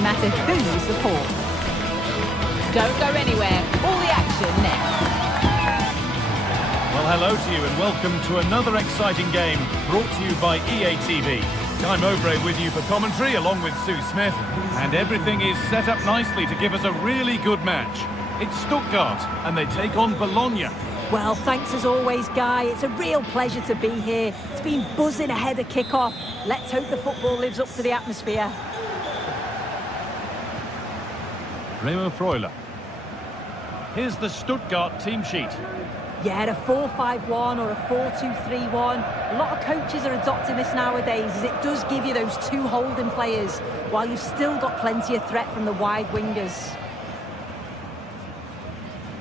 no matter who you support. Don't go anywhere. All the action next. Well, hello to you and welcome to another exciting game brought to you by EA TV. I'm Obre with you for commentary along with Sue Smith, and everything is set up nicely to give us a really good match. It's Stuttgart and they take on Bologna. Well, thanks as always, Guy. It's a real pleasure to be here. It's been buzzing ahead of kick-off. Let's hope the football lives up to the atmosphere. Remo Freuler. Here's the Stuttgart team sheet. Yeah, a 4-5-1 or a 4-2-3-1. A lot of coaches are adopting this nowadays, as it does give you those two holding players, while you've still got plenty of threat from the wide wingers.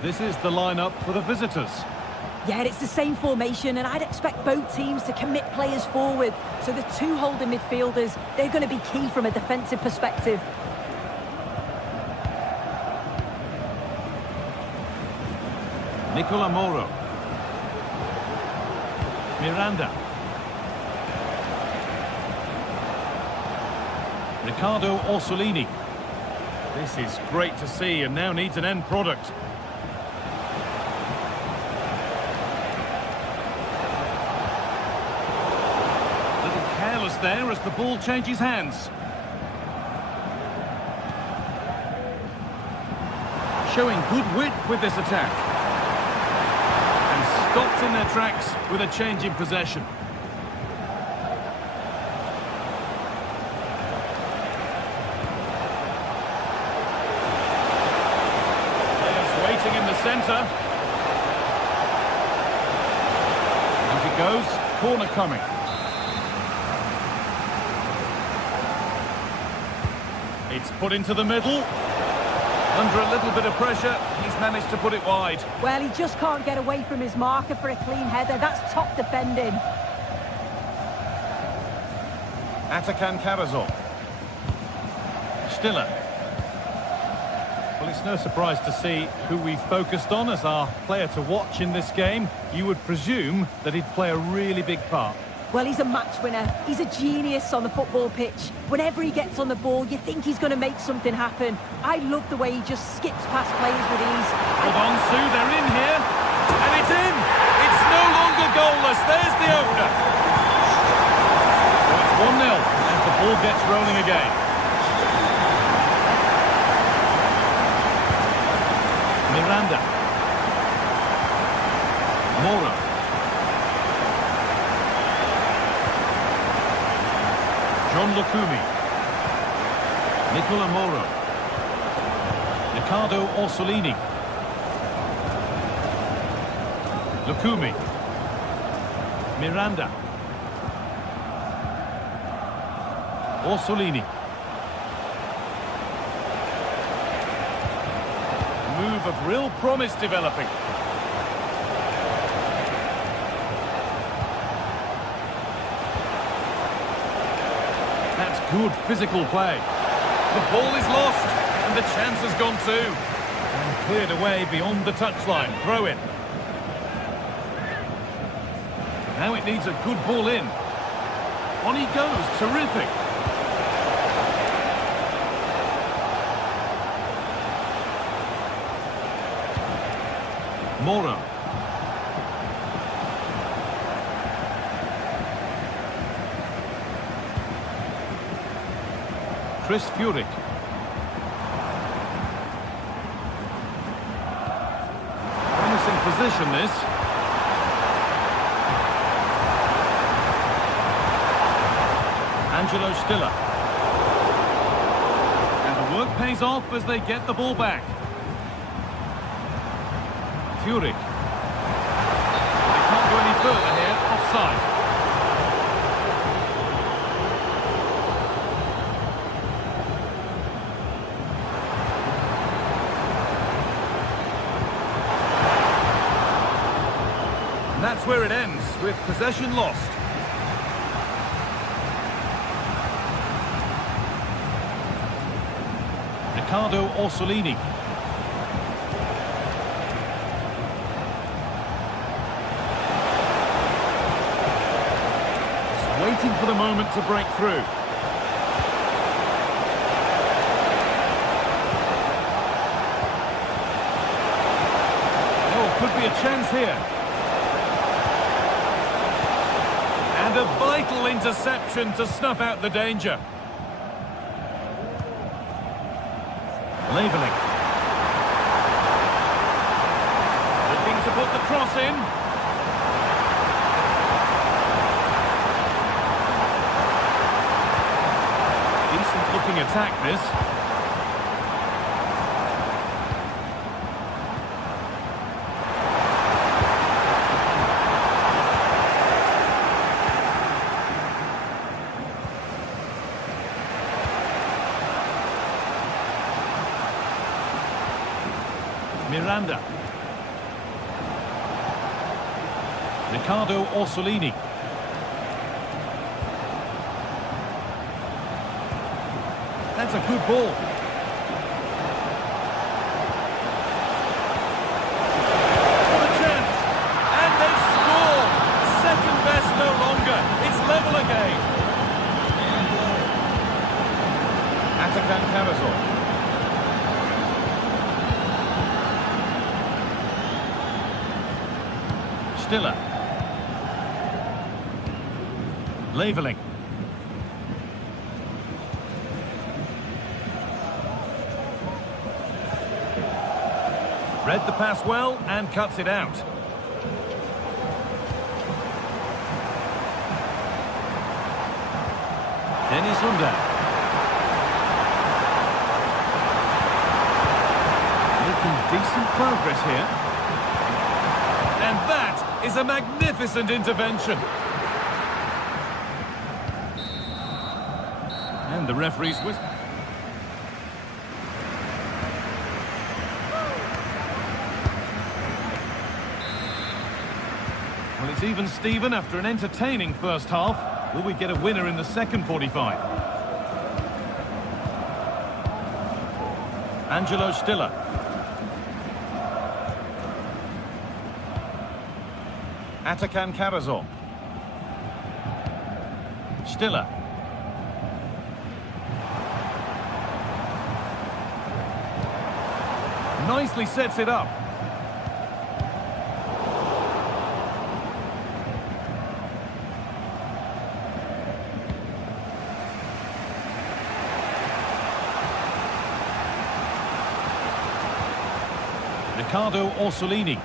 This is the lineup for the visitors. Yeah, it's the same formation, and I'd expect both teams to commit players forward. So the two holding midfielders, they're going to be key from a defensive perspective. Nicola Moro. Miranda. Riccardo Orsolini. This is great to see and now needs an end product. A little careless there as the ball changes hands. Showing good width with this attack. Stopped in their tracks with a change in possession. Players waiting in the centre. Out it goes, corner coming. It's put into the middle. Under a little bit of pressure, he's managed to put it wide. Well, he just can't get away from his marker for a clean header. That's top defending. Atakan Karazor. Stiller. Well, it's no surprise to see who we've focused on as our player to watch in this game. You would presume that he'd play a really big part. Well, he's a match winner. He's a genius on the football pitch. Whenever he gets on the ball, you think he's going to make something happen. I love the way he just skips past players with ease. Hold on, Sue, they're in here. And it's in! It's no longer goalless. There's the opener. So it's 1-0 as the ball gets rolling again. Miranda. Moro. John Lukumi. Nicola Moro. Riccardo Orsolini. Lukumi. Miranda. Orsolini. A move of real promise developing. That's good physical play. The ball is lost, and the chance has gone too. And cleared away beyond the touchline. Throw in. Now it needs a good ball in. On he goes. Terrific. Moro. Chris Furyk. Promising position this. Angelo Stiller. And the work pays off as they get the ball back. Furyk. They can't go any further here. Offside. And that's where it ends, with possession lost. Riccardo Orsolini. Just waiting for the moment to break through. chance here. And a vital interception to snuff out the danger. Leveling. Looking to put the cross in. Decent looking attack this. Miranda. Riccardo Orsolini. That's a good ball. What a chance! And they score! Second best no longer. It's level again. Atakan Karazor. Stiller. Leveling. Read the pass well and cuts it out. Dennis Under. Making decent progress here. And that is a magnificent intervention. And the referee's whistle. Well, it's even Steven after an entertaining first half. Will we get a winner in the second 45? Angelo Stiller. Atakan Karazor. Stiller. Nicely sets it up. Riccardo Orsolini.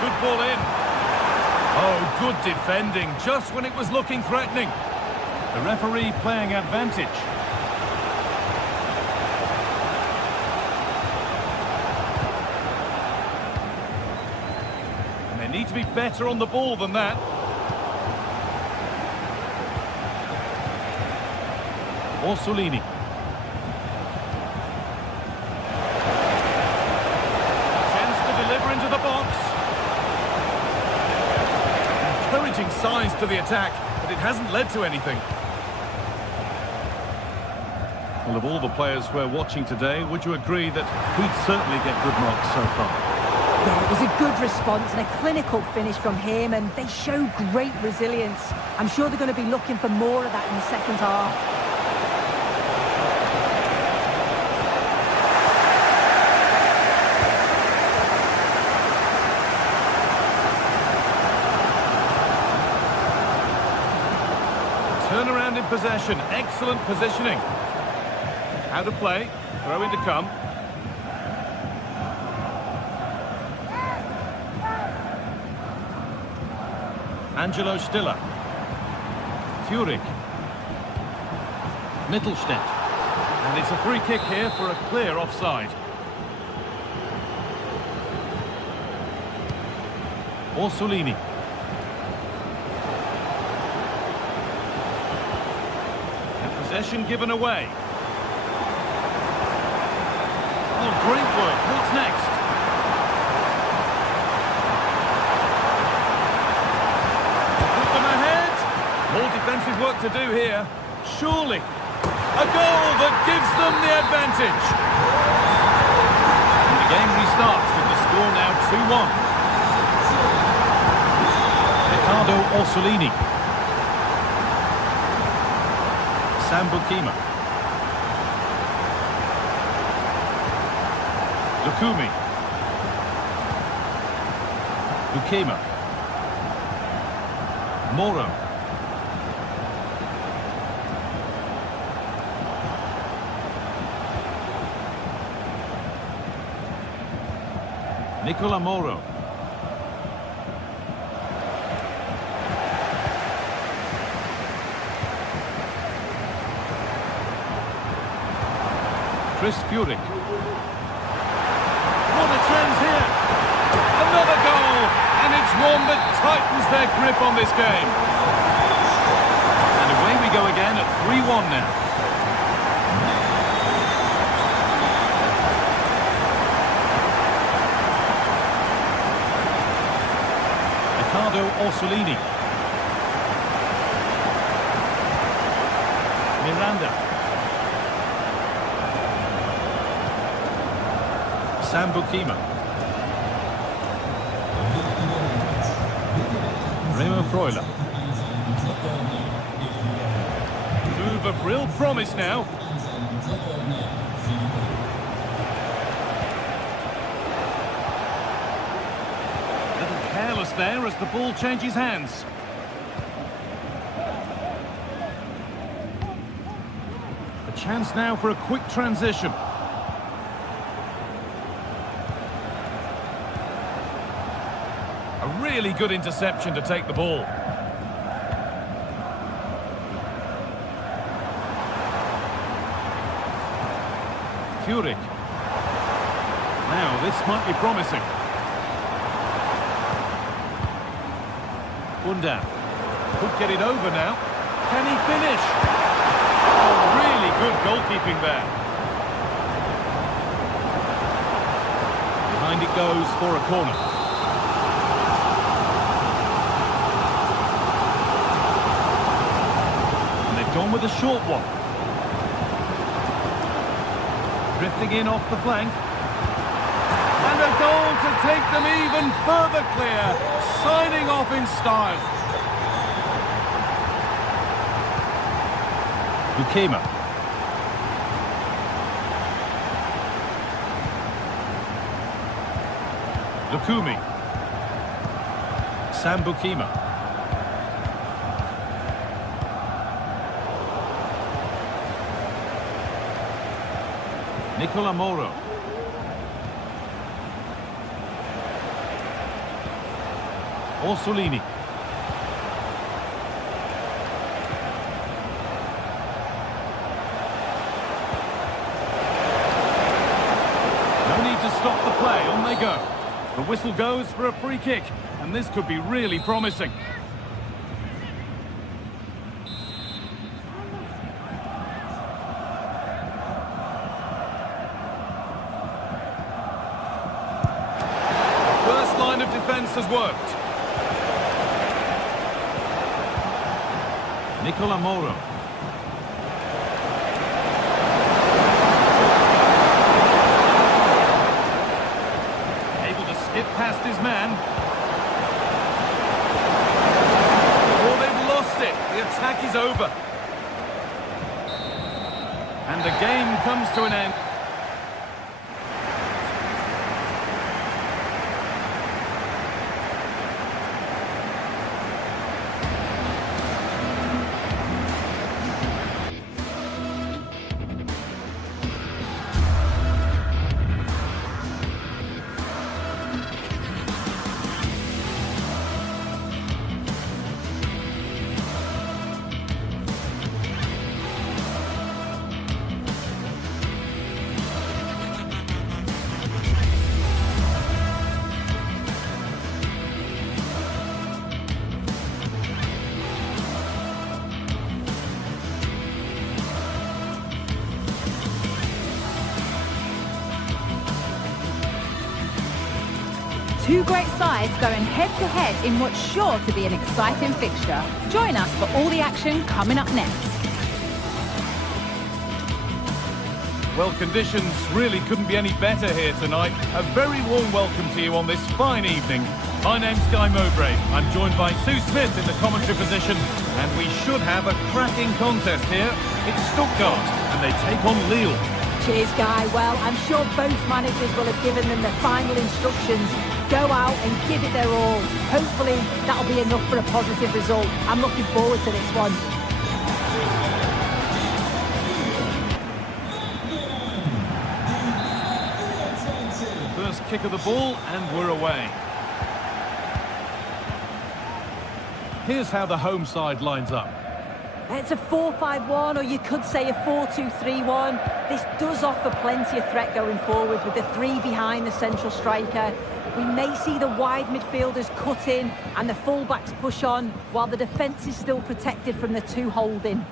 Good ball in. Oh, good defending, just when it was looking threatening. The referee playing advantage. And they need to be better on the ball than that. Orsolini. Chance to deliver into the box. Encouraging signs to the attack, but it hasn't led to anything. Well, of all the players we're watching today, would you agree that he'd certainly get good marks so far? Yeah, it was a good response and a clinical finish from him, and they show great resilience. I'm sure they're going to be looking for more of that in the second half. Turnaround in possession, excellent positioning. How to play, throw in to come. Angelo Stiller. Furyk. Mittelstädt. And it's a free kick here for a clear offside. Orsolini. Possession given away. Oh, great work. What's next? Put them ahead. More defensive work to do here. Surely. A goal that gives them the advantage. And the game restarts with the score now 2-1. Riccardo Orsolini. Sambukima. Lukumi. Bukema. Moro. Nicola Moro. Chris Furyk. What a chance here. Another goal. And it's one that tightens their grip on this game. And away we go again at 3-1 now. Ricardo Orsolini. Miranda. Sambukima. Remo Freuler. Move of real promise now. A little careless there as the ball changes hands. A chance now for a quick transition. A really good interception to take the ball. Furyk. Now, this might be promising. Undav. Could get it over now. Can he finish? Oh, really good goalkeeping there. Behind it goes for a corner. Gone with a short one. Drifting in off the flank. And a goal to take them even further clear. Signing off in style. Bukema. Lukumi. Sambukima. Nicola Moro. Orsolini. No need to stop the play, on they go. The whistle goes for a free kick, and this could be really promising. Line of defence has worked. Nicola Moro. Able to skip past his man. Oh, they've lost it. The attack is over. And the game comes to an end. Two great sides going head-to-head in what's sure to be an exciting fixture. Join us for all the action coming up next. Well, conditions really couldn't be any better here tonight. A very warm welcome to you on this fine evening. My name's Guy Mowbray. I'm joined by Sue Smith in the commentary position, and we should have a cracking contest here. It's Stuttgart, and they take on Lille. Cheers, Guy. Well, I'm sure both managers will have given them the final instructions. Go out and give it their all. Hopefully, that'll be enough for a positive result. I'm looking forward to this one. First kick of the ball, and we're away. Here's how the home side lines up. It's a 4-5-1, or you could say a 4-2-3-1. This does offer plenty of threat going forward with the three behind the central striker. We may see the wide midfielders cut in and the fullbacks push on, while the defence is still protected from the two holding.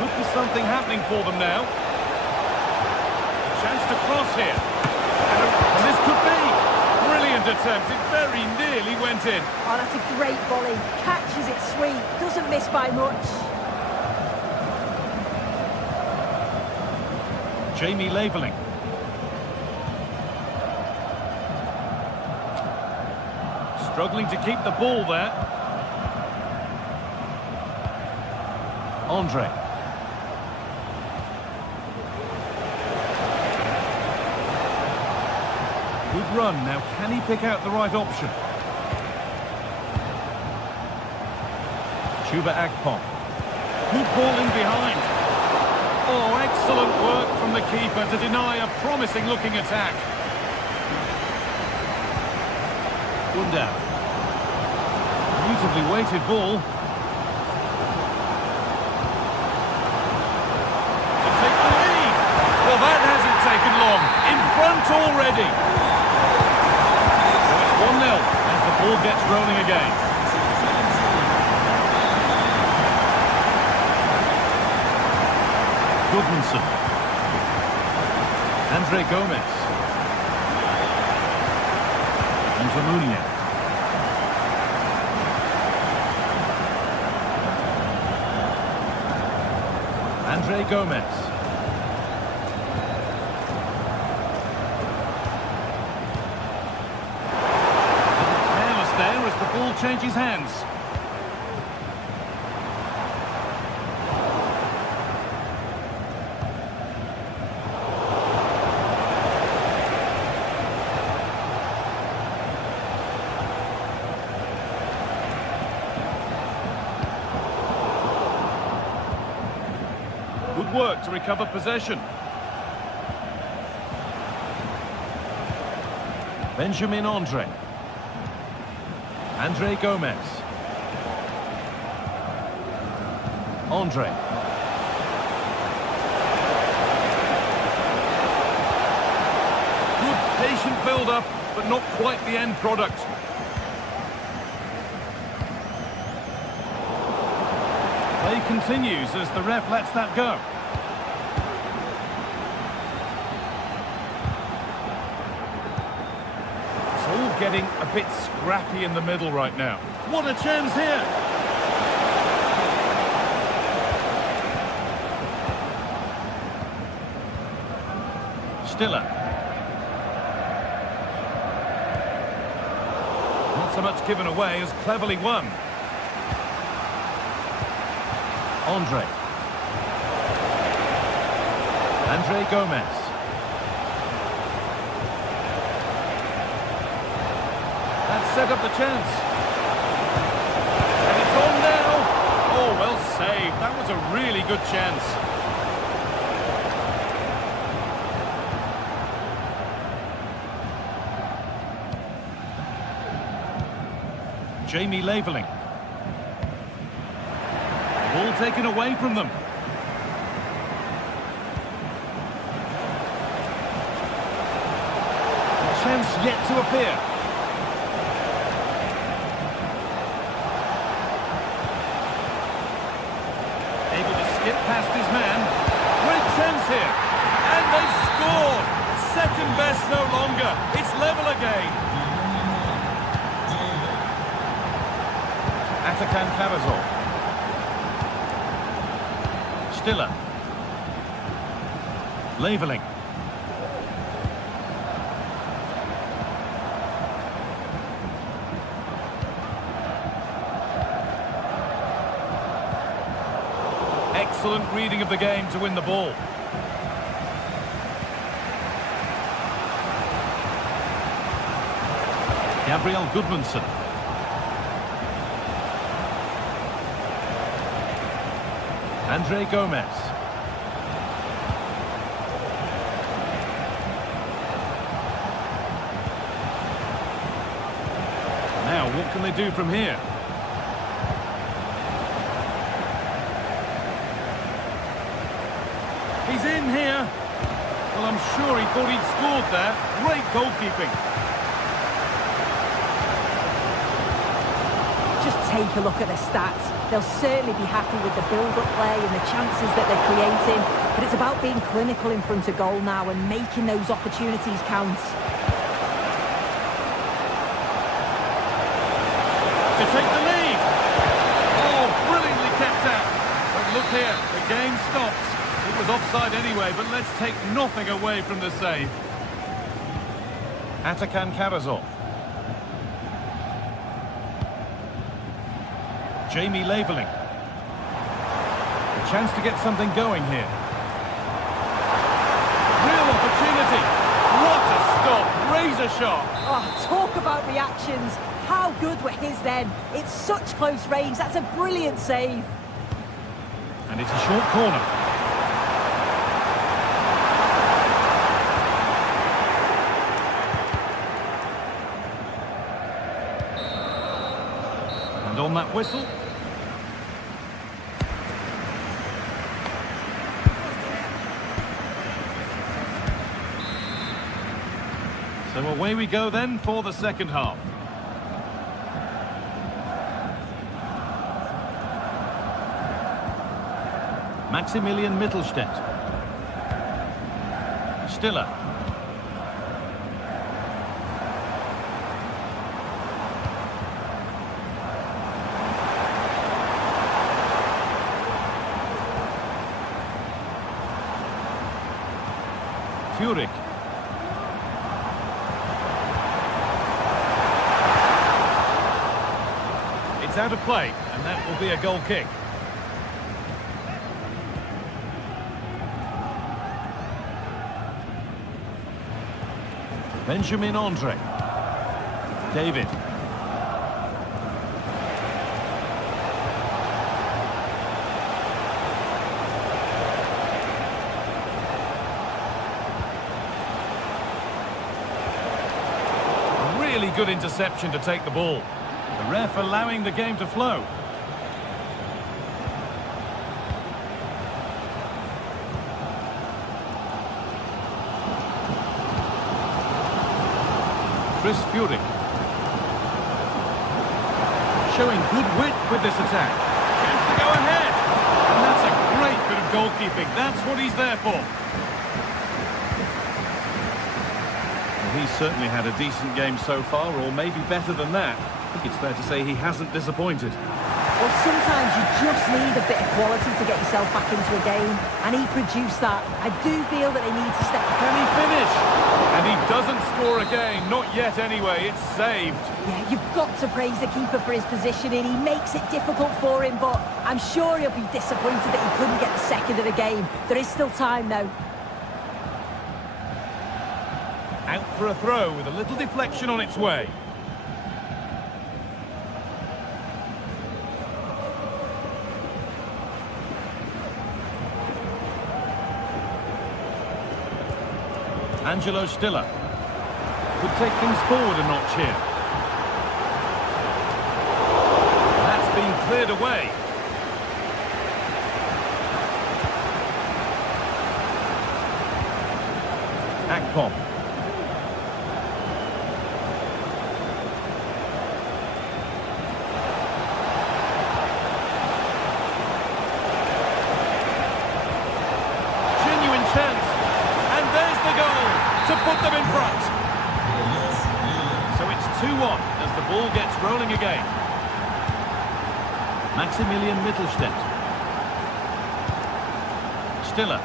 Could be something happening for them now. Chance to cross here. And this could be. Brilliant attempt. It very nearly went in. Oh, that's a great volley. Catches it sweet. Doesn't miss by much. Jamie Laveling. Struggling to keep the ball there. Andre. Good run. Now, can he pick out the right option? Chuba Akpom. Good ball in behind. Oh, excellent work from the keeper to deny a promising-looking attack. Gundam. Beautifully weighted ball. To take the lead. Well, that hasn't taken long. In front already. 1-0 as the ball gets rolling again. Goodmanson. Andre Gomez. Antomunia. Andre Gomez. There as the ball changes hands. Good work to recover possession. Benjamin Andre. Andre Gomez. Andre. Good patient build-up, but not quite the end product. Play continues as the ref lets that go. Getting a bit scrappy in the middle right now. What a chance here! Stiller. Not so much given away as cleverly won. Andre. Andre Gomez. Set up the chance. And it's on now. Oh, well saved. That was a really good chance. Jamie Laveling. Ball taken away from them. A chance yet to appear. Able to skip past his man. Great chance here. And they score. second best no longer. It's level again. Atakan Karazor. Stiller. Leveling. Excellent reading of the game to win the ball. Gabriel Goodmanson. Andre Gomez. Now, what can they do from here? He's in here. Well, I'm sure he thought he'd scored there. Great goalkeeping. Just take a look at the stats. They'll certainly be happy with the build-up play and the chances that they're creating. But it's about being clinical in front of goal now and making those opportunities count. To take the lead. Oh, brilliantly kept out. But look here, the game stops. It was offside anyway, but let's take nothing away from the save. Atakan Karazor. Jamie Leveling. A chance to get something going here. Real opportunity. What a stop. Razor sharp. Oh, talk about reactions. How good were his then? It's such close range. That's a brilliant save. And it's a short corner. And on that whistle. So away we go then for the second half. Maximilian Mittelstädt. Stiller. Furyk. It's out of play, and that will be a goal kick. Benjamin Andre. David. Really good interception to take the ball. The ref allowing the game to flow. Chris Furyk. Showing good wit with this attack. Chance to go ahead. And that's a great bit of goalkeeping. That's what he's there for. Well, he's certainly had a decent game so far, or maybe better than that. I think it's fair to say he hasn't disappointed. Well, sometimes you just need a bit of quality to get yourself back into a game, and he produced that. I do feel that they need to step... Can he finish? And he doesn't score again, not yet anyway, it's saved. Yeah, you've got to praise the keeper for his positioning. He makes it difficult for him, but I'm sure he'll be disappointed that he couldn't get the second of the game. There is still time, though. Out for a throw with a little deflection on its way. Angelo Stiller could take things forward a notch here. That's been cleared away. Akpom. Genuine chance. And there's the goal to Ball gets rolling again. Maximilian Mittelstädt. Stiller.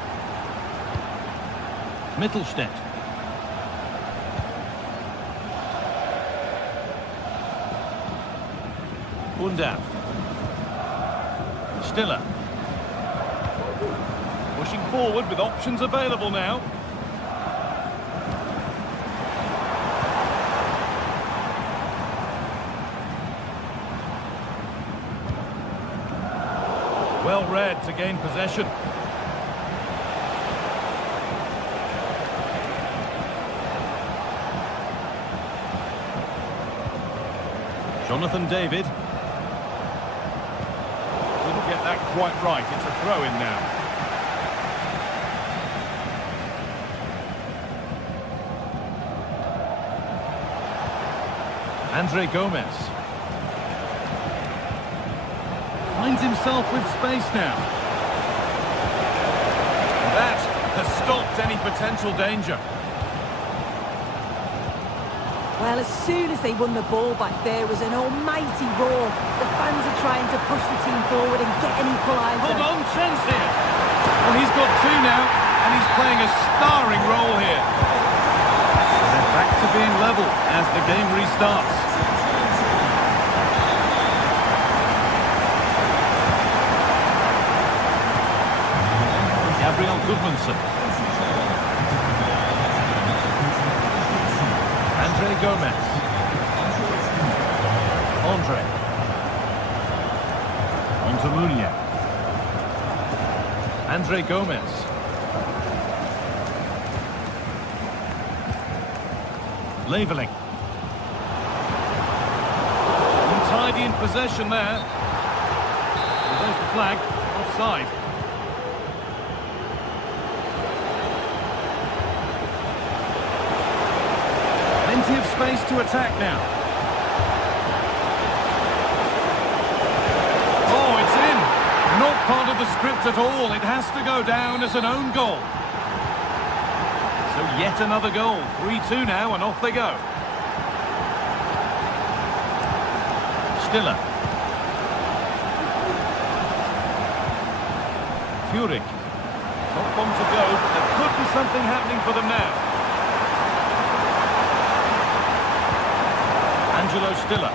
Mittelstädt. Undav. Stiller. Pushing forward with options available now. Well read to gain possession. Jonathan David. Didn't get that quite right. It's a throw-in now. Andre Gomez. Finds himself with space now. That has stopped any potential danger. Well, as soon as they won the ball back, there was an almighty roar. The fans are trying to push the team forward and get an equaliser. Hold on, chance here. Well, he's got two now, and he's playing a starring role here. And they're back to being level as the game restarts. Gabriel Goodmanson. Andre Gomez. Andre. On to Munier. Andre Gomez. Leveling. Untidy in possession there. Well, there's the flag. Offside. Plenty of space to attack now. Oh, it's in. Not part of the script at all. It has to go down as an own goal. So yet another goal. 3-2 now, and off they go. Stiller. Furyk. Not long to go, but there could be something happening for them now. Angelo Stiller.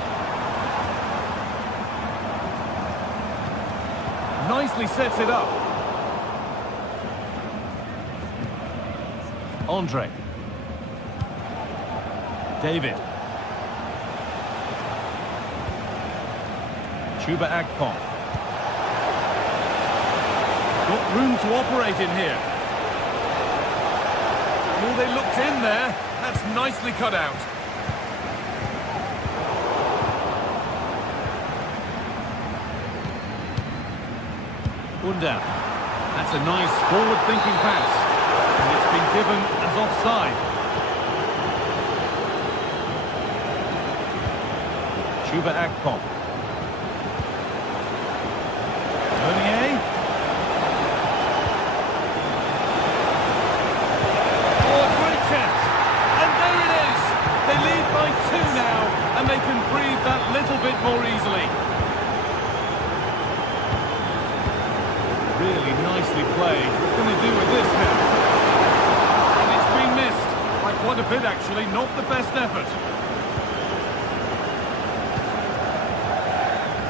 Nicely sets it up. Andre. David. Chuba Akpom. Got room to operate in here. Oh, they looked in there. That's nicely cut out. Undav. That's a nice forward-thinking pass. And it's been given as offside. Chuba Akpom. Meunier. Oh, great chance. And there it is. They lead by 2 now, and they can breathe that little bit more easily. Really nicely played. What can they do with this now? And it's been missed. By quite a bit, actually. Not the best effort.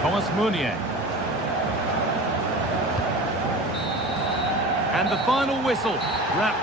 Thomas Meunier. And the final whistle. Wrap.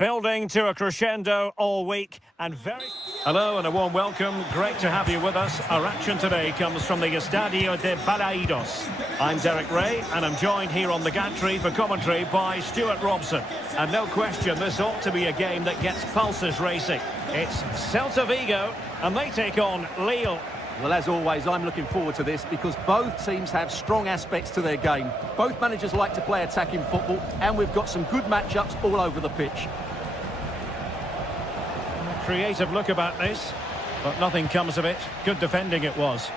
Building to a crescendo all week and very... Hello and a warm welcome. Great to have you with us. Our action today comes from the Estadio de Balaidos. I'm Derek Ray and I'm joined here on the gantry for commentary by Stuart Robson. And no question, this ought to be a game that gets pulses racing. It's Celta Vigo and they take on Lille. Well, as always, I'm looking forward to this because both teams have strong aspects to their game. Both managers like to play attacking football, and we've got some good matchups all over the pitch. Creative look about this, but nothing comes of it. Good defending it was.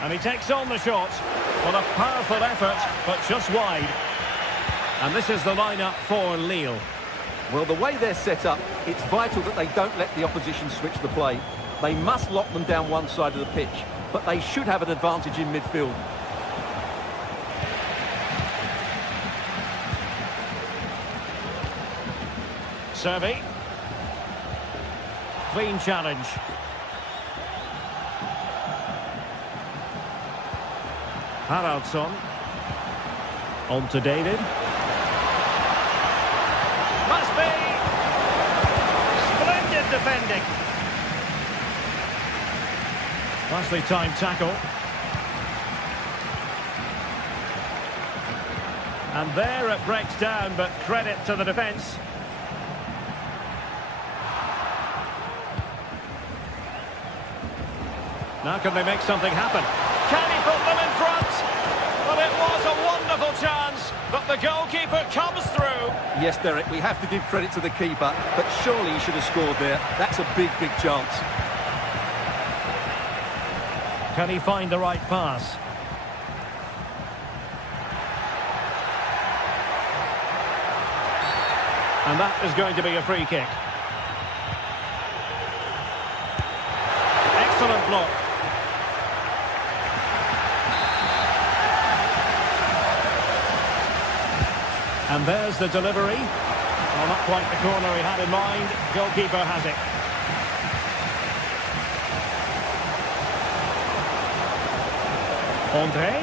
And he takes on the shot. Well, a powerful effort, but just wide. And this is the lineup for Lille. Well, the way they're set up, it's vital that they don't let the opposition switch the play. They must lock them down one side of the pitch, but they should have an advantage in midfield. Servi. Clean challenge. Haraldsson. On to David. Must be! Splendid defending. Nicely timed tackle. And there it breaks down, but credit to the defence. Now can they make something happen? Can he put them in front? Well, it was a wonderful chance, but the goalkeeper comes through. Yes, Derek, we have to give credit to the keeper, but surely he should have scored there. That's a big, big chance. Can he find the right pass? And that is going to be a free kick. Excellent block. And there's the delivery. Well, not quite the corner he had in mind. Goalkeeper has it. Andre.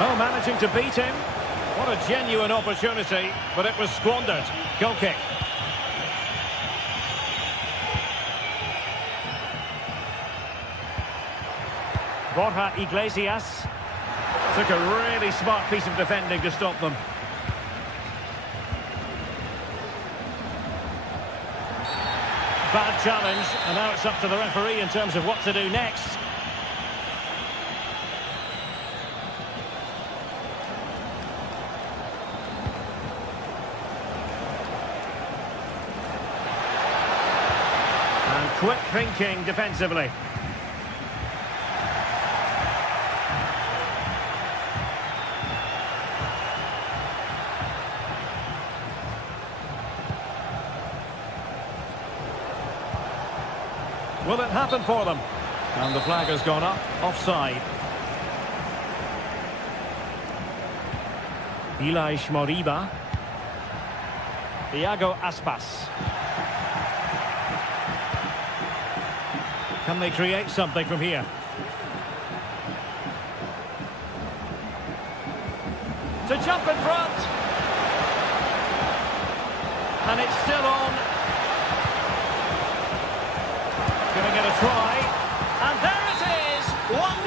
Oh, managing to beat him. What a genuine opportunity, but it was squandered. Goal kick. Borja Iglesias. Took a really smart piece of defending to stop them. Bad challenge, and now it's up to the referee in terms of what to do next. And quick thinking defensively. Will it happen for them? And the flag has gone up, offside. Ilaix Moriba. Iago Aspas. Can they create something from here? To jump in front. And it's still on. Giving it a try, and there it is, 1-0,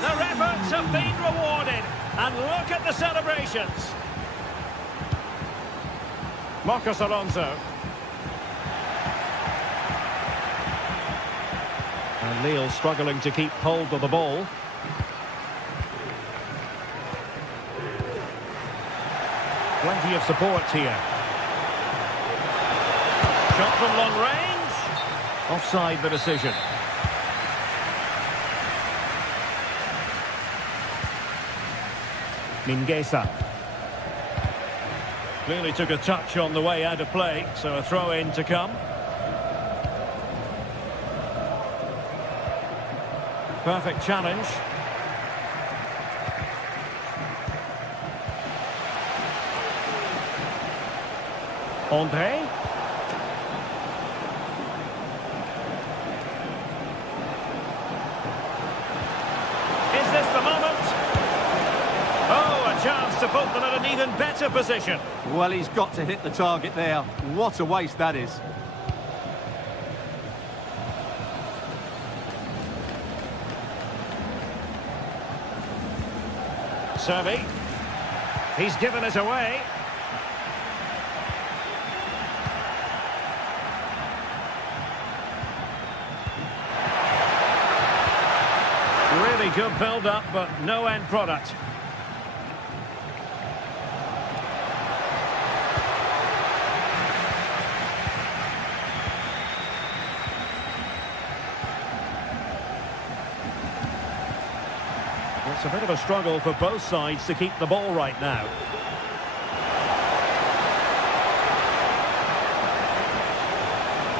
their efforts have been rewarded, and look at the celebrations. Marcos Alonso. And Lille struggling to keep hold of the ball. Plenty of support here. Shot from long range. Offside the decision. Mingueza. Clearly took a touch on the way out of play, so a throw-in to come. Perfect challenge. Andre. this the moment? Oh, a chance to put them in an even better position. Well, he's got to hit the target there. What a waste that is. Servi. He's given it away. Really good build-up, but no end product. It's a bit of a struggle for both sides to keep the ball right now.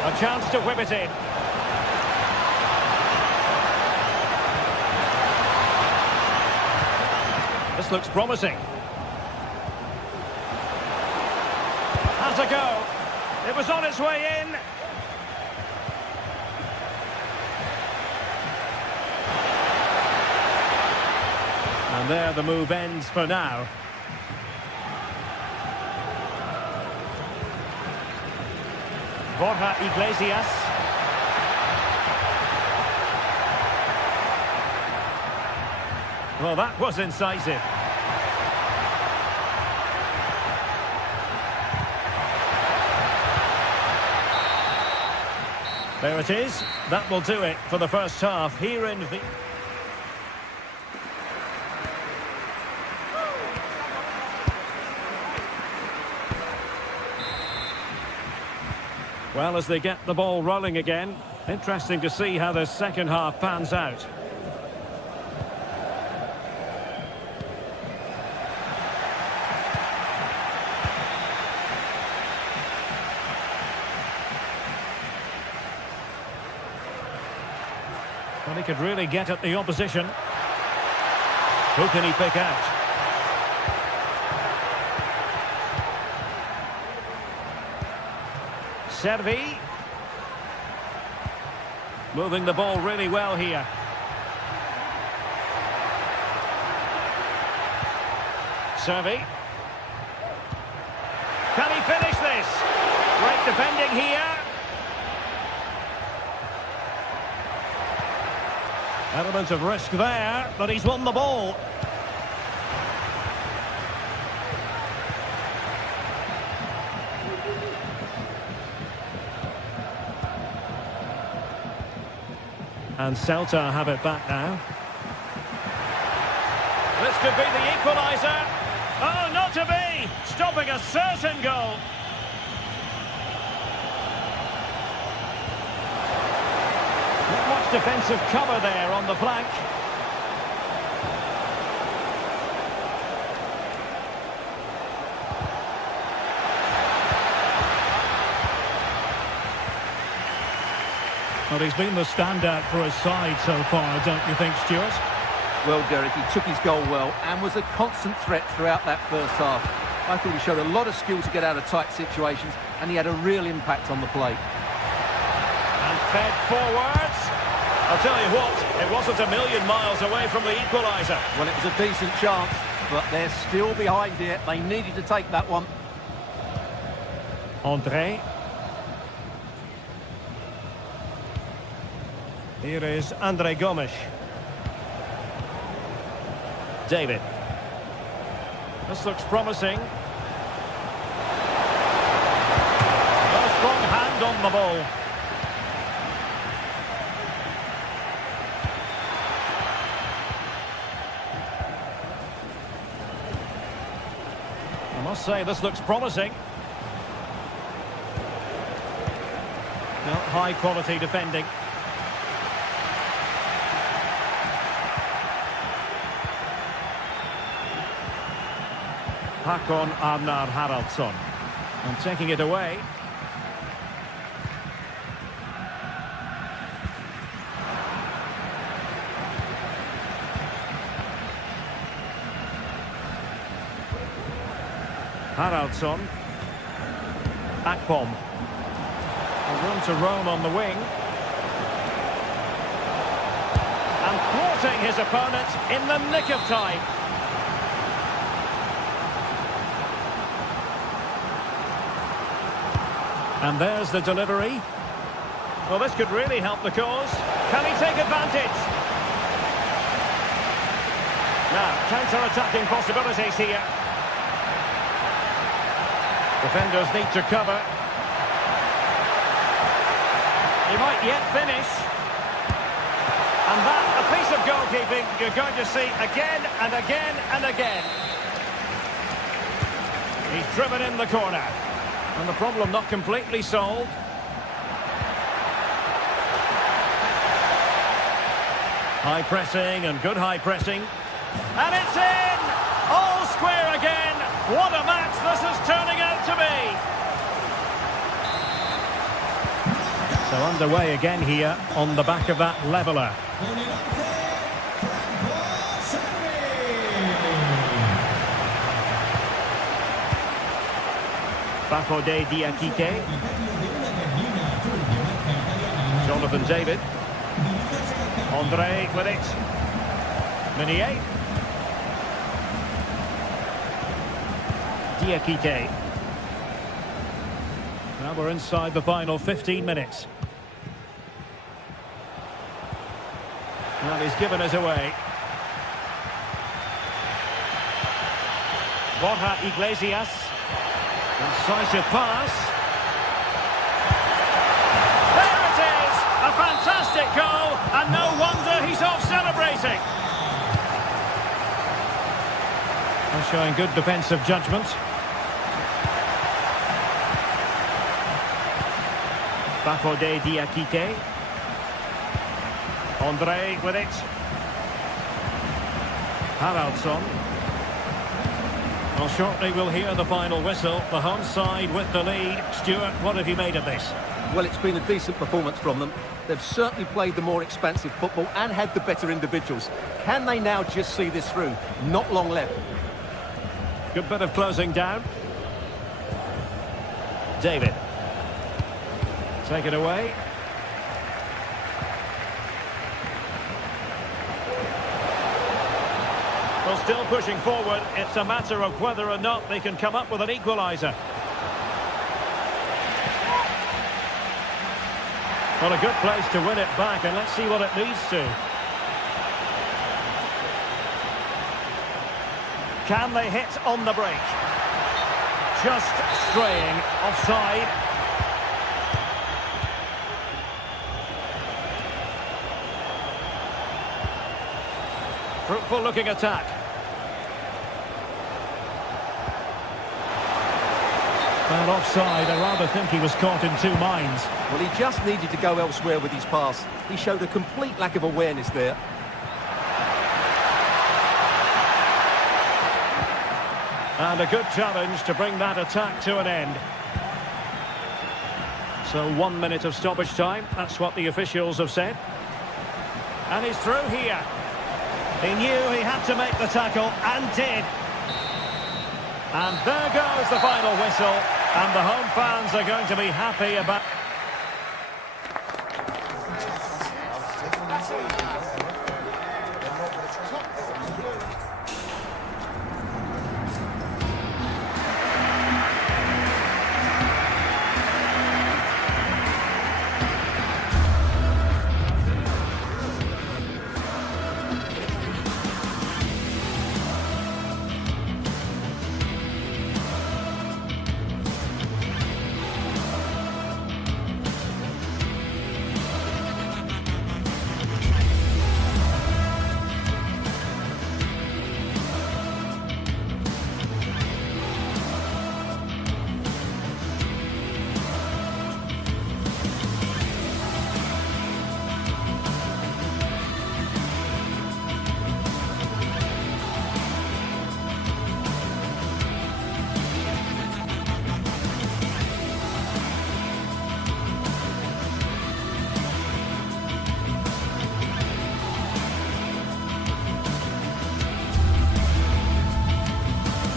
A chance to whip it in. This looks promising. Has a go. It was on its way in. And there the move ends for now. Borja Iglesias. Well, that was incisive. There it is. That will do it for the first half here in the... Well, as they get the ball rolling again, interesting to see how the second half pans out. Well, he could really get at the opposition. Who can he pick out? Servi. Moving the ball really well here. Servi. Can he finish this? Great defending here. Element of risk there, but he's won the ball. And Celta have it back now. This could be the equaliser. Oh, not to be! Stopping a certain goal. Not much defensive cover there on the flank. Well, he's been the standout for his side so far, don't you think, Stuart? Well, Derek, he took his goal well and was a constant threat throughout that first half. I thought he showed a lot of skill to get out of tight situations, and he had a real impact on the play. And fed forwards. I'll tell you what, it wasn't a million miles away from the equaliser. Well, it was a decent chance, but they're still behind here. They needed to take that one. André. Here is André Gomes. David. This looks promising. A strong hand on the ball. I must say, this looks promising. Now, high-quality defending. Hakon Arnar Haraldsson. And taking it away. Haraldsson. Akpom. A room to roam on the wing. And thwarting his opponent in the nick of time. And there's the delivery. Well, this could really help the cause. Can he take advantage? Now, counter-attacking possibilities here. Defenders need to cover. He might yet finish. And that, a piece of goalkeeping you're going to see again and again and again. He's driven in the corner. And the problem not completely solved. High pressing and good high pressing. And it's in! All square again! What a match this is turning out to be! So underway again here on the back of that leveller. Bafode Diakite. Jonathan David. Andre with it. Meunier. Diakite. Now we're inside the final 15 minutes. Well, he's given us away. Borja Iglesias. Incisive pass. There it is! A fantastic goal, and no wonder he's off celebrating. They're showing good defensive judgment. Bafode Diakite. Andre with it. Haraldsson. Well, shortly we'll hear the final whistle. The home side with the lead. Stuart, what have you made of this? Well, it's been a decent performance from them. They've certainly played the more expansive football and had the better individuals. Can they now just see this through? Not long left. Good bit of closing down. David. Take it away. Well, still pushing forward. It's a matter of whether or not they can come up with an equaliser. Well, a good place to win it back, and let's see what it leads to. Can they hit on the break? Just straying offside. Fruitful looking attack. Well, offside. I rather think he was caught in two minds. Well, he just needed to go elsewhere with his pass. He showed a complete lack of awareness there. And a good challenge to bring that attack to an end. So 1 minute of stoppage time. That's what the officials have said. And he's through here. He knew he had to make the tackle, and did. And there goes the final whistle, and the home fans are going to be happy about...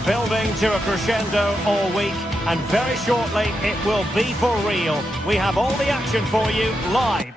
Building to a crescendo all week, and very shortly it will be for real. We have all the action for you live.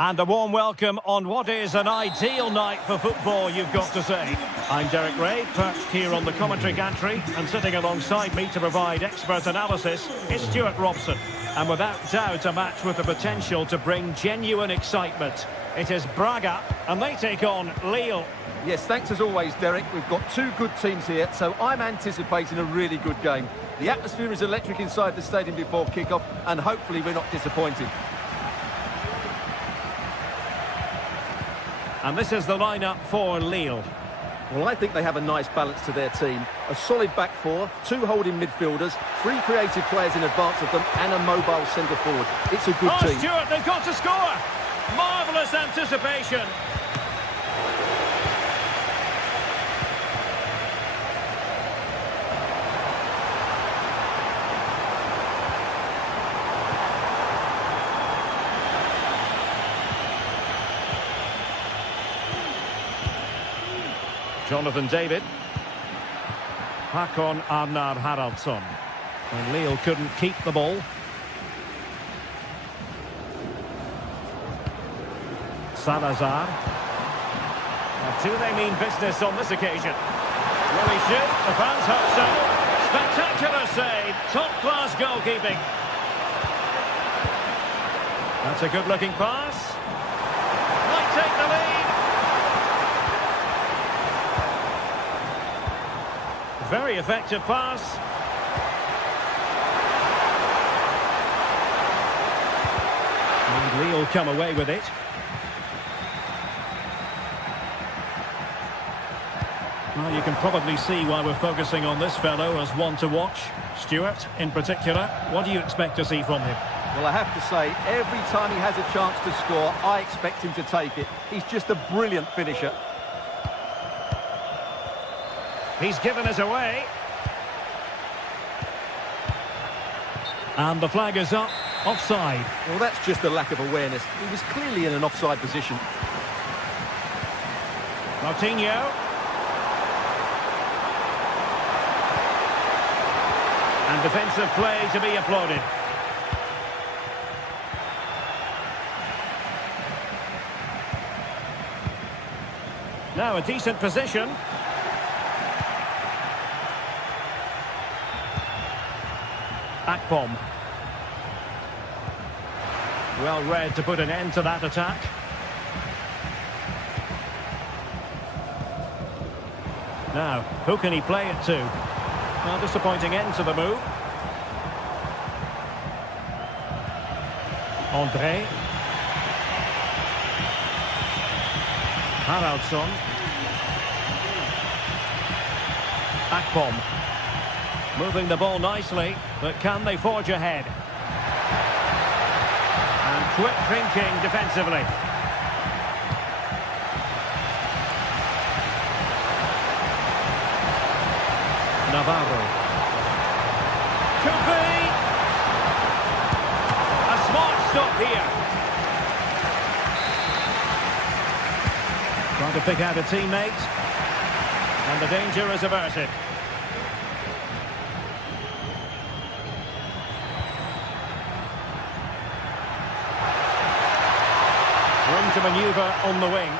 And a warm welcome on what is an ideal night for football, you've got to say. I'm Derek Ray, perched here on the commentary gantry, and sitting alongside me to provide expert analysis is Stuart Robson. And without doubt, a match with the potential to bring genuine excitement. It is Braga, and they take on Lille. Yes, thanks as always, Derek. We've got two good teams here, so I'm anticipating a really good game. The atmosphere is electric inside the stadium before kick-off, and hopefully we're not disappointed. And this is the lineup for Lille. Well, I think they have a nice balance to their team. A solid back four, two holding midfielders, three creative players in advance of them, and a mobile centre-forward. It's a good team. Stuart, they've got to score! Marvellous anticipation! Jonathan David. Hakon Arnar Haraldsson. And Lille couldn't keep the ball. Salazar. Now, do they mean business on this occasion? Will he shoot? The fans hope so. Spectacular save. Top-class goalkeeping. That's a good-looking pass. Might take the lead. Very effective pass. And Lille come away with it. Well, you can probably see why we're focusing on this fellow as one to watch. Stuart, in particular, what do you expect to see from him? Well, I have to say, every time he has a chance to score, I expect him to take it. He's just a brilliant finisher. He's given us away. And the flag is up, offside. Well, that's just a lack of awareness. He was clearly in an offside position. Coutinho. And defensive play to be applauded. Now a decent position. Akpom. Well read to put an end to that attack. Now, who can he play it to? Well, disappointing end to the move. André. Haraldsson. Akpom. Moving the ball nicely, but can they forge ahead? And quick thinking defensively. Navarro. Could be. A smart stop here. Trying to pick out a teammate. And the danger is averted. Room to manoeuvre on the wing.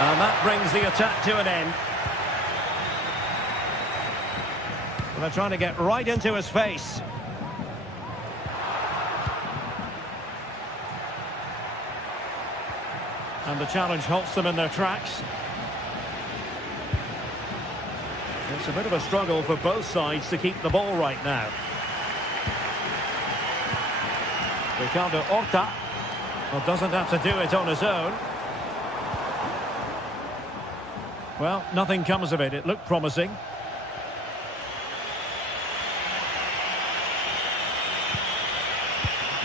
And that brings the attack to an end. They're trying to get right into his face. And the challenge halts them in their tracks. It's a bit of a struggle for both sides to keep the ball right now. Ricardo Horta. Well, doesn't have to do it on his own. Well, nothing comes of it. It looked promising.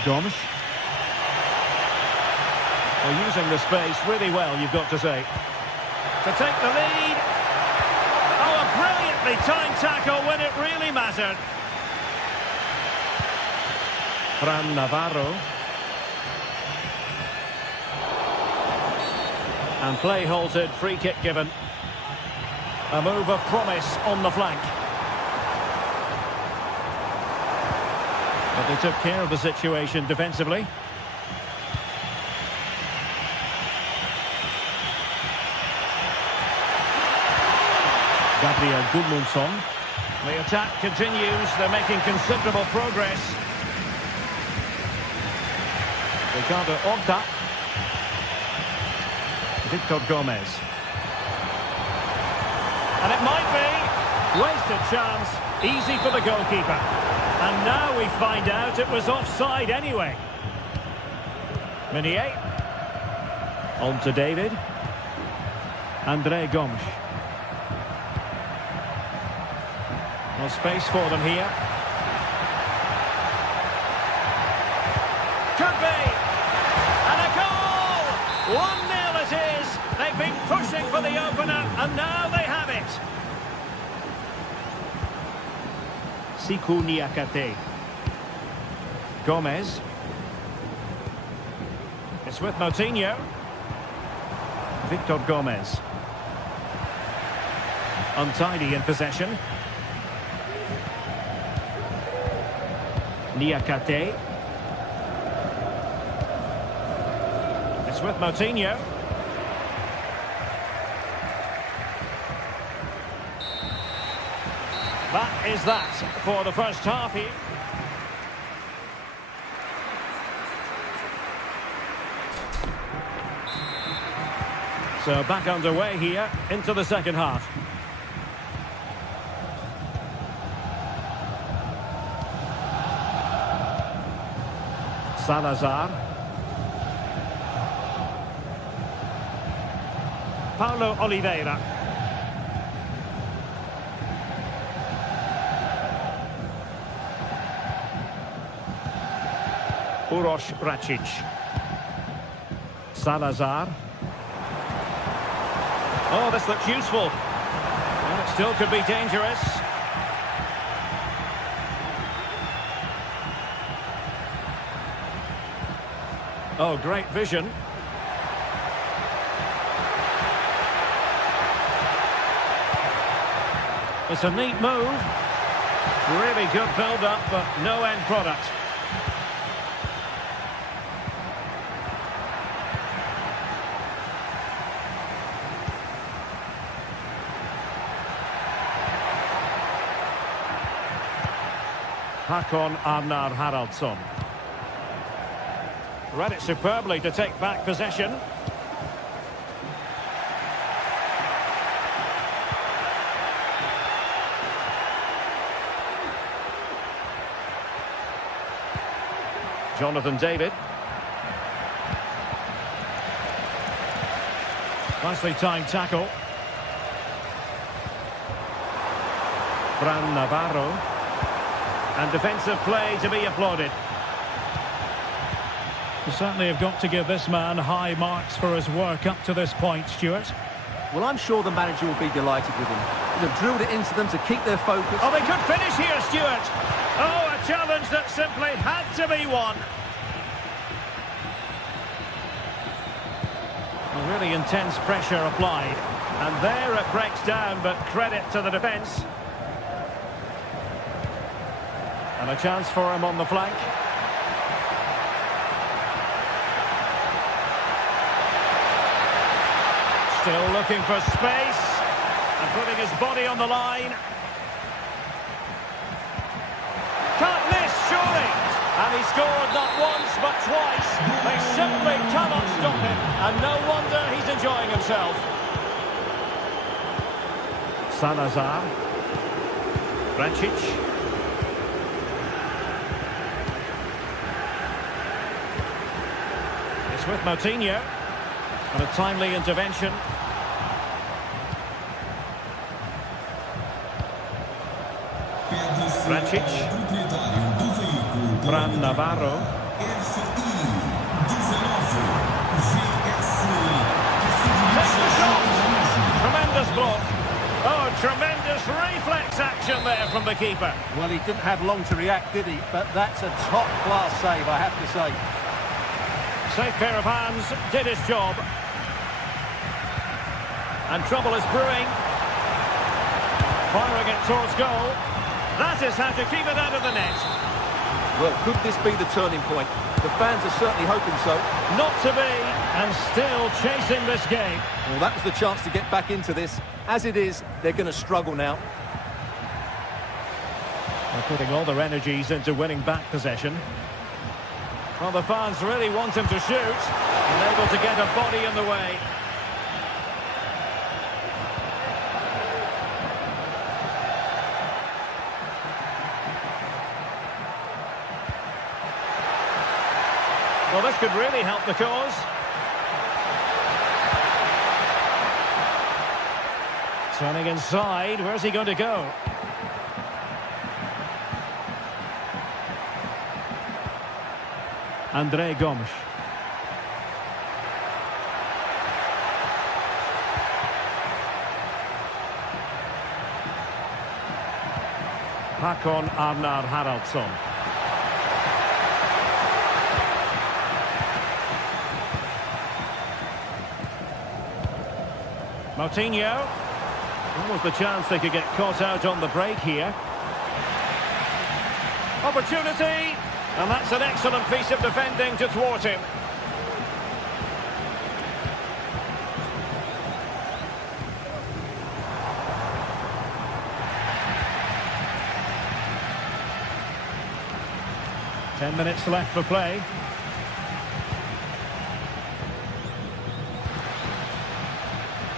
Gomes. Well, using the space really well, you've got to say. To take the lead. Oh, a brilliantly timed tackle when it really mattered. Fran Navarro. And play halted, free kick given. A move of promise on the flank. But they took care of the situation defensively. Gabriel Gudmundsson. The attack continues. They're making considerable progress. Ricardo Horta. Victor Gomez. And it might be. Wasted chance. Easy for the goalkeeper. And now we find out it was offside anyway. Meunier. On to David. André Gomes. No space for them here. Could be. And a goal! 1-0 it is. They've been pushing for the opener, and now they have it. Sikou Niakate. Gomez. It's with Moutinho. Victor Gomez. Untidy in possession. Niakate. It's with Moutinho. That is that for the first half here. So back underway here into the second half. Salazar. Paulo Oliveira. Uroš Račić. Salazar. Oh, this looks useful. And it still could be dangerous. Oh, great vision. It's a neat move. Really good build-up, but no end product. Hakon Arnar Haraldsson. Read it superbly to take back possession. Jonathan David. Nicely timed tackle. Fran Navarro. And defensive play to be applauded. You certainly have got to give this man high marks for his work up to this point, Stuart. Well, I'm sure the manager will be delighted with him. They've drilled it into them to keep their focus. Oh, they could finish here, Stuart. Oh, a challenge that simply had to be won. Well, really intense pressure applied. And there it breaks down, but credit to the defence. And a chance for him on the flank. Still looking for space. And putting his body on the line. Can't miss, surely. And he scored not once, but twice. They simply cannot stop him. And no wonder he's enjoying himself. Salazar. Račić. With Moutinho and a timely intervention. Račić. Fran Navarro. Takes the shot. Tremendous block. Oh, tremendous reflex action there from the keeper. Well, he didn't have long to react, did he? But that's a top-class save, I have to say. Safe pair of hands, did his job. And trouble is brewing. Firing it towards goal. That is how to keep it out of the net. Well, could this be the turning point? The fans are certainly hoping so. Not to be, and still chasing this game. Well, that was the chance to get back into this. As it is, they're going to struggle now. They're putting all their energies into winning back possession. Well, the fans really want him to shoot, and able to get a body in the way. Well, this could really help the cause. Turning inside, where's he going to go? André Gomes. Håkon Arnar Haraldsson. Moutinho. Almost the chance they could get caught out on the break here. Opportunity! And that's an excellent piece of defending to thwart him. Ten minutes left for play.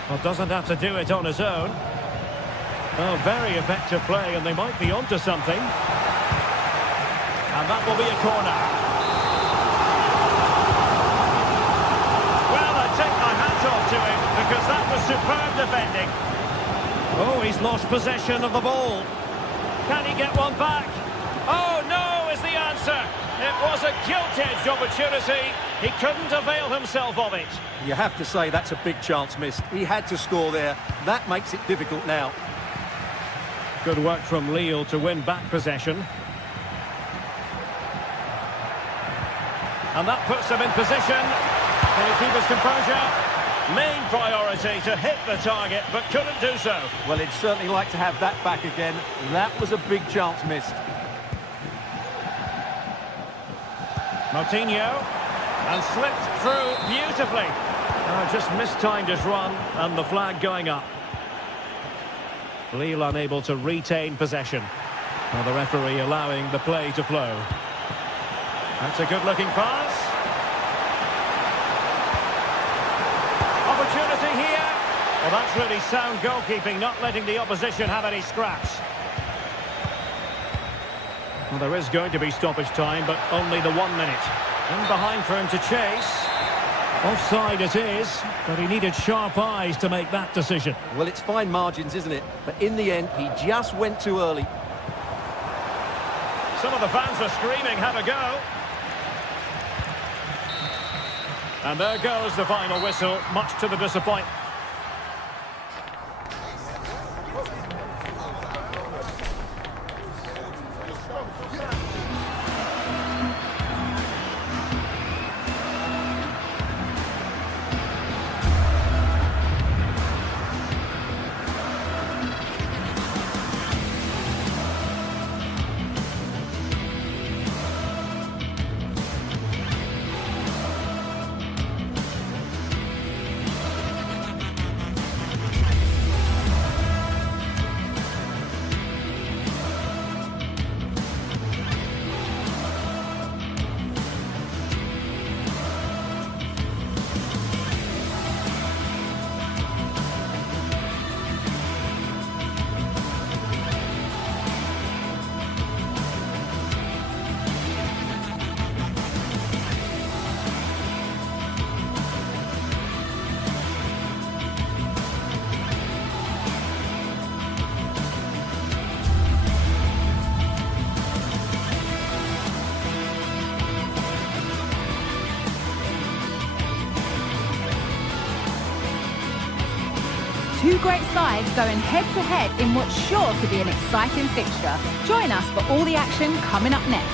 Well, doesn't have to do it on his own. Oh, very effective play, and they might be onto something. And that will be a corner. Well, I take my hat off to him, because that was superb defending. Oh, he's lost possession of the ball. Can he get one back? Oh, no, is the answer. It was a gilt-edged opportunity. He couldn't avail himself of it. You have to say that's a big chance missed. He had to score there. That makes it difficult now. Good work from Lille to win back possession. And that puts him in position. Can he keep his composure? Main priority to hit the target, but couldn't do so. Well, he'd certainly like to have that back again. That was a big chance missed. Moutinho. And slipped through beautifully. Just mistimed his run, and the flag going up. Lille unable to retain possession. Well, the referee allowing the play to flow. That's a good-looking pass. Opportunity here. Well, that's really sound goalkeeping, not letting the opposition have any scraps. Well, there is going to be stoppage time, but only the 1 minute. In behind for him to chase. Offside it is, but he needed sharp eyes to make that decision. Well, it's fine margins, isn't it? But in the end, he just went too early. Some of the fans are screaming, have a go. And there goes the final whistle, much to the disappointment. Two great sides going head-to-head in what's sure to be an exciting fixture. Join us for all the action coming up next.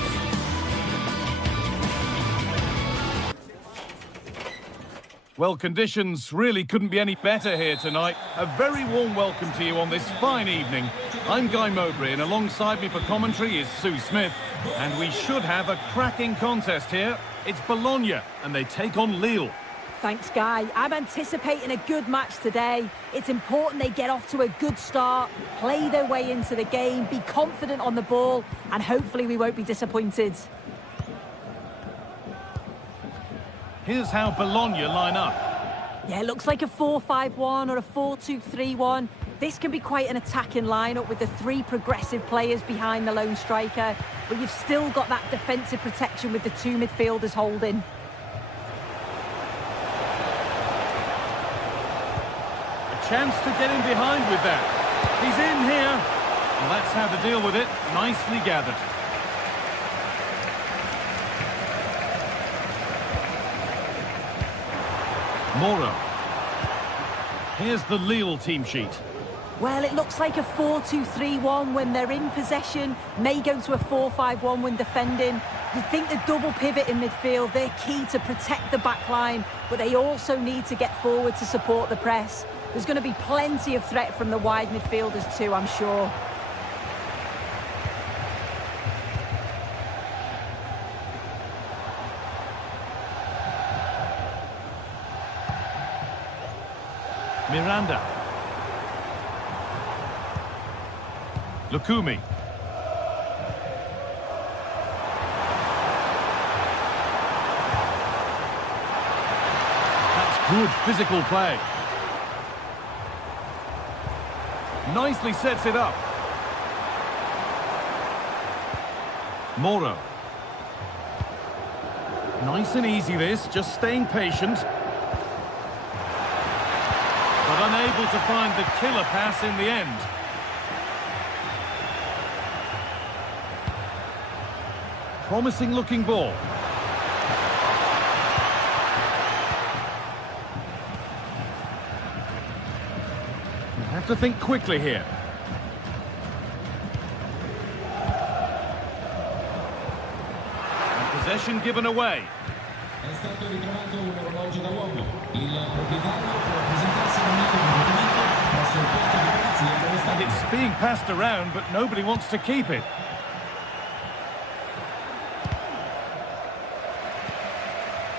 Well, conditions really couldn't be any better here tonight. A very warm welcome to you on this fine evening. I'm Guy Mowbray, and alongside me for commentary is Sue Smith. And we should have a cracking contest here. It's Bologna, and they take on Lille. Thanks, Guy. I'm anticipating a good match today. It's important they get off to a good start, play their way into the game, be confident on the ball, and hopefully we won't be disappointed. Here's how Bologna line up. Yeah, it looks like a 4-5-1 or a 4-2-3-1. This can be quite an attacking lineup with the three progressive players behind the lone striker, but you've still got that defensive protection with the two midfielders holding. Chance to get in behind with that. He's in here. Well, that's how to deal with it. Nicely gathered. Moro. Here's the Lille team sheet. Well, it looks like a 4-2-3-1 when they're in possession, may go to a 4-5-1 when defending. You'd think the double pivot in midfield, they're key to protect the back line, but they also need to get forward to support the press. There's going to be plenty of threat from the wide midfielders too, I'm sure. Miranda. Lukumi. That's good physical play. Nicely sets it up. Moro. Nice and easy this, just staying patient. But unable to find the killer pass in the end. Promising looking ball. You have to think quickly here. And possession given away. È stato ritrovato un orologio da uomo. Il proprietario può presentarsi immediatamente presso il posto di polizia dello And stadio. it's being passed around, but nobody wants to keep it.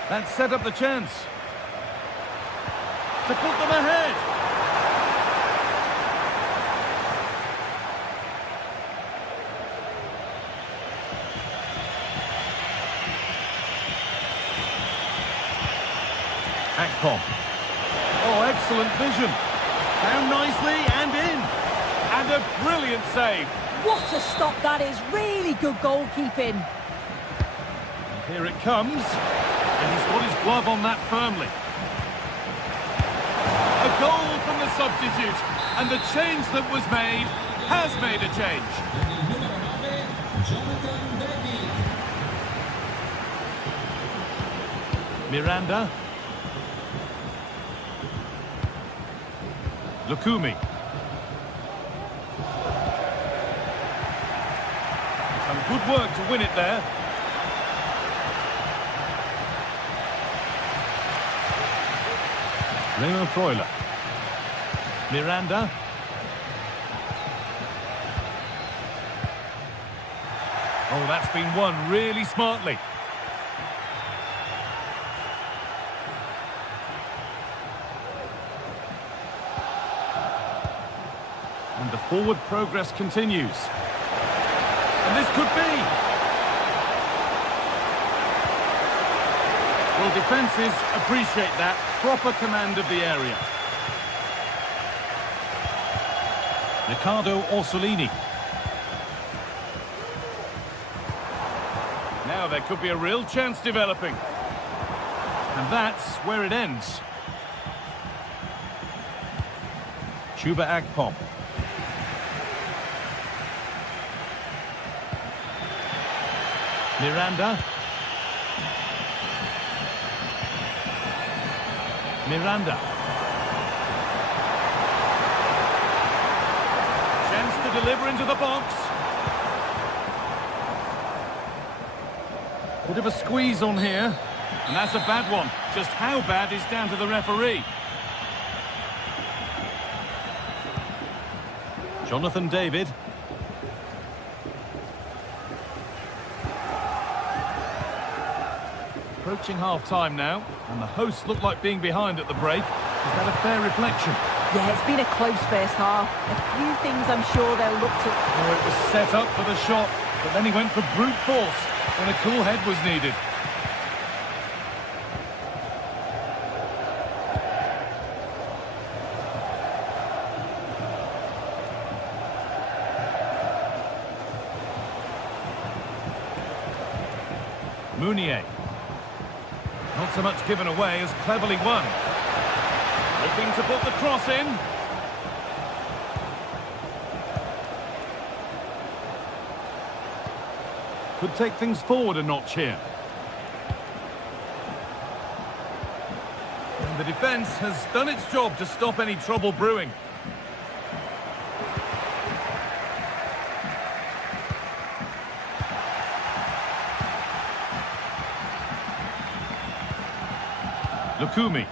That set up the chance to put them ahead. Akpom. Oh, excellent vision. Found nicely and in. And a brilliant save. What a stop that is, really good goalkeeping. And here it comes. And he's got his glove on that firmly. A goal from the substitute. And the change that was made has made a change. Miranda. Lukumi. Some good work to win it there. Raymond Freuler. Miranda. Oh, that's been won really smartly. And the forward progress continues. And this could be. Well, defences appreciate that. Proper command of the area. Riccardo Orsolini. Now there could be a real chance developing. And that's where it ends. Chuba Akpom. Miranda. Miranda. Chance to deliver into the box. Bit of a squeeze on here. And that's a bad one. Just how bad is down to the referee. Jonathan David. Approaching half-time now, and the hosts look like being behind at the break. Is that a fair reflection? Yeah, it's been a close first half. A few things I'm sure they'll look to... Oh, it was set up for the shot, but then he went for brute force when a cool head was needed. Mounier. Not so much given away as cleverly won. Looking to put the cross in. Could take things forward a notch here. And the defence has done its job to stop any trouble brewing. Lukumi.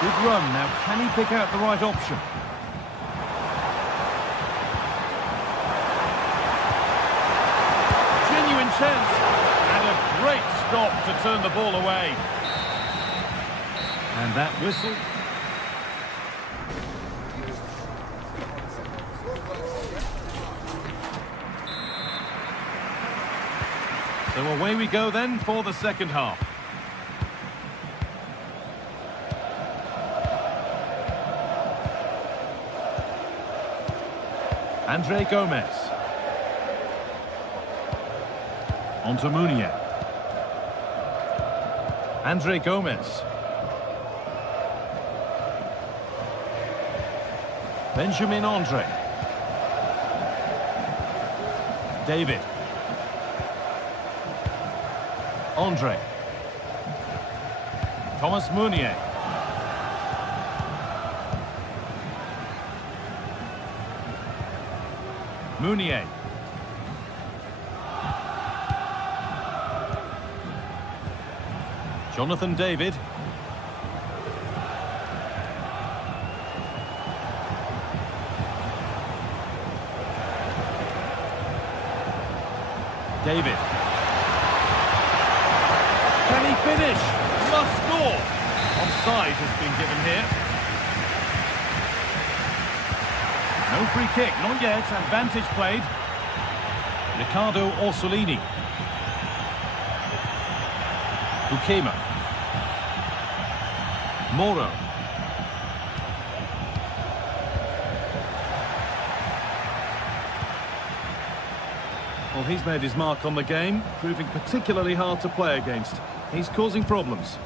Good run. Now, can he pick out the right option? Genuine chance. And a great stop to turn the ball away. And that whistle. So away we go then for the second half. Andre Gomez. On to Mounier. Andre Gomez. Benjamin Andre. David. Andre. Thomas Mounier. Mounier. Jonathan David. David. Can he finish? Must score. Offside has been given here. No free kick, not yet. Advantage played. Riccardo Orsolini. Bukema. Moro. Well, he's made his mark on the game, proving particularly hard to play against. He's causing problems.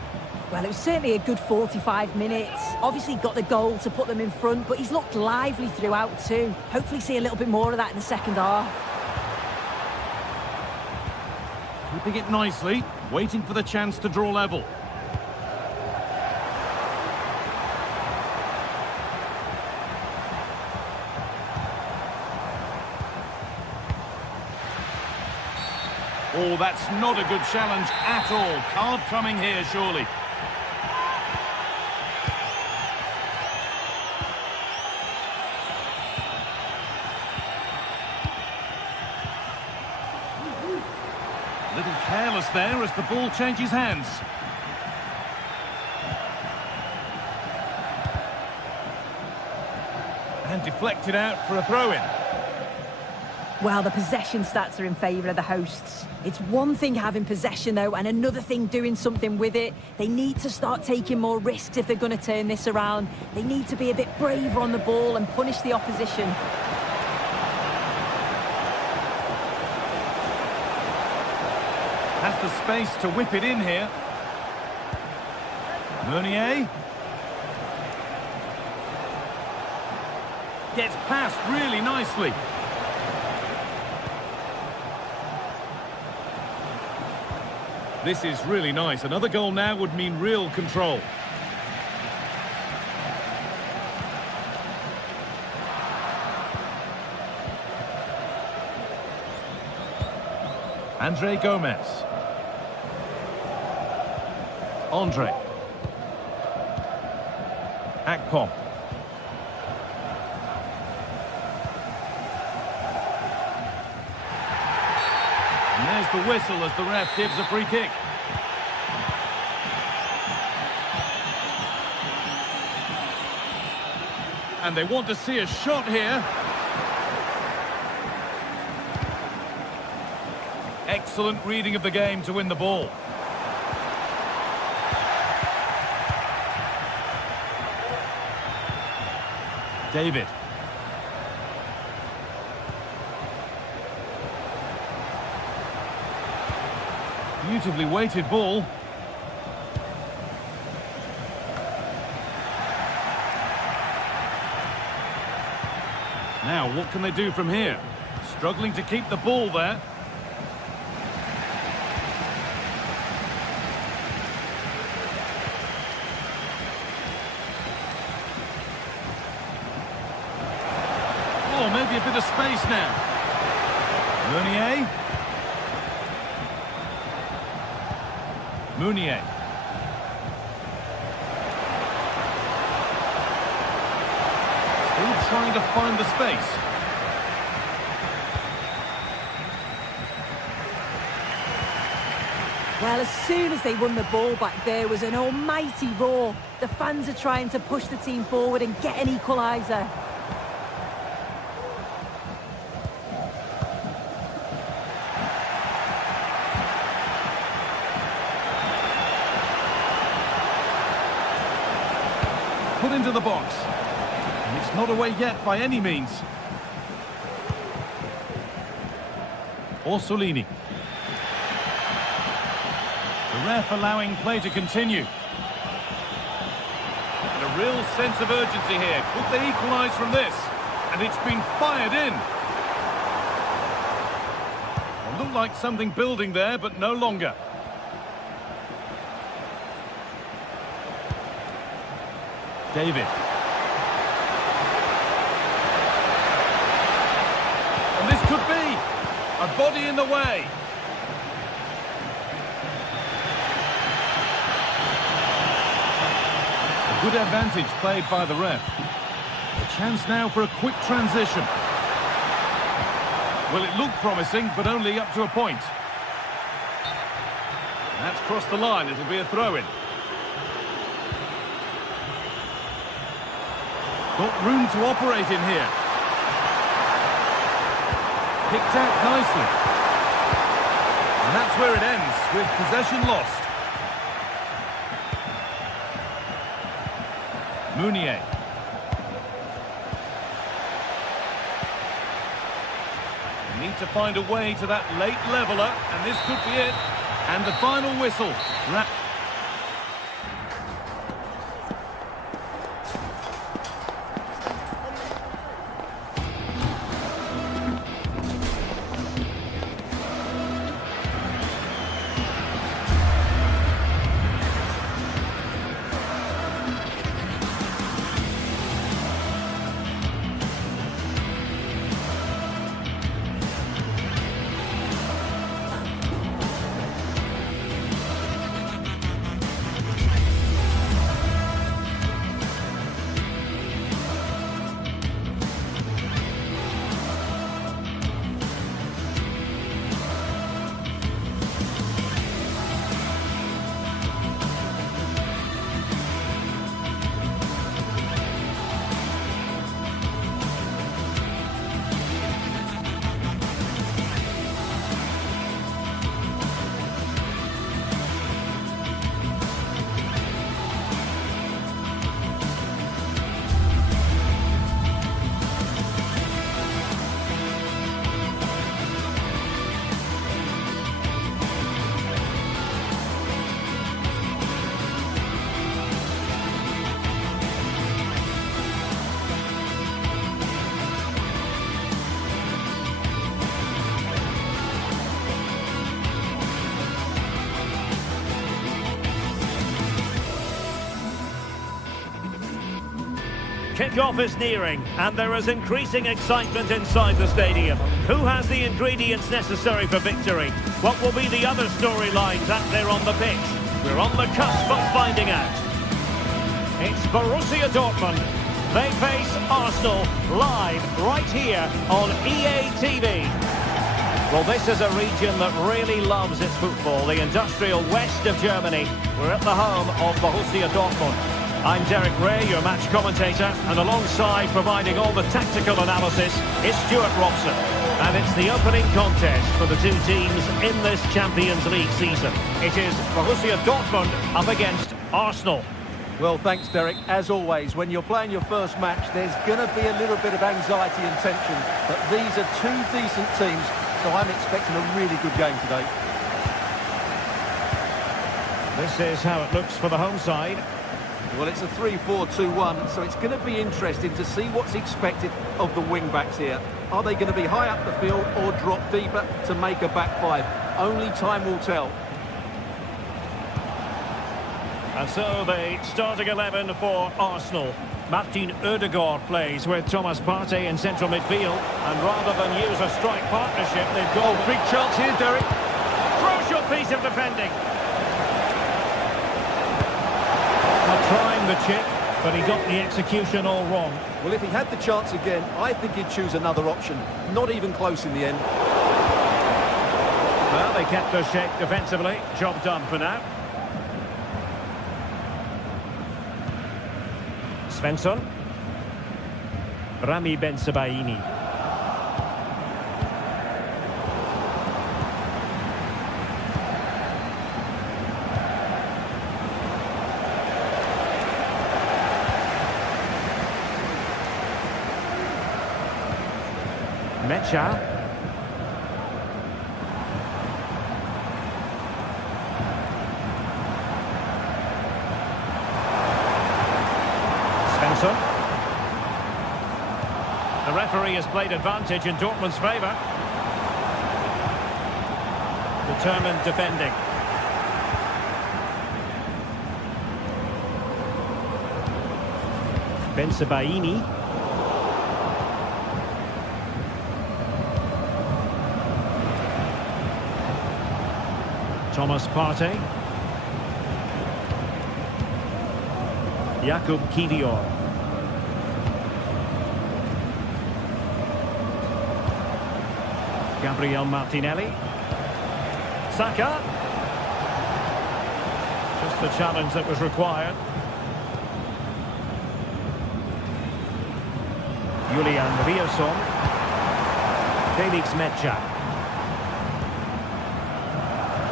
Well, it was certainly a good 45 minutes. Obviously got the goal to put them in front, but he's looked lively throughout too. Hopefully see a little bit more of that in the second half. Keeping it nicely, waiting for the chance to draw level. Oh, that's not a good challenge at all. Card coming here, surely. A little careless there as the ball changes hands. And deflected out for a throw-in. Well, the possession stats are in favour of the hosts. It's one thing having possession, though, and another thing doing something with it. They need to start taking more risks if they're going to turn this around. They need to be a bit braver on the ball and punish the opposition. Has the space to whip it in here. Mounier. Gets past really nicely. This is really nice. Another goal now would mean real control. Andre Gomez. Andre. Akpom. applies the whistle as the ref gives a free kick. And they want to see a shot here. Excellent reading of the game to win the ball. David. Beautifully weighted ball. Now, what can they do from here? Struggling to keep the ball there. Oh, maybe a bit of space now. Meunier. Still trying to find the space. Well, as soon as they won the ball back, there was an almighty roar. The fans are trying to push the team forward and get an equaliser. Put into the box. And it's not away yet by any means. Orsolini. The ref allowing play to continue. And a real sense of urgency here. Could they equalise from this? And it's been fired in. It looked like something building there, but no longer. David. And this could be a body in the way. A good advantage played by the ref. A chance now for a quick transition. Well, it looked promising, but only up to a point. That's crossed the line. It'll be a throw-in. Got room to operate in here. Picked out nicely. And that's where it ends, with possession lost. Meunier. They need to find a way to that late leveller, and this could be it. And the final whistle. Kick-off is nearing, and there is increasing excitement inside the stadium. Who has the ingredients necessary for victory? What will be the other storylines out there on the pitch? We're on the cusp of finding out. It's Borussia Dortmund. They face Arsenal live right here on EA TV. Well, this is a region that really loves its football, the industrial west of Germany. We're at the home of Borussia Dortmund. I'm Derek Ray, your match commentator, and alongside providing all the tactical analysis is Stuart Robson. And it's the opening contest for the two teams in this Champions League season. It is Borussia Dortmund up against Arsenal. Well, thanks, Derek. As always, when you're playing your first match, there's going to be a little bit of anxiety and tension. But these are two decent teams, so I'm expecting a really good game today. This is how it looks for the home side. Well, it's a 3-4-2-1, so it's going to be interesting to see what's expected of the wing-backs here. Are they going to be high up the field or drop deeper to make a back five? Only time will tell. And so the starting 11 for Arsenal. Martin Odegaard plays with Thomas Partey in central midfield. And rather than use a strike partnership, they've got big chance here, Derek. Crucial piece of defending. Trying the chip, but he got the execution all wrong. Well, if he had the chance again, I think he'd choose another option. Not even close in the end. Well, they kept their shape defensively. Job done for now. Svensson. Rami Bensebaini. Mecha. Svensson. The referee has played advantage in Dortmund's favour. Determined defending. Bensebaini. Thomas Partey. Jakub Kiwior. Gabriel Martinelli. Saka. Just the challenge that was required. Julian Rierson. Felix Mecha.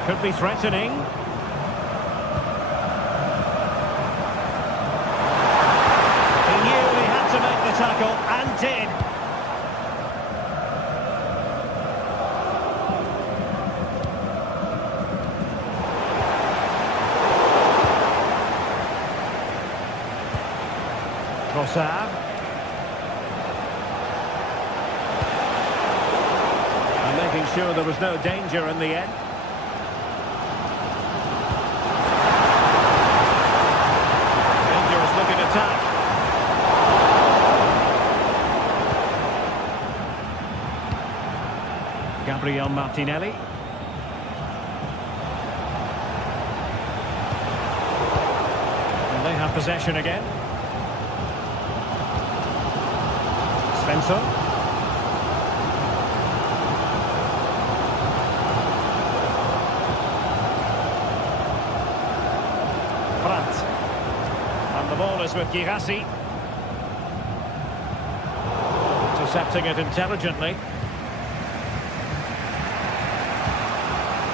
Could be threatening. He knew he had to make the tackle and did. Trossard. And making sure there was no danger in the end. Gabriel Martinelli. And they have possession again. Svensson. Brandt. And the ball is with Girassi. Intercepting it intelligently.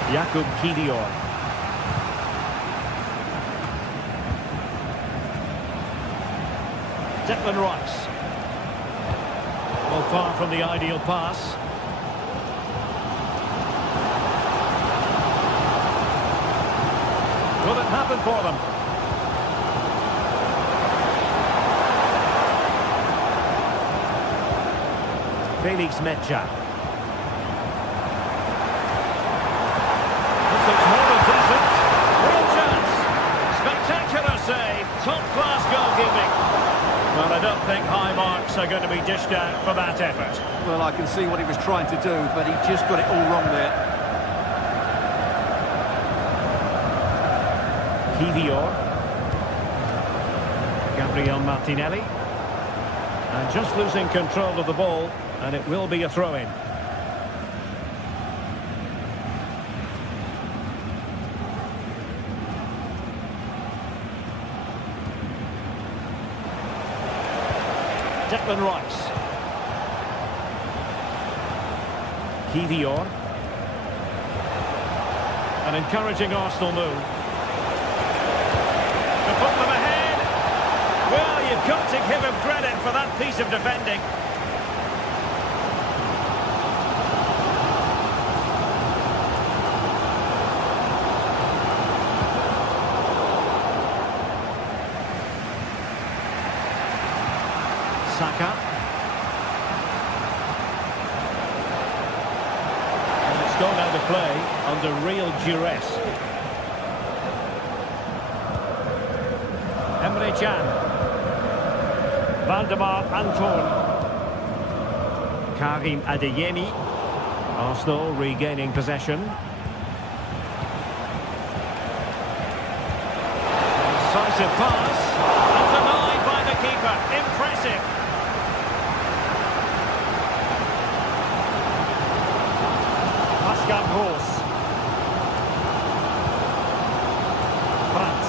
Jakub Kiwior. Declan Rice. Well, far from the ideal pass. Will it happen for them? Felix Mecha. Top-class goalkeeping. Well, I don't think high marks are going to be dished out for that effort. Well, I can see what he was trying to do, but he just got it all wrong there. Kiwior. Gabriel Martinelli. And just losing control of the ball, and it will be a throw-in. Declan Rice. Kivior. An encouraging Arsenal move. To put them ahead. Well, you've got to give him credit for that piece of defending. Saka. And it's gone out of play under real duress. Emre Can. Valdemar Anton. Karim Adeyemi. Arsenal regaining possession. Decisive pass. And denied by the keeper. Impressive. Pascal Gross. Brandt.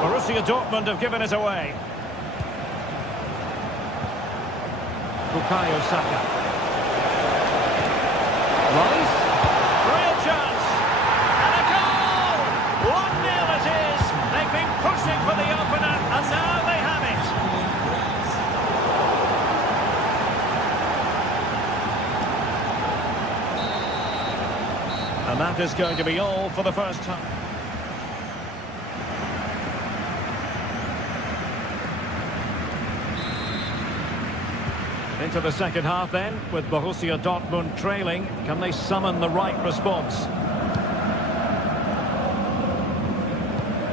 Borussia Dortmund have given it away. Bukayo Saka. Rice. Real chance. And a goal! 1-0 it is. They've been pushing for the opener, and now they have it. And that is going to be all for the first time. Into the second half then, with Borussia Dortmund trailing. Can they summon the right response?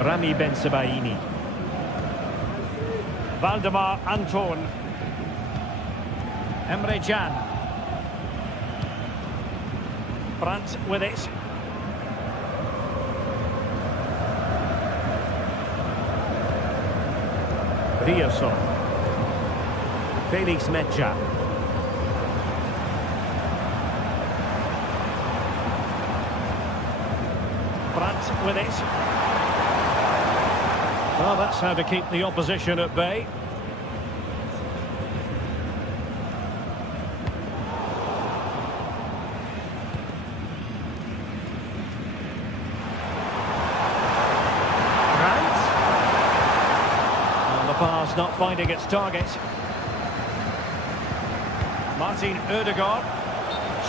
Rami Bensebaini. Valdemar Anton. Emre Can. Brandt with it. Rioson. Felix Mecha. Brandt with it. Well, that's how to keep the opposition at bay. Brandt. And the pass not finding its target. Martin Ødegaard,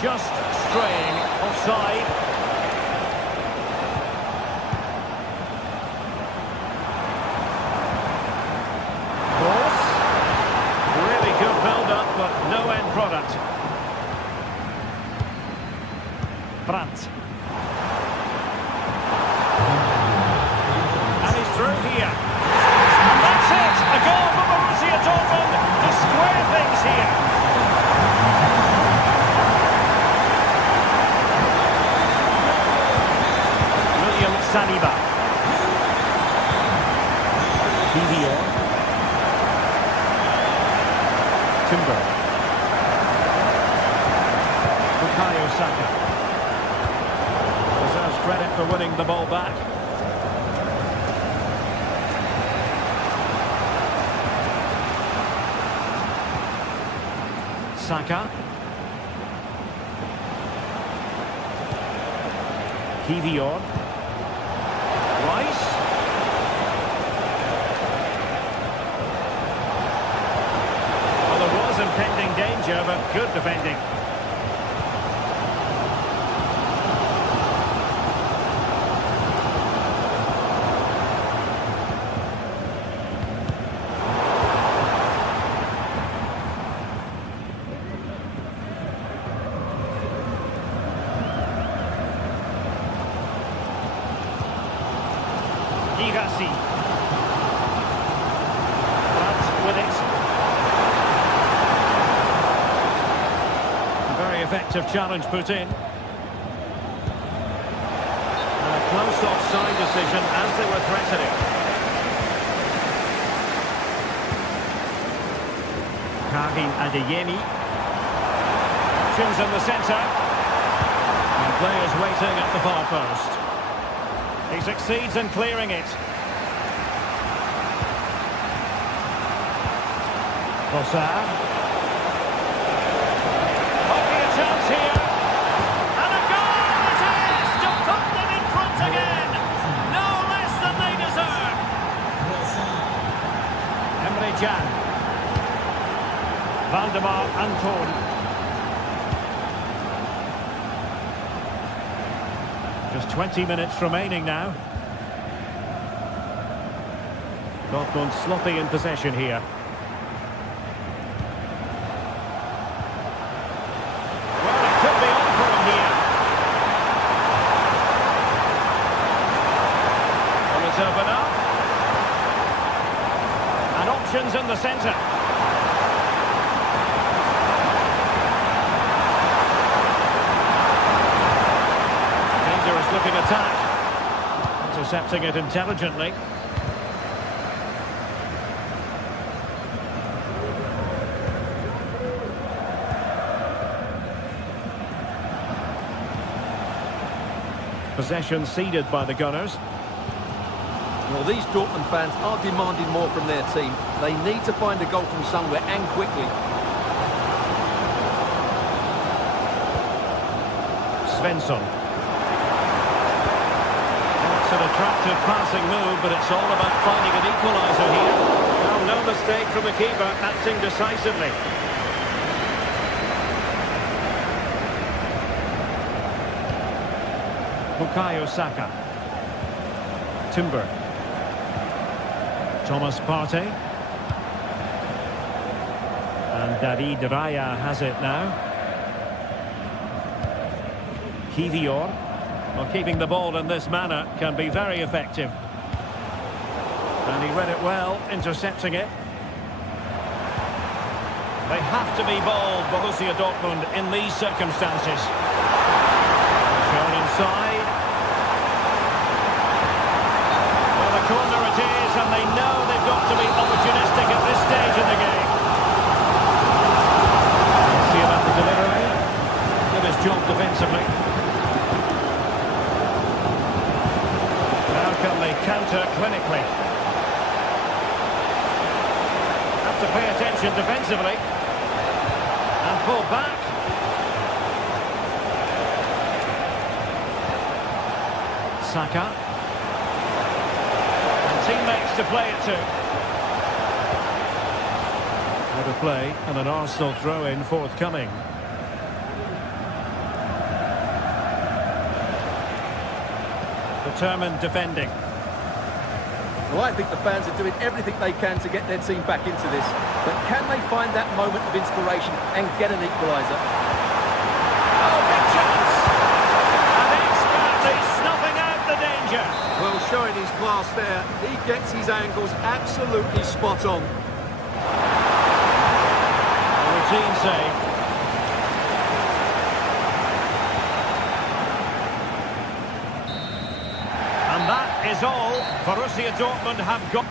just straying offside. Cross. Really good build-up, but no end product. Brandt. And he's through here. And that's it! A goal for Borussia Dortmund to square things here. Saliba. Kivior. Timber. Bukayo Saka. Deserves credit for winning the ball back. Saka. Kivior. Rice. Well, there was impending danger, but good defending. Igasi. Brandt with it. Very effective challenge put in. And a close offside decision as they were threatening. Karim Adeyemi. Options in the centre. And Players waiting at the far post. He succeeds in clearing it. Bossard. Might be a chance here. And a goal it is to put them in front again. No less than they deserve. Emre Can. Valdemar Anton. Just 20 minutes remaining now. Dortmund sloppy in possession here. Well, it could be on for him here. Well, it's open up. And options in the centre. Looking attack, intercepting it intelligently. Possession ceded by the Gunners. Well, these Dortmund fans are demanding more from their team. They need to find a goal from somewhere and quickly. Svensson. It's an attractive passing move, but it's all about finding an equaliser here. Well, no mistake from the keeper, acting decisively. Bukayo Saka. Timber. Thomas Partey. And David Raya has it now. Kivior. Well, keeping the ball in this manner can be very effective. And he read it well, intercepting it. They have to be bold, Borussia Dortmund, in these circumstances. Shown inside. Well, the corner it is, and they know they've got to be opportunistic at this stage in the game. See about the delivery. Did his job defensively. Can they counter clinically? Have to pay attention defensively. And pull back. Saka. And teammates to play it to. What a play, and an Arsenal throw-in forthcoming. Determined defending. Well, I think the fans are doing everything they can to get their team back into this. But can they find that moment of inspiration and get an equaliser? Oh, big chance! And expertly snuffing out the danger. Well, showing his class there. He gets his angles absolutely spot on. Routine save. That is all Borussia Dortmund have got.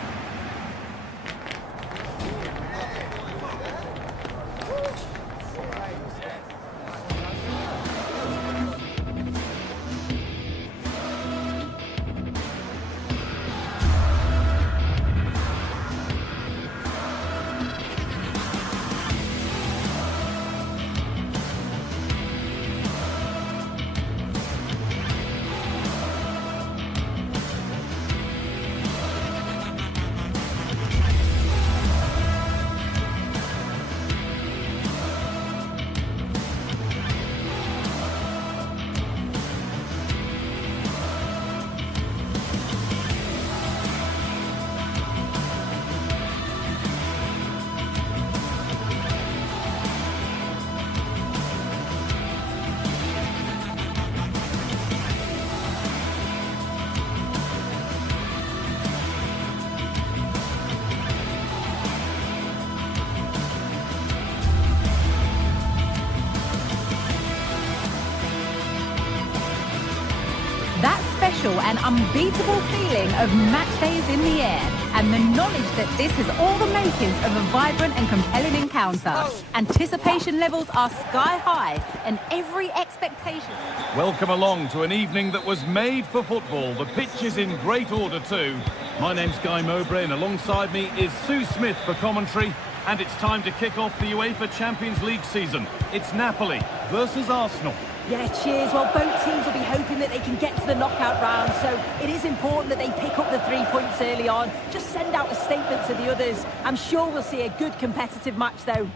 special and unbeatable feeling of match days in the air, and the knowledge that this has all the makings of a vibrant and compelling encounter. Anticipation levels are sky high, and every expectation... Welcome along to an evening that was made for football. The pitch is in great order too. My name's Guy Mowbray, and alongside me is Sue Smith for commentary. And it's time to kick off the UEFA Champions League season. It's Napoli versus Arsenal. Yeah, cheers. Well, both teams will be hoping that they can get to the knockout round, so it is important that they pick up the 3 points early on. Just send out a statement to the others. I'm sure we'll see a good competitive match, though.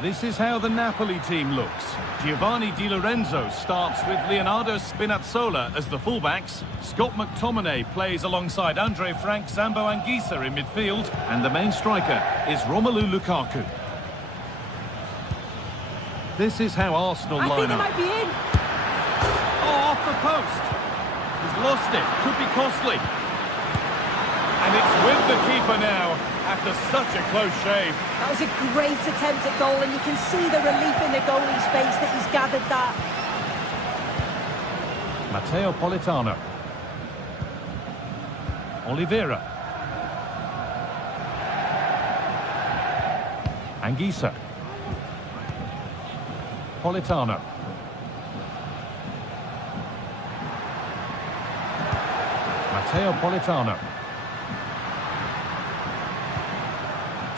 This is how the Napoli team looks. Giovanni Di Lorenzo starts with Leonardo Spinazzola as the fullbacks. Scott McTominay plays alongside Andre Frank Zambo Anguissa in midfield. And the main striker is Romelu Lukaku. This is how Arsenal line up. I think they might be in. Oh, off the post. He's lost it. Could be costly. And it's with the keeper now after such a close shave. That was a great attempt at goal, and you can see the relief in the goalie's face that he's gathered that. Matteo Politano. Oliveira. Anguissa. Politano. Matteo Politano.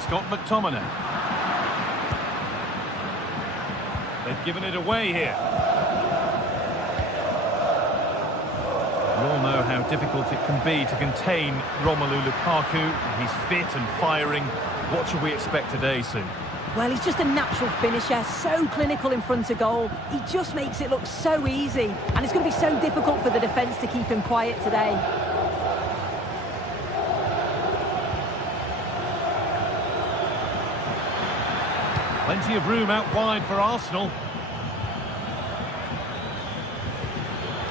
Scott McTominay. They've given it away here. We all know how difficult it can be to contain Romelu Lukaku. He's fit and firing. What should we expect today, Sue? Well, he's just a natural finisher, so clinical in front of goal. He just makes it look so easy, and it's going to be so difficult for the defence to keep him quiet today. Plenty of room out wide for Arsenal.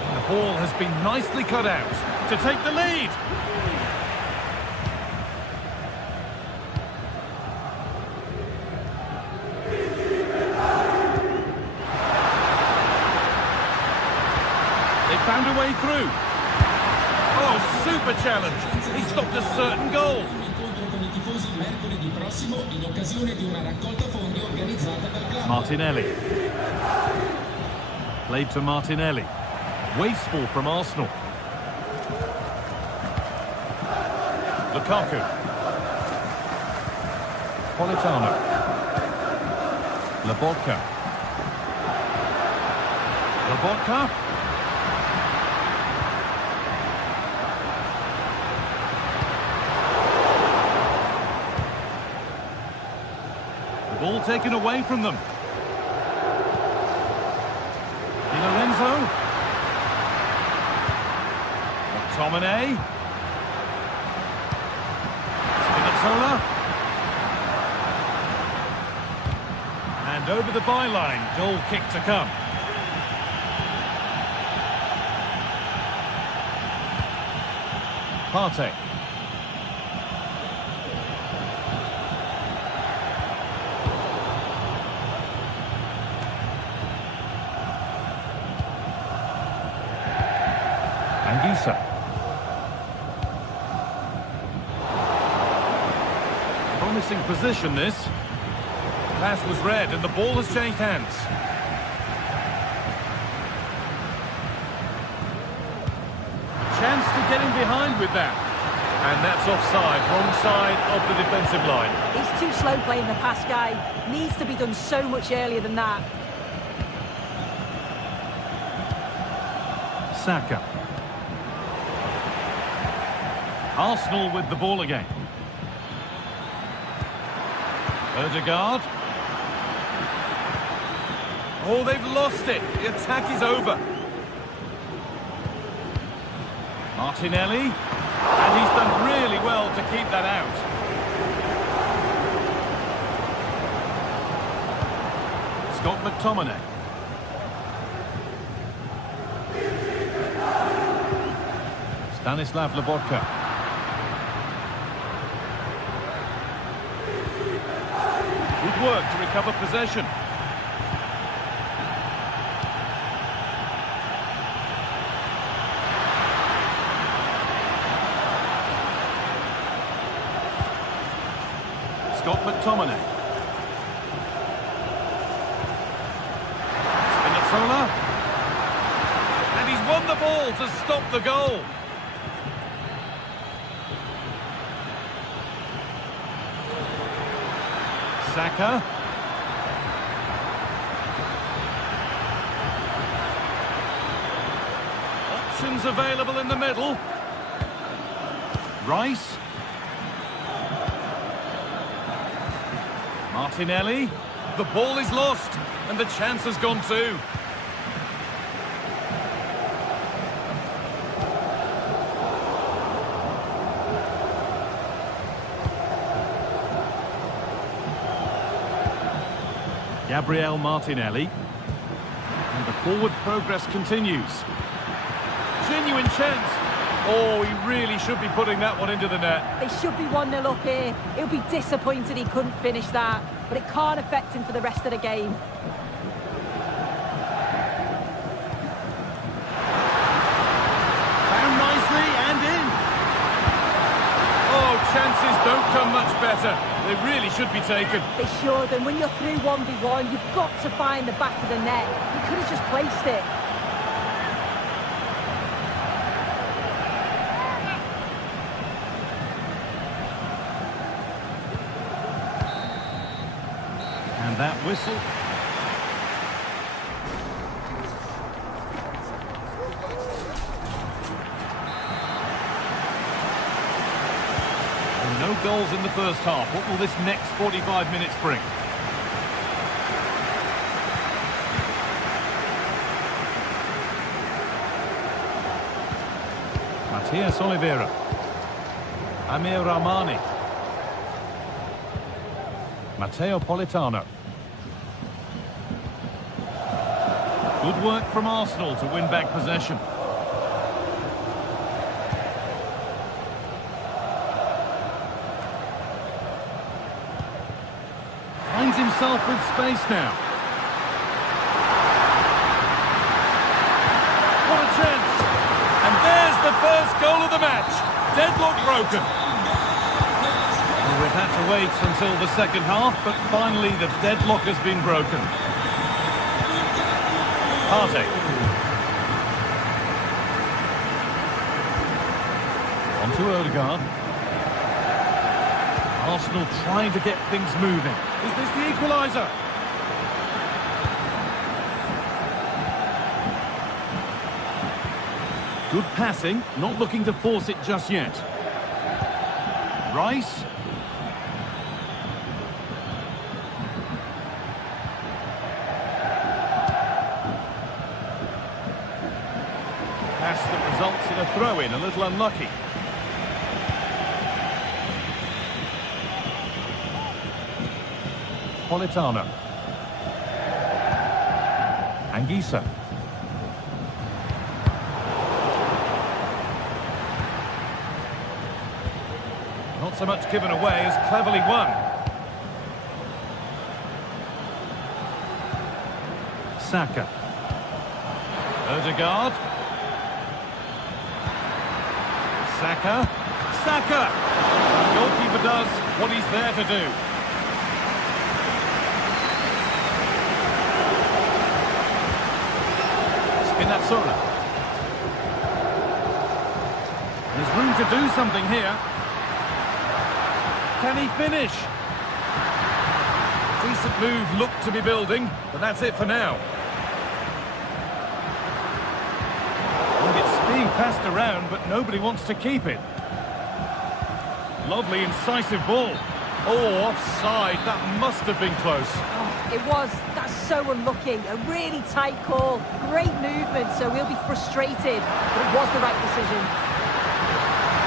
And the ball has been nicely cut out to take the lead. They found a way through. Oh, super challenge. He stopped a certain goal. Martinelli. Played to Martinelli. Wasteful from Arsenal. Lukaku. Politano. Lobotka. Lobotka. The ball taken away from them. Di Lorenzo. McTominay. Spinazzola. And over the byline, goal kick to come. Partey. Anguissa. Promising position this. Pass was read and the ball has changed hands. Chance to get in behind with that. And that's offside, wrong side of the defensive line. He's too slow playing the pass, guy. Needs to be done so much earlier than that. Saka. Arsenal with the ball again. Odegaard. Oh, they've lost it. The attack is over. Martinelli. And he's done really well to keep that out. Scott McTominay. Stanislav Lobotka. Good work to recover possession. McTominay. Spinazzola. And he's won the ball to stop the goal. Saka. Options available in the middle. Rice. Martinelli. The ball is lost, and the chance has gone too. Gabriel Martinelli. And the forward progress continues. Genuine chance. Oh, he really should be putting that one into the net. They should be 1-0 up here. He'll be disappointed he couldn't finish that, but it can't affect him for the rest of the game. Found nicely and in. Oh, chances don't come much better. They really should be taken. They should, and when you're through 1v1, you've got to find the back of the net. He could have just placed it. And that whistle. And no goals in the first half. What will this next 45 minutes bring? Matias Oliveira. Amir Rahmani. Matteo Politano. Good work from Arsenal to win back possession. Finds himself with space now. What a chance! And there's the first goal of the match. Deadlock broken. Well, we've had to wait until the second half, but finally the deadlock has been broken. Partey. On to Odegaard. Arsenal trying to get things moving. Is this the equaliser? Good passing, not looking to force it just yet. Rice. Pass that results in a throw-in, a little unlucky. Politano. Anguissa. Not so much given away as cleverly won. Saka. Odegaard. Saka. Saka! The goalkeeper does what he's there to do. Spinazzola. There's room to do something here. Can he finish? Decent move looked to be building, but that's it for now. And it's being passed around, but nobody wants to keep it. Lovely, incisive ball. Oh, offside. That must have been close. Oh, it was. That's so unlucky. A really tight call. Great movement, so we'll be frustrated. But it was the right decision.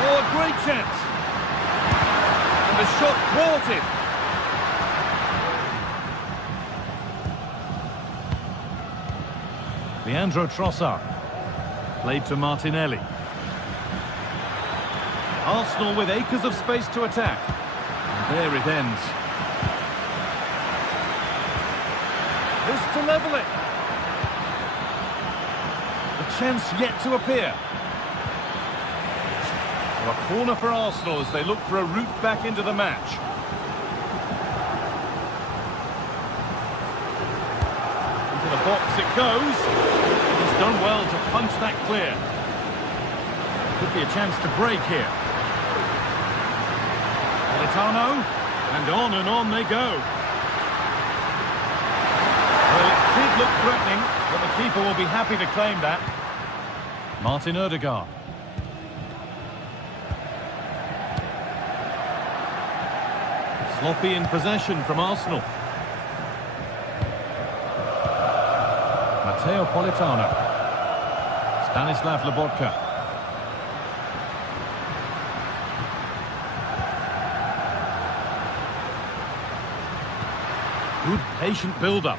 Oh, a great chance. And the shot thwarted. Leandro Trossard. Played to Martinelli. Arsenal with acres of space to attack. And there it ends. This to level it. The chance yet to appear. So a corner for Arsenal as they look for a route back into the match. the box it goes. He's done well to punch that clear. Could be a chance to break here. Politano, and on they go. Well, it did look threatening, but the keeper will be happy to claim that. Martin Ødegaard. Sloppy in possession from Arsenal. Matteo Politano. Stanislav Lobotka. Good patient build-up.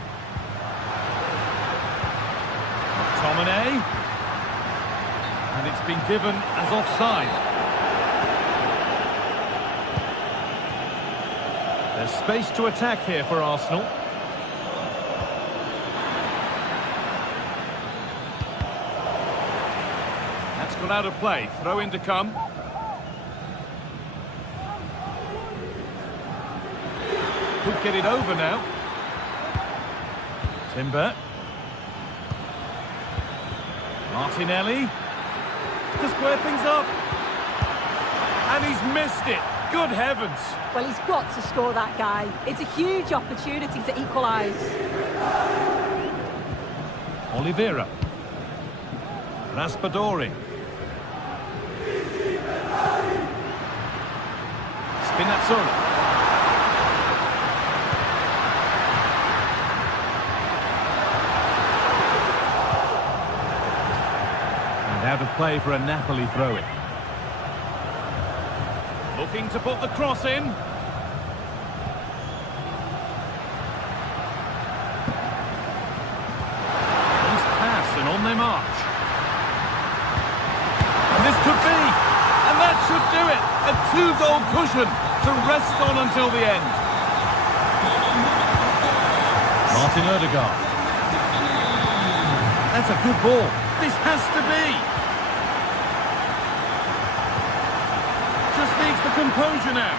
McTominay. And it's been given as offside. There's space to attack here for Arsenal. That's gone out of play. Throw in to come. Could get it over now. Timber. Martinelli. To square things up. And he's missed it. Good heavens. Well, he's got to score, that guy. It's a huge opportunity to equalise. Oliveira. Raspadori. Spinazzola. And out of play for a Napoli throw-in. Looking to put the cross in. Nice pass, and on they march. And this could be, and that should do it. A 2-goal cushion to rest on until the end. Martin Ødegaard. That's a good ball. This has to be. Just needs the composure now.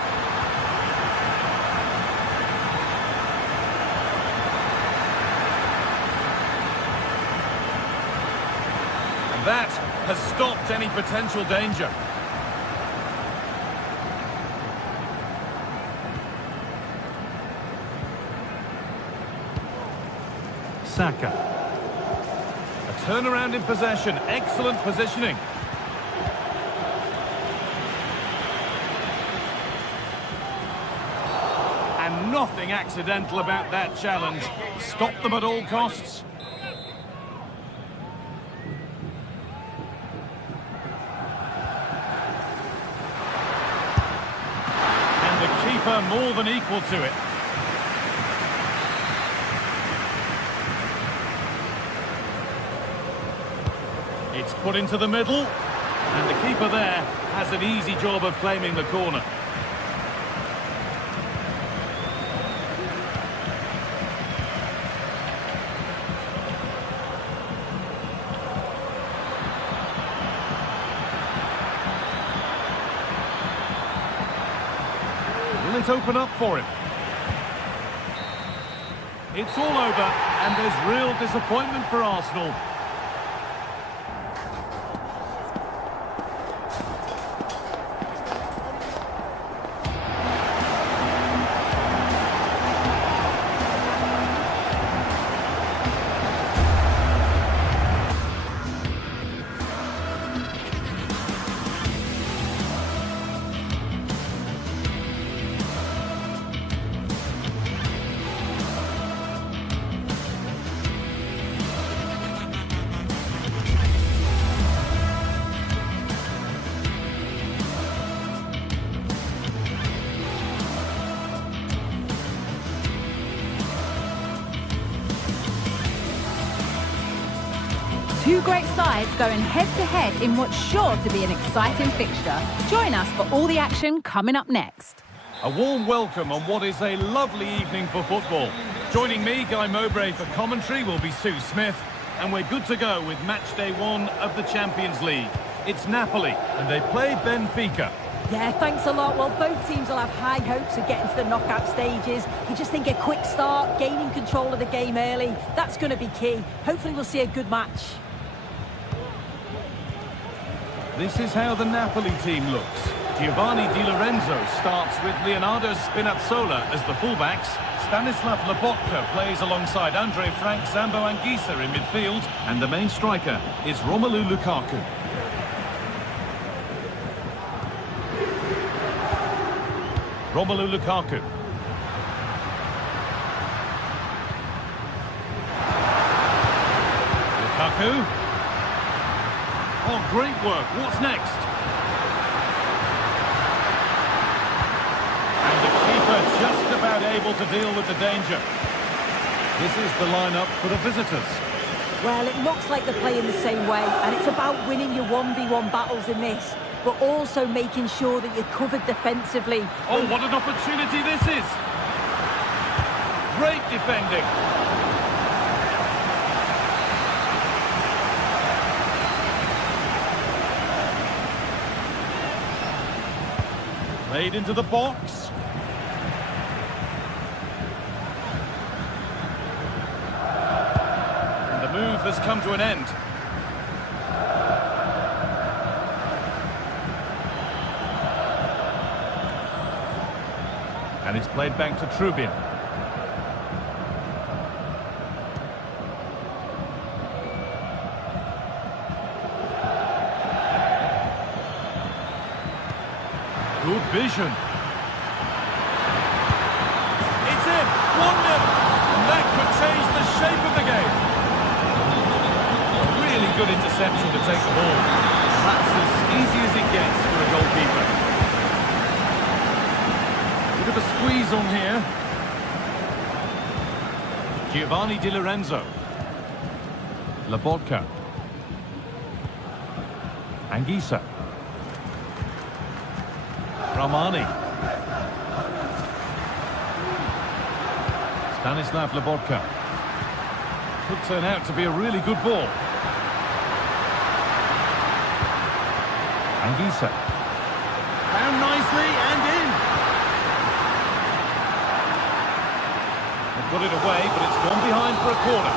And that has stopped any potential danger. Saka. A turnaround in possession. Excellent positioning. And nothing accidental about that challenge. Stop them at all costs. And the keeper more than equal to it. It's put into the middle. And the keeper there has an easy job of claiming the corner. Will it open up for him? It's all over, and there's real disappointment for Arsenal. Two great sides going head-to-head in what's sure to be an exciting fixture. Join us for all the action coming up next. A warm welcome on what is a lovely evening for football. Joining me, Guy Mowbray, for commentary will be Sue Smith, and we're good to go with match day 1 of the Champions League. It's Napoli, and they play Benfica. Yeah, thanks a lot. Well, both teams will have high hopes of getting to the knockout stages. You just think a quick start, gaining control of the game early, that's going to be key. Hopefully we'll see a good match. This is how the Napoli team looks. Giovanni Di Lorenzo starts with Leonardo Spinazzola as the fullbacks. Stanislav Lobotka plays alongside Andre Frank Zambo Anguissa in midfield. And the main striker is Romelu Lukaku. Romelu Lukaku. Lukaku. Oh, great work. What's next? And the keeper just about able to deal with the danger. This is the lineup for the visitors. Well, it looks like they're playing the same way, and it's about winning your 1v1 battles in this, but also making sure that you're covered defensively. Oh, what an opportunity this is! Great defending. Played into the box. And the move has come to an end. And it's played back to Trubin. Good vision. It's in! 1-0! And that could change the shape of the game. Really good interception to take the ball. That's as easy as it gets for a goalkeeper. Bit of a squeeze on here. Giovanni Di Lorenzo. Lobotka. Anguissa. Ramani. Stanislav Lobotka. Could turn out to be a really good ball. Anguissa. Found nicely and in. They've got it away, but it's gone behind for a corner.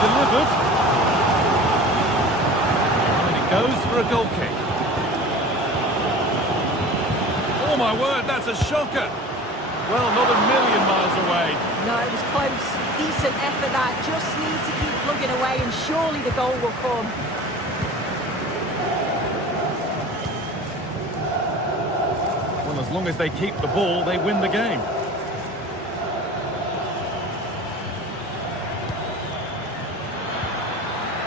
Delivered. Goes for a goal kick. Oh my word, that's a shocker. Well, not a million miles away. No, it was close. Decent effort that. Just need to keep plugging away and surely the goal will come. Well, as long as they keep the ball, they win the game.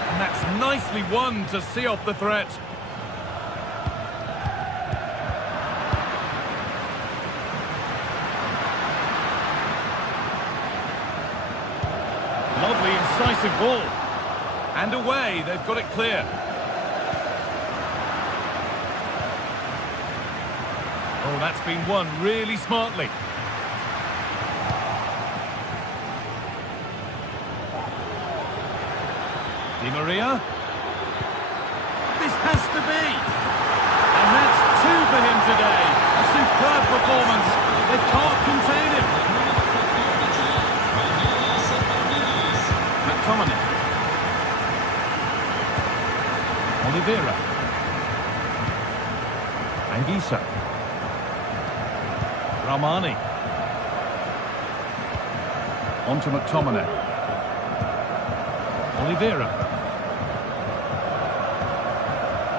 And that's nicely won to see off the threat. Lovely, incisive ball. And away, they've got it clear. Oh, that's been won really smartly. Di Maria. This has to be. And that's 2 for him today. A superb performance. They can't contain him. McTominay. Oliveira. Anguissa. Ramani. On to McTominay. Oliveira.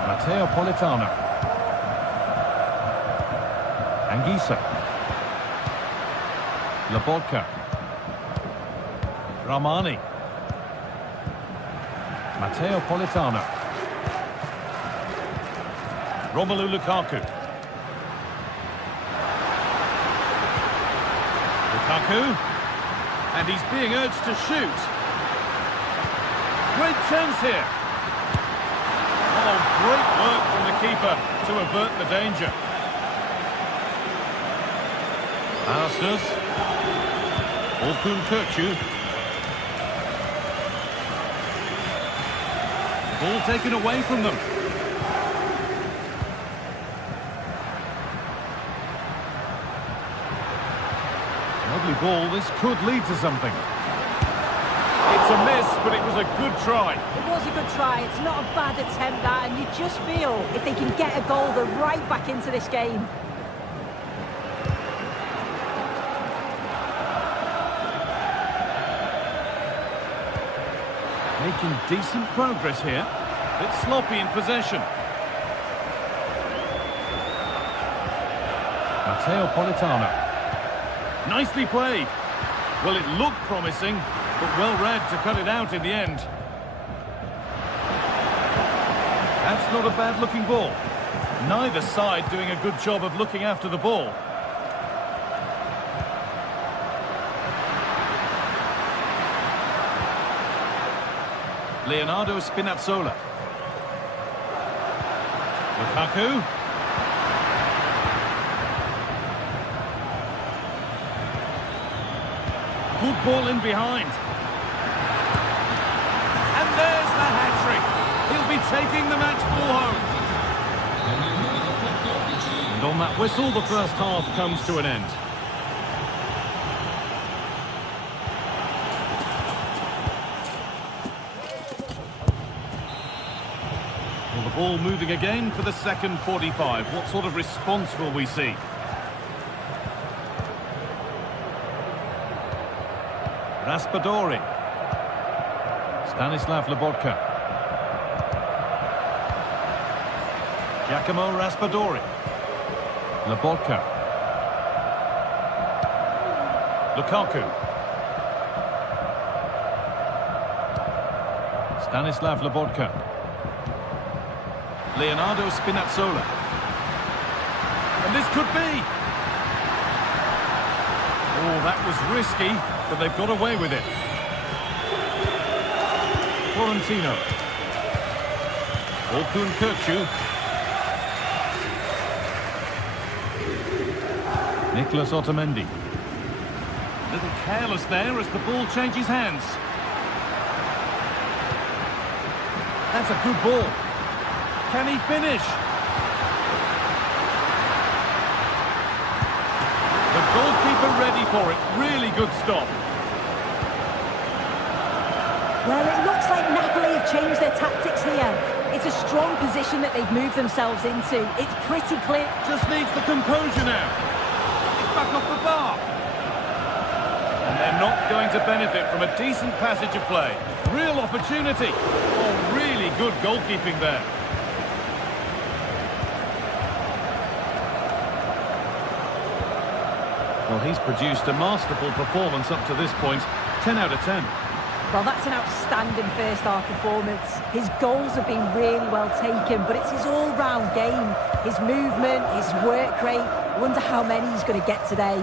Matteo Politano. Anguissa. Lobotka. Ramani. Matteo Politano. Romelu Lukaku. Lukaku. And he's being urged to shoot. Great chance here. Oh, great work from the keeper to avert the danger. Arsenal. Orkun Kökçü. Ball taken away from them. Lovely ball, this could lead to something. It's a miss, but it was a good try. It was a good try. It's not a bad attempt, that, and you just feel if they can get a goal, they're right back into this game. Making decent progress here. Bit sloppy in possession. Matteo Politano. Nicely played. Well, it looked promising, but well read to cut it out in the end. That's not a bad-looking ball. Neither side doing a good job of looking after the ball. Leonardo Spinazzola. Lukaku. Good ball in behind. And there's the hat-trick. He'll be taking the match ball home. And on that whistle, the first half comes to an end. Well, the ball moving again for the second 45. What sort of response will we see? Raspadori. Stanislav Lobotka. Giacomo Raspadori. Lobotka. Lukaku. Stanislav Lobotka. Leonardo Spinazzola. And this could be. Oh, that was risky, but they've got away with it. Florentino. Orkun Kökçü. Nicolas Otamendi. A little careless there as the ball changes hands. That's a good ball. Can he finish? The goalkeeper ready for it. Really good stop. Well, it looks like Napoli have changed their tactics here. It's a strong position that they've moved themselves into. It's pretty clear. Just needs the composure now. It's back off the bar. And they're not going to benefit from a decent passage of play. Real opportunity. Oh, really good goalkeeping there. Well, he's produced a masterful performance up to this point. 10 out of 10. Well, that's an outstanding first-half performance. His goals have been really well taken, but it's his all-round game. His movement, his work rate. I wonder how many he's going to get today.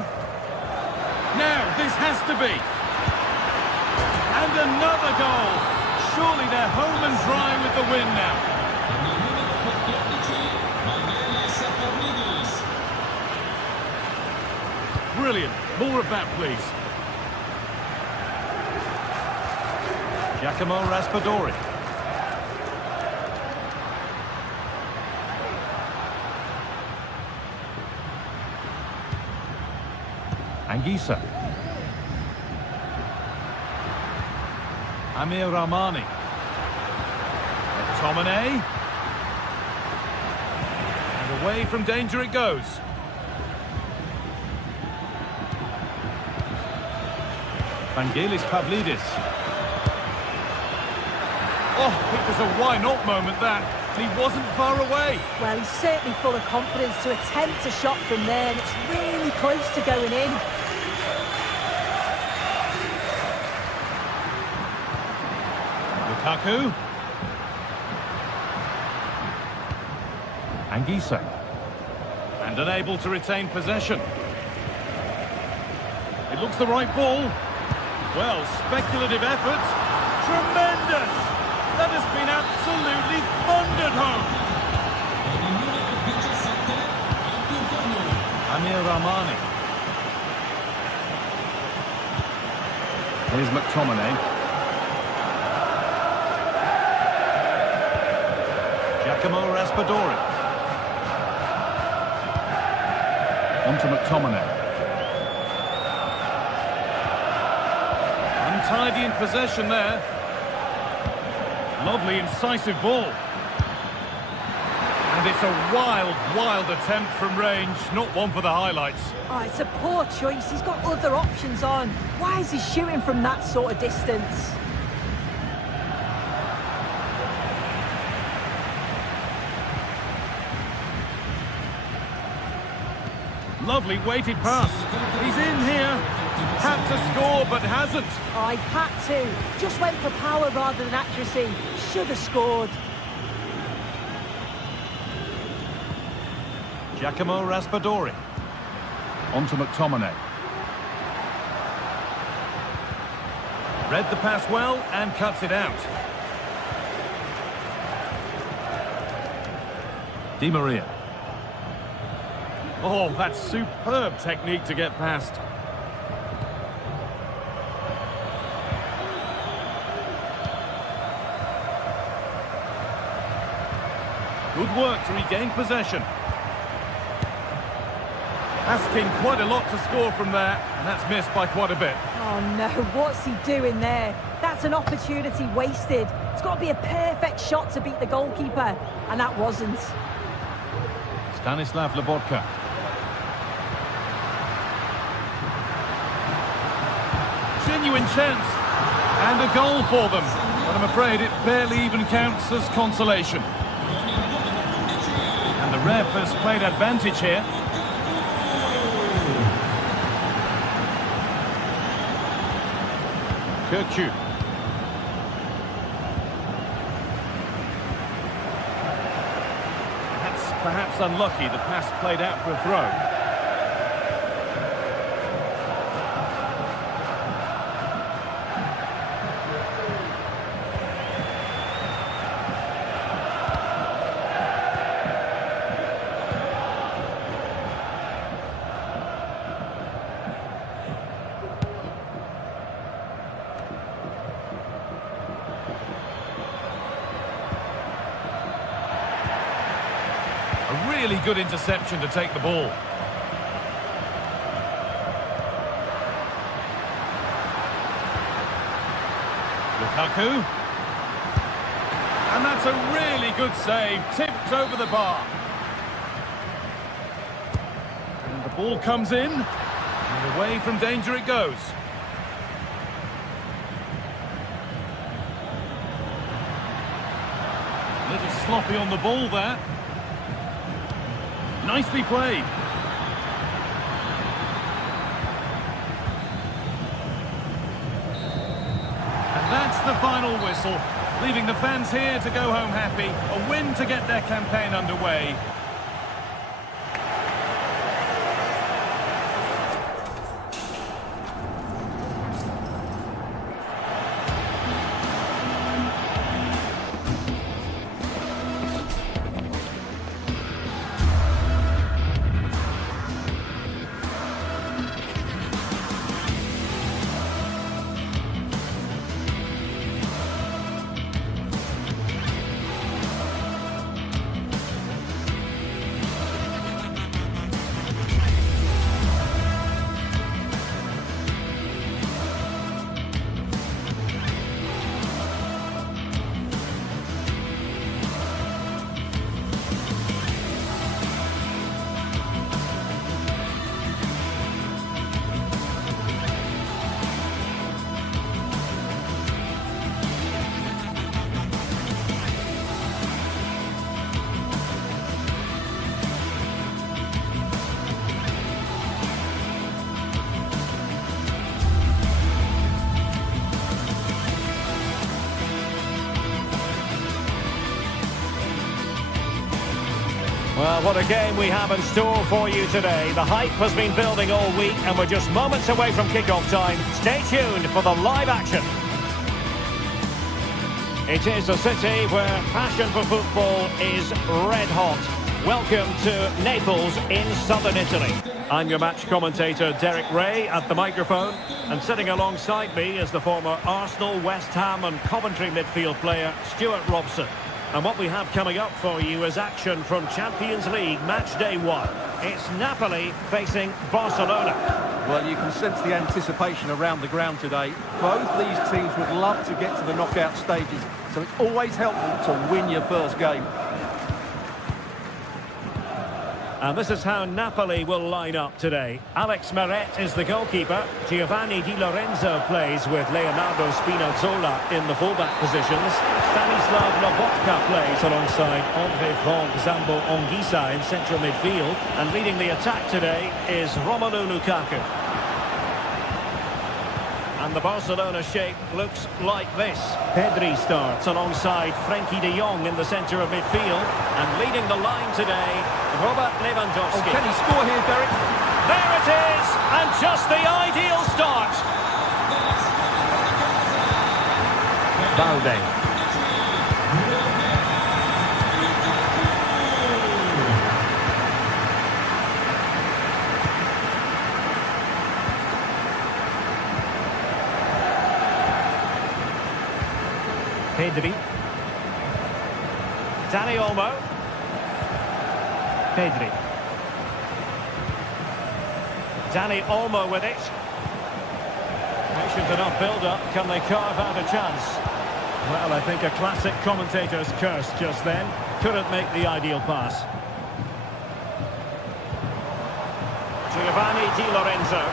Now, this has to be. And another goal. Surely they're home and dry with the win now. Brilliant. More of that, please. Giacomo Raspadori. Anguissa. Amir Rahmani. McTominay. And away from danger it goes. Vangelis Pavlidis. Oh, it was a why-not moment, that. He wasn't far away. Well, he's certainly full of confidence to attempt a shot from there, and it's really close to going in. Lukaku. Anguissa. And unable to retain possession. It looks the right ball. Well, speculative effort. Tremendous! That has been absolutely thundered home. Amir Rahmani. Here's McTominay. Giacomo Raspadori. On to McTominay. tidy in possession there. Lovely, incisive ball. And it's a wild, wild attempt from range. Not one for the highlights. Oh, it's a poor choice. He's got other options on. Why is he shooting from that sort of distance? Lovely weighted pass. He's in here. Had to score, but hasn't. Oh, he had to. Just went for power rather than accuracy. Should have scored. Giacomo Raspadori. On to McTominay. Read the pass well and cuts it out. Di Maria. Oh, that's superb technique to get past. Good work to regain possession. Asking quite a lot to score from there, and that's missed by quite a bit. Oh no, what's he doing there? That's an opportunity wasted. It's got to be a perfect shot to beat the goalkeeper, and that wasn't. Stanislav Lobotka. Genuine chance, and a goal for them. But I'm afraid it barely even counts as consolation. And the ref has played advantage here. Kirkju. That's perhaps unlucky. The pass played out for a throw. A really good interception to take the ball. Lukaku. And that's a really good save, tipped over the bar. And the ball comes in, and away from danger it goes. A little sloppy on the ball there. Nicely played. And that's the final whistle, leaving the fans here to go home happy. A win to get their campaign underway. Well, what a game we have in store for you today. The hype has been building all week and we're just moments away from kick-off time. Stay tuned for the live action. It is a city where passion for football is red hot. Welcome to Naples in southern Italy. I'm your match commentator Derek Ray at the microphone, and sitting alongside me is the former Arsenal, West Ham and Coventry midfield player Stuart Robson. And what we have coming up for you is action from Champions League match day 1. It's Napoli facing Barcelona. Well, you can sense the anticipation around the ground today. Both these teams would love to get to the knockout stages, so it's always helpful to win your first game. And this is how Napoli will line up today. Alex Meret is the goalkeeper. Giovanni Di Lorenzo plays with Leonardo Spinazzola in the fullback positions. Stanislav Lobotka plays alongside André Franck Zambo Anguissa in central midfield. And leading the attack today is Romelu Lukaku. And the Barcelona shape looks like this. Pedri starts alongside Frenkie de Jong in the centre of midfield. And leading the line today, Robert Lewandowski. Oh, can he score here, Derek? There it is! And just the ideal start. Balde. Pedri. Dani Olmo. Pedri. Dani Olmo with it. Patient enough build-up. Can they carve out a chance? Well, I think a classic commentator's curse just then. Couldn't make the ideal pass. Giovanni Di Lorenzo.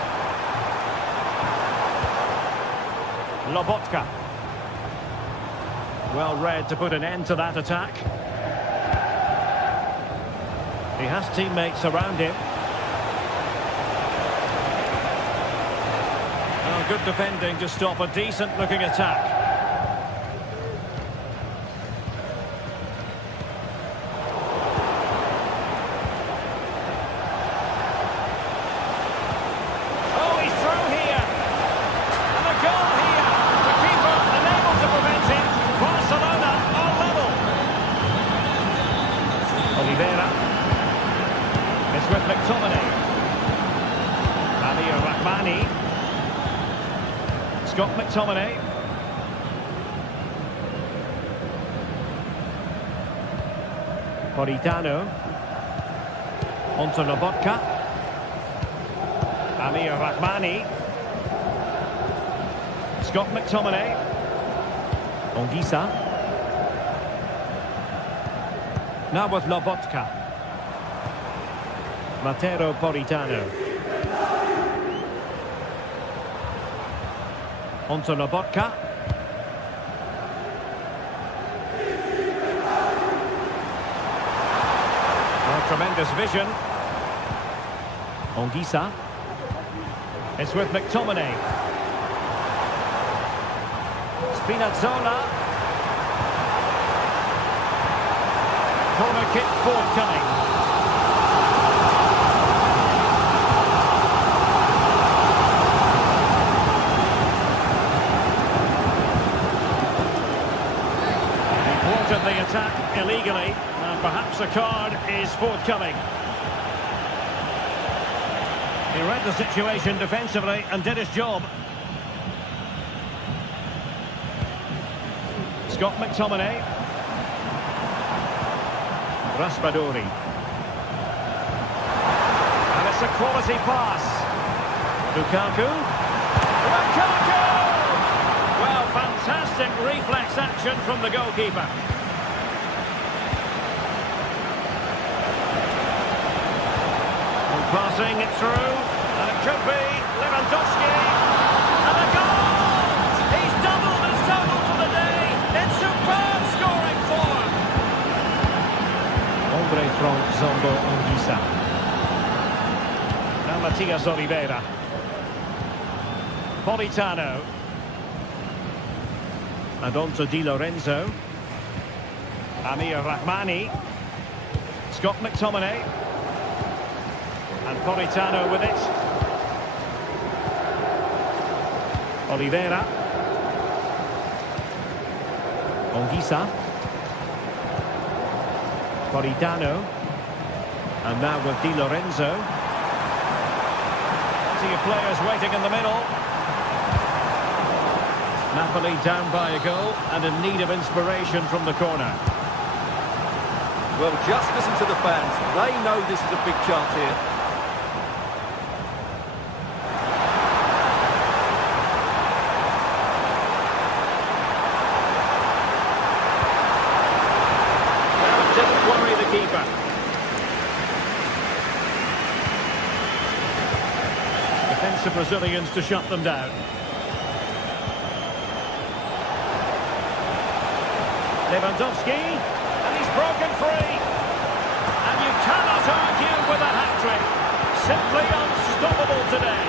Lobotka. Well read to put an end to that attack. He has teammates around him. Oh, good defending to stop a decent-looking attack. Oh, he's through here. And a goal here. The keeper unable to prevent it. Barcelona are level. Oliveira. It's with McTominay. Amir Rahmani. Scott McTominay. Politano. Onto Lobotka. Amir Rahmani. Scott McTominay. Anguissa. Now with Lobotka. Matteo Politano. Onto Lobotka. Oh, tremendous vision. Anguissa. It's with McTominay. Spinazzola. Corner kick forthcoming. The attack illegally, and perhaps a card is forthcoming. He read the situation defensively and did his job. Scott McTominay. Raspadori. And it's a quality pass. Lukaku. Lukaku! Well, fantastic reflex action from the goalkeeper. Passing it through, and it could be Lewandowski, and a goal! He's doubled his total for the day in superb scoring form. André Franck Zambo Anguissa. Now Matias Oliveira. Politano. And on to Di Lorenzo. Amir Rahmani. Scott McTominay. And Politano with it. Oliveira. Anguissa. Politano. And now with Di Lorenzo. Plenty of players waiting in the middle. Napoli down by a goal and in need of inspiration from the corner. Well, just listen to the fans. They know this is a big chance here. the Brazilians to shut them down. Lewandowski, and he's broken free. And you cannot argue with a hat-trick. Simply unstoppable today.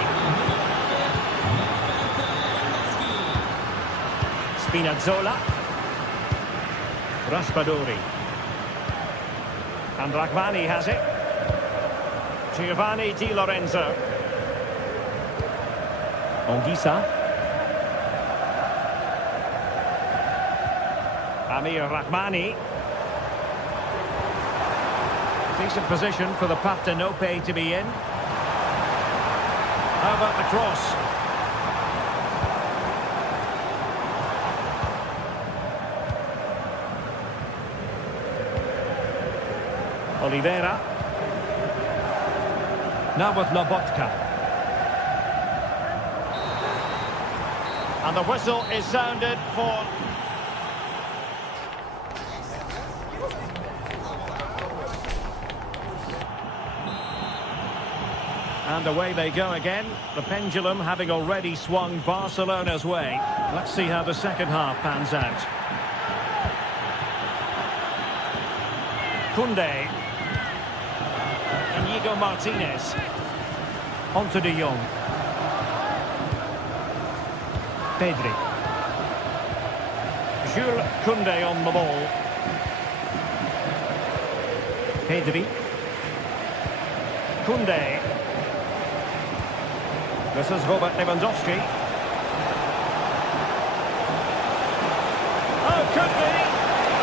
Spinazzola. Raspadori. And Rachmani has it. Giovanni Di Lorenzo. Anguissa. Amir Rachmani. Decent position for the Partenope to be in. How about the cross? Oliveira. Now with Lobotka. And the whistle is sounded for... And away they go again. The pendulum having already swung Barcelona's way. Let's see how the second half pans out. Koundé. Inigo Martinez. Onto De Jong. Pedri. Jules Koundé on the ball. Pedri. Koundé. This is Robert Lewandowski. Oh, could be.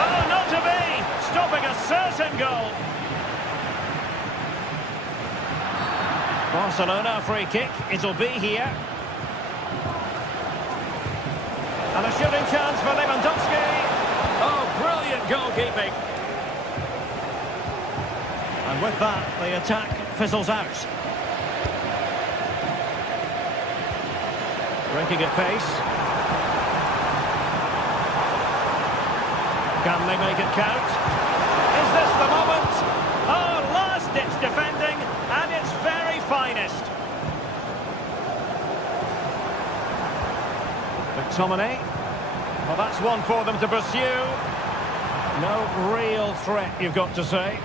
Oh, not to be. Stopping a certain goal. Barcelona free kick. It'll be here. And a shooting chance for Lewandowski. Oh, brilliant goalkeeping. And with that, the attack fizzles out. Breaking at pace. Can they make it count? Is this the moment? Oh, last-ditch defending, and its very finest. McTominay. Well, that's one for them to pursue. No real threat, you've got to say.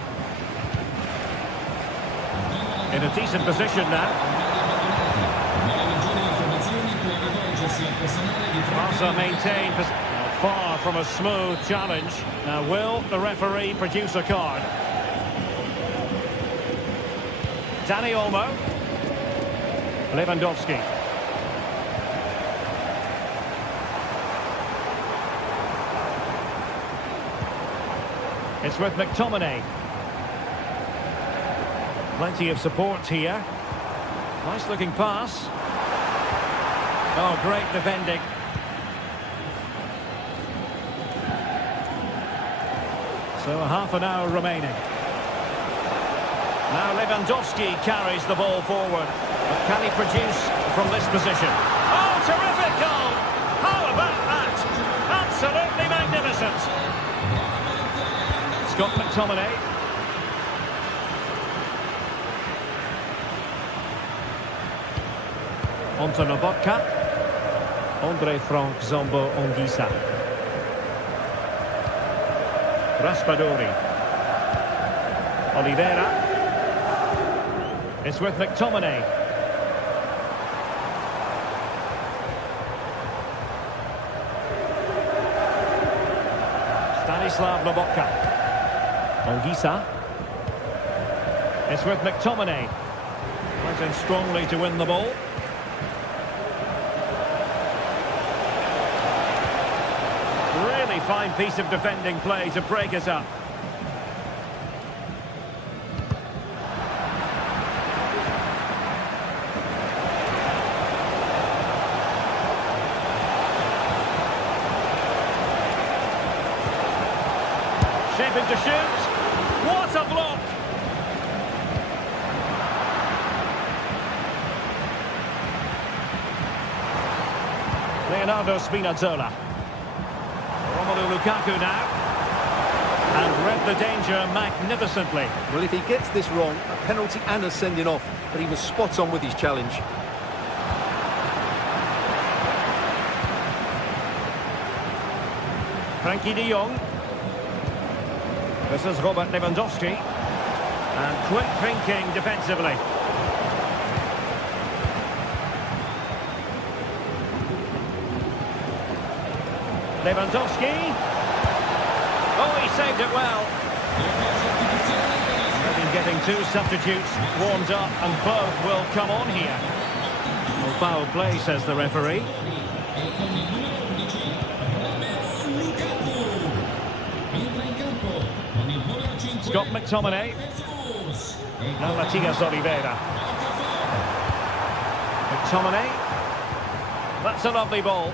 In a decent position now. Barca maintain far from a smooth challenge. Now will the referee produce a card? Dani Olmo. Lewandowski. It's with McTominay. Plenty of support here. Nice looking pass. Oh, great defending. So half an hour remaining. Now Lewandowski carries the ball forward. But can he produce from this position? Oh, terrific goal! How about that? Absolutely magnificent. Scott McTominay. Onto Lobotka. Andre Frank Zombo Anguissa. Raspadori. Oliveira. It's with McTominay. Stanislav Lobotka. Anguissa. It's with McTominay. Went in strongly to win the ball. Really fine piece of defending play to break us up. Shaping to shoot. What a block! Leonardo Spinazzola. Romelu Lukaku now. And read the danger magnificently. Well, if he gets this wrong, a penalty and a sending off, but he was spot on with his challenge. Frankie de Jong. This is Robert Lewandowski. And quick thinking defensively. Lewandowski. Oh, he saved it well. Maybe getting two substitutes warmed up, and both will come on here. Well, foul play, says the referee. Scott McTominay. Now Matias Oliveira. McTominay. That's a lovely ball.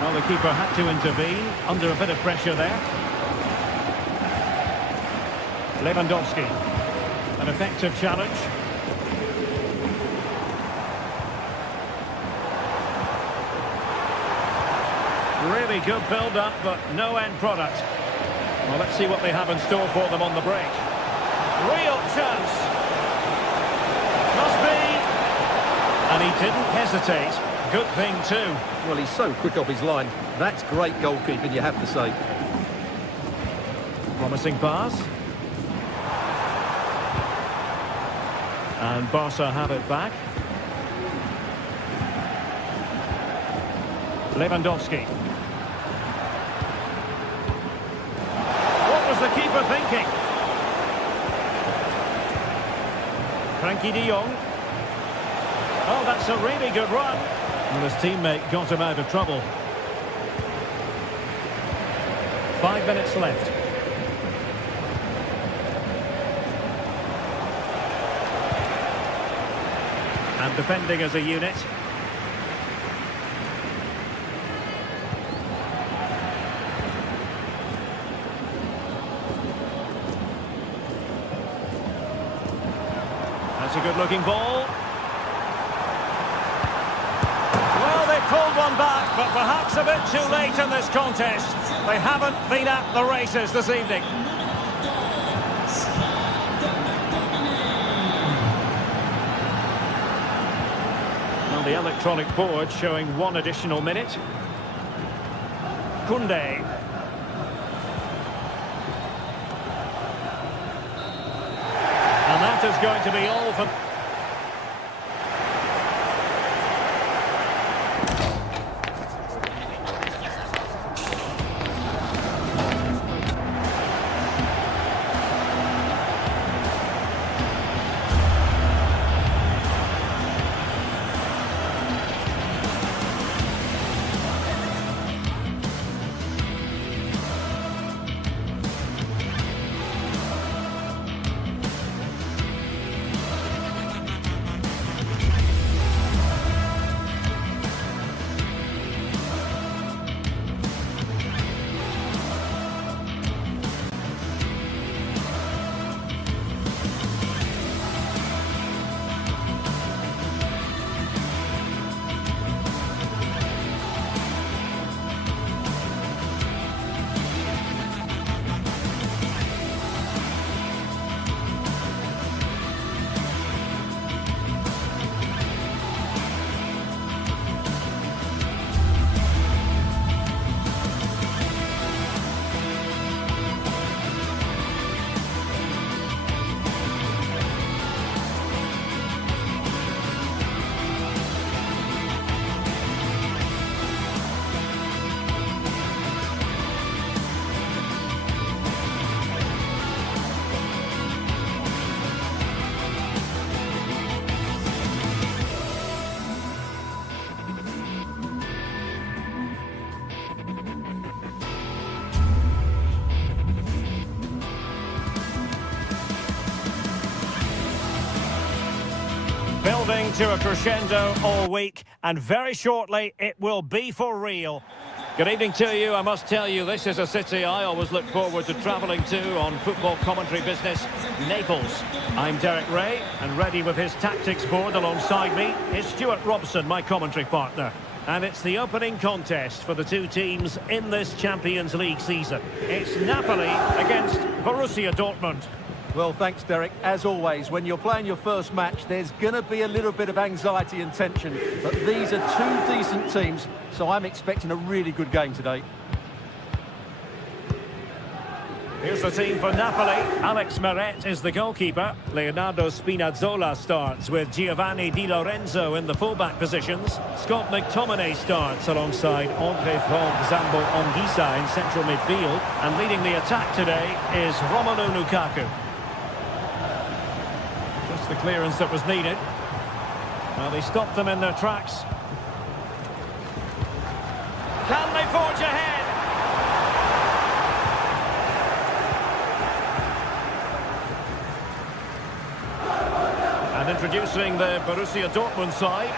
Well, the keeper had to intervene under a bit of pressure there. Lewandowski. An effective challenge. Really good build-up, but no end product. Well, let's see what they have in store for them on the break. Real chance. Must be. And he didn't hesitate. Good thing, too. Well, he's so quick off his line. That's great goalkeeping, you have to say. Promising pass. And Barca have it back. Lewandowski. What was the keeper thinking? Frankie de Jong. Oh, that's a really good run. And his teammate got him out of trouble. 5 minutes left. And defending as a unit. That's a good-looking ball. Well, they pulled one back, but perhaps a bit too late in this contest. They haven't been at the races this evening. Well, the electronic board showing one additional minute. Koundé. And that is going to be all for... Building to a crescendo all week, and very shortly it will be for real. Good evening to you. I must tell you, this is a city I always look forward to travelling to on football commentary business, Naples. I'm Derek Ray, and ready with his tactics board alongside me is Stuart Robson, my commentary partner. And it's the opening contest for the two teams in this Champions League season. It's Napoli against Borussia Dortmund. Well, thanks, Derek. As always, when you're playing your first match, there's going to be a little bit of anxiety and tension. But these are two decent teams, so I'm expecting a really good game today. Here's the team for Napoli. Alex Meret is the goalkeeper. Leonardo Spinazzola starts with Giovanni Di Lorenzo in the fullback positions. Scott McTominay starts alongside Andre Zambo Anguissa in central midfield. And leading the attack today is Romelu Lukaku. Just the clearance that was needed. Well, they stopped them in their tracks. Can they forge ahead? And introducing the Borussia Dortmund side.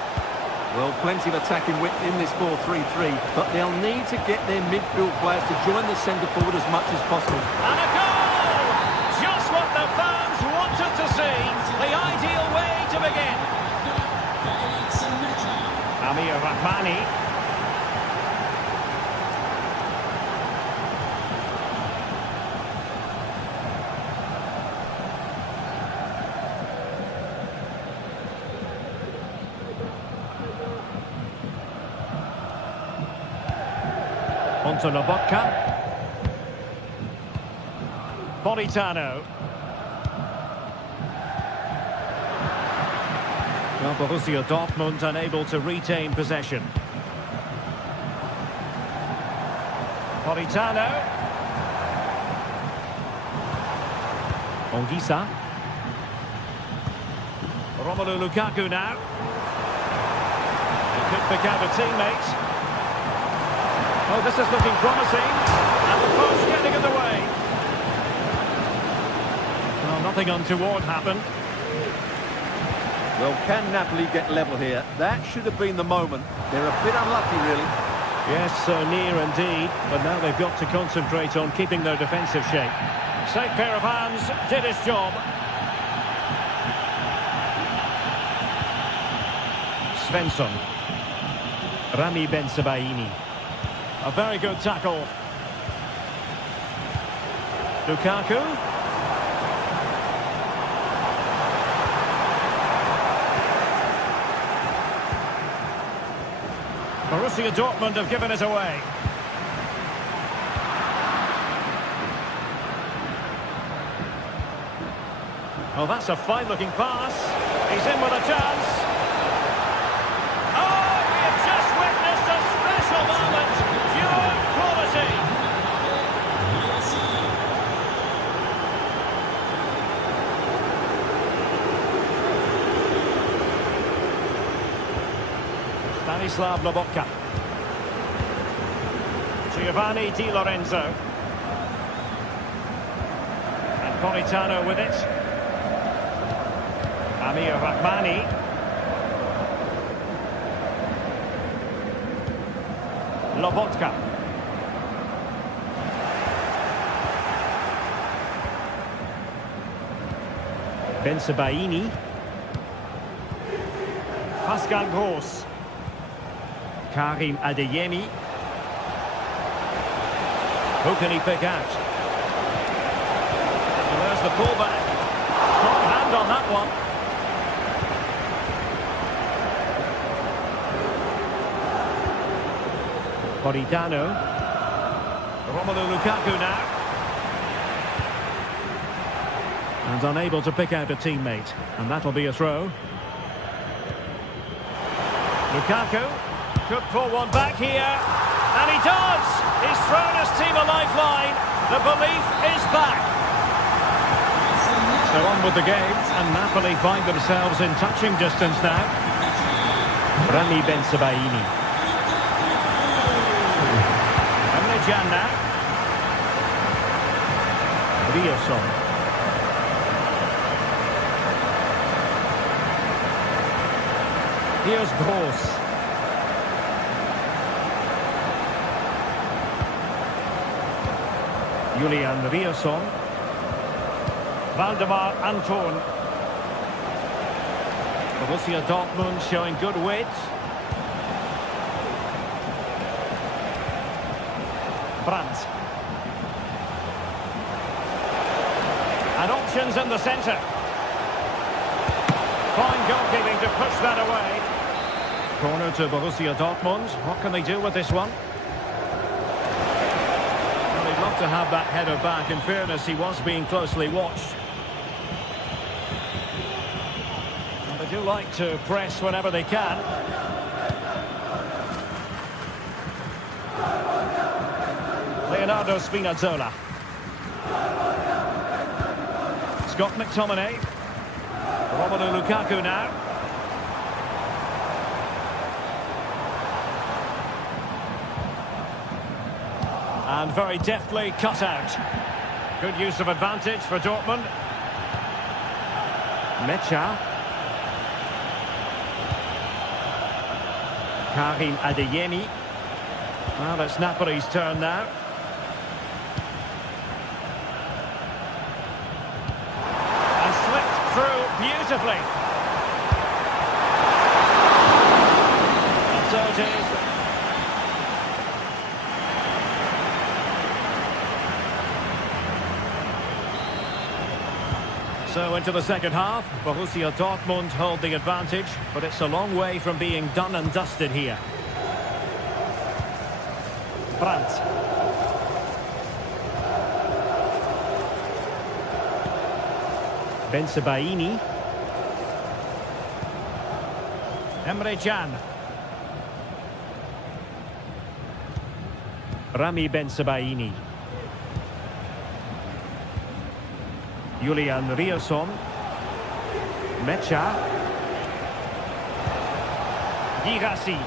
Well, plenty of attacking width in this 4-3-3, but they'll need to get their midfield players to join the centre forward as much as possible. And a goal! Just what the fans wanted to see. The ideal way to begin. Amir Rahmani. Onto Lobotka. Politano. Well, Borussia Dortmund unable to retain possession. Politano. Anguissa. Romelu Lukaku now. He could pick out a teammate. Oh, this is looking promising. And the post getting in the way. Well, nothing untoward happened. Well, can Napoli get level here? That should have been the moment. They're a bit unlucky, really. Yes, so near indeed. But now they've got to concentrate on keeping their defensive shape. Safe pair of hands, did his job. Svensson. Rami Bensebaini. A very good tackle. Lukaku. Borussia Dortmund have given it away. Oh, that's a fine-looking pass. He's in with a chance. Oh, we have just witnessed a special moment. Pure quality. Stanislav Lobotka. Giovanni Di Lorenzo. And Politano with it. Amir Rahmani. Lobotka. Bensebaini. Pascal Gross. Karim Adeyemi. Who can he pick out? And there's the pullback. Strong hand on that one. Politano. Romelu Lukaku now. And unable to pick out a teammate. And that'll be a throw. Lukaku could pull one back here. And he does! He's thrown his team a lifeline. The belief is back. So on with the game. And Napoli find themselves in touching distance now. Rami Bensebaini. Janna. Rioson. Here's Gross. Julian Rioson. Valdemar Anton. Borussia Dortmund showing good width. Brandt. And options in the centre. Fine goalkeeping to push that away. Corner to Borussia Dortmund. What can they do with this one? Well, he he'd love to have that header back. In fairness, he was being closely watched. And they do like to press whenever they can. Leonardo Spinazzola. Scott McTominay. Romelu Lukaku now. And very deftly cut out. Good use of advantage for Dortmund. Mecha. Karim Adeyemi. Well, it's Napoli's turn now. And slipped through beautifully. And so it is. So into the second half, Borussia Dortmund hold the advantage, but it's a long way from being done and dusted here. Brandt. Bensebaini. Emre Can. Rami Bensebaini. Julian Riasson. Mecha. Girassi.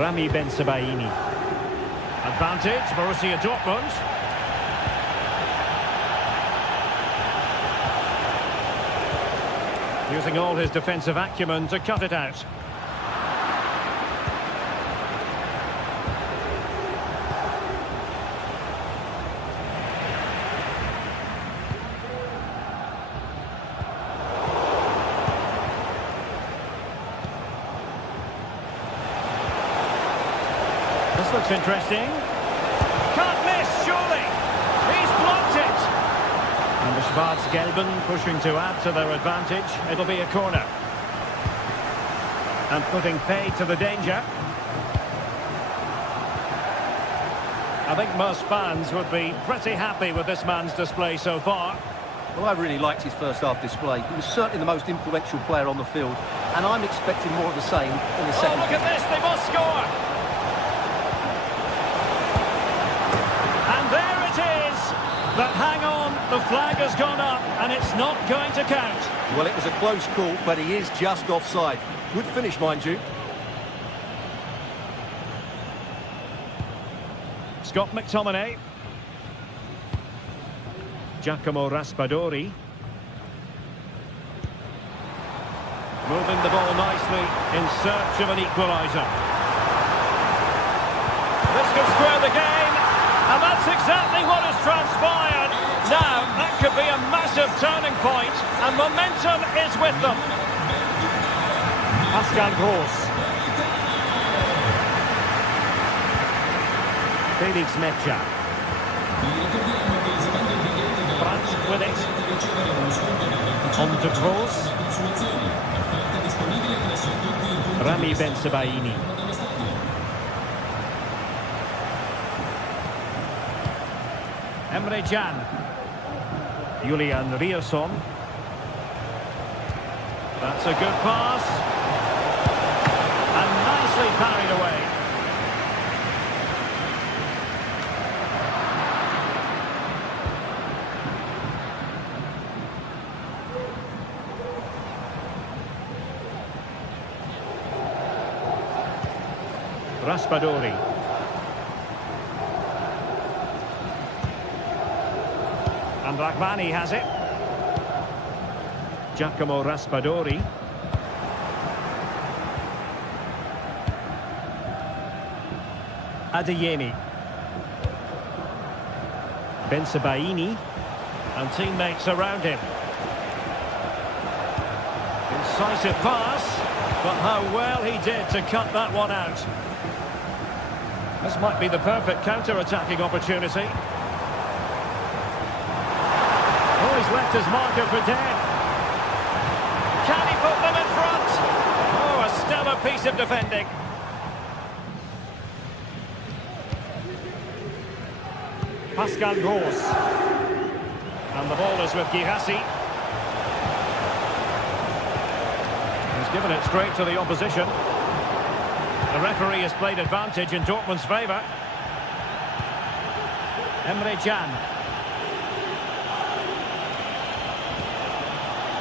Rami Bensebaini. Advantage, Borussia Dortmund. Using all his defensive acumen to cut it out. This looks interesting. Can't miss, surely. He's blocked it. And the Schwarz-Gelben pushing to add to their advantage. It'll be a corner. And putting paid to the danger. I think most fans would be pretty happy with this man's display so far. Well, I really liked his first half display. He was certainly the most influential player on the field. And I'm expecting more of the same in the second. Oh, look at this. They must score. There it is, but hang on, the flag has gone up and it's not going to count. Well, it was a close call, but he is just offside. Good finish, mind you. Scott McTominay. Giacomo Raspadori. Moving the ball nicely in search of an equaliser. This could square the game. And that's exactly what has transpired. Now, that could be a massive turning point, and momentum is with them. Pascal Gross. Felix Mecha. Brandt with it. On to Gross. Rami Bensebaini. Emre Can. Julian Riasson. That's a good pass. And nicely parried away. Raspadori. And Rahmani has it. Giacomo Raspadori. Adeyemi. Bensebaini. And teammates around him. Incisive pass. But how well he did to cut that one out. This might be the perfect counter-attacking opportunity. Oh, he's left his marker for dead. Can he put them in front? Oh, a stellar piece of defending. Pascal Gross. And the ball is with Girassi. He's given it straight to the opposition. The referee has played advantage in Dortmund's favour. Emre Can.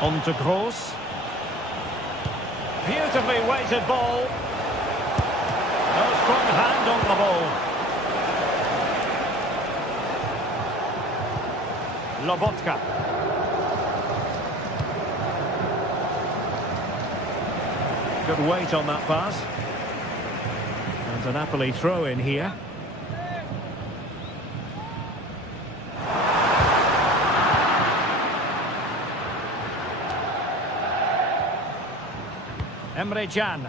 On to Gross. Beautifully weighted ball. No strong hand on the ball. Lobotka. Good weight on that pass. And a Napoli throw in here. Emre Can.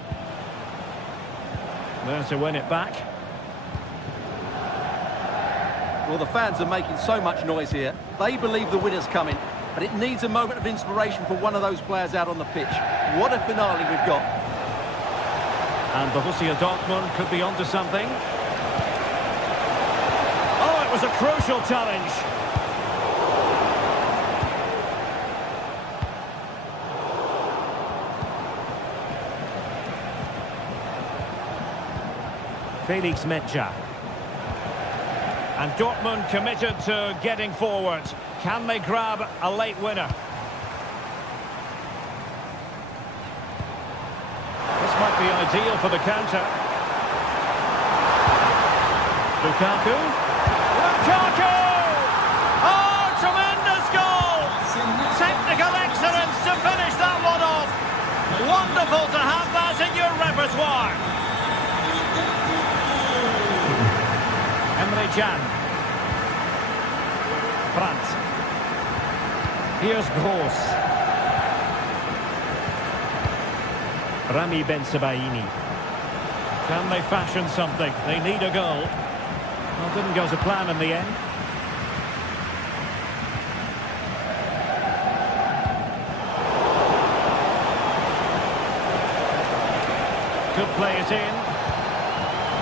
There to win it back. Well, the fans are making so much noise here. They believe the winner's coming, but it needs a moment of inspiration for one of those players out on the pitch. What a finale we've got. And Borussia Dortmund could be onto something. Oh, it was a crucial challenge. Felix Medja. And Dortmund committed to getting forward. Can they grab a late winner? This might be ideal for the counter. Lukaku. Lukaku! Oh, tremendous goal! Technical excellence to finish that one off. Wonderful to have that in your repertoire. Emre Can. Brandt. Here's Gross. Rami Ben-Sebaini. Can they fashion something? They need a goal. Well, didn't go to plan in the end. Could play it in.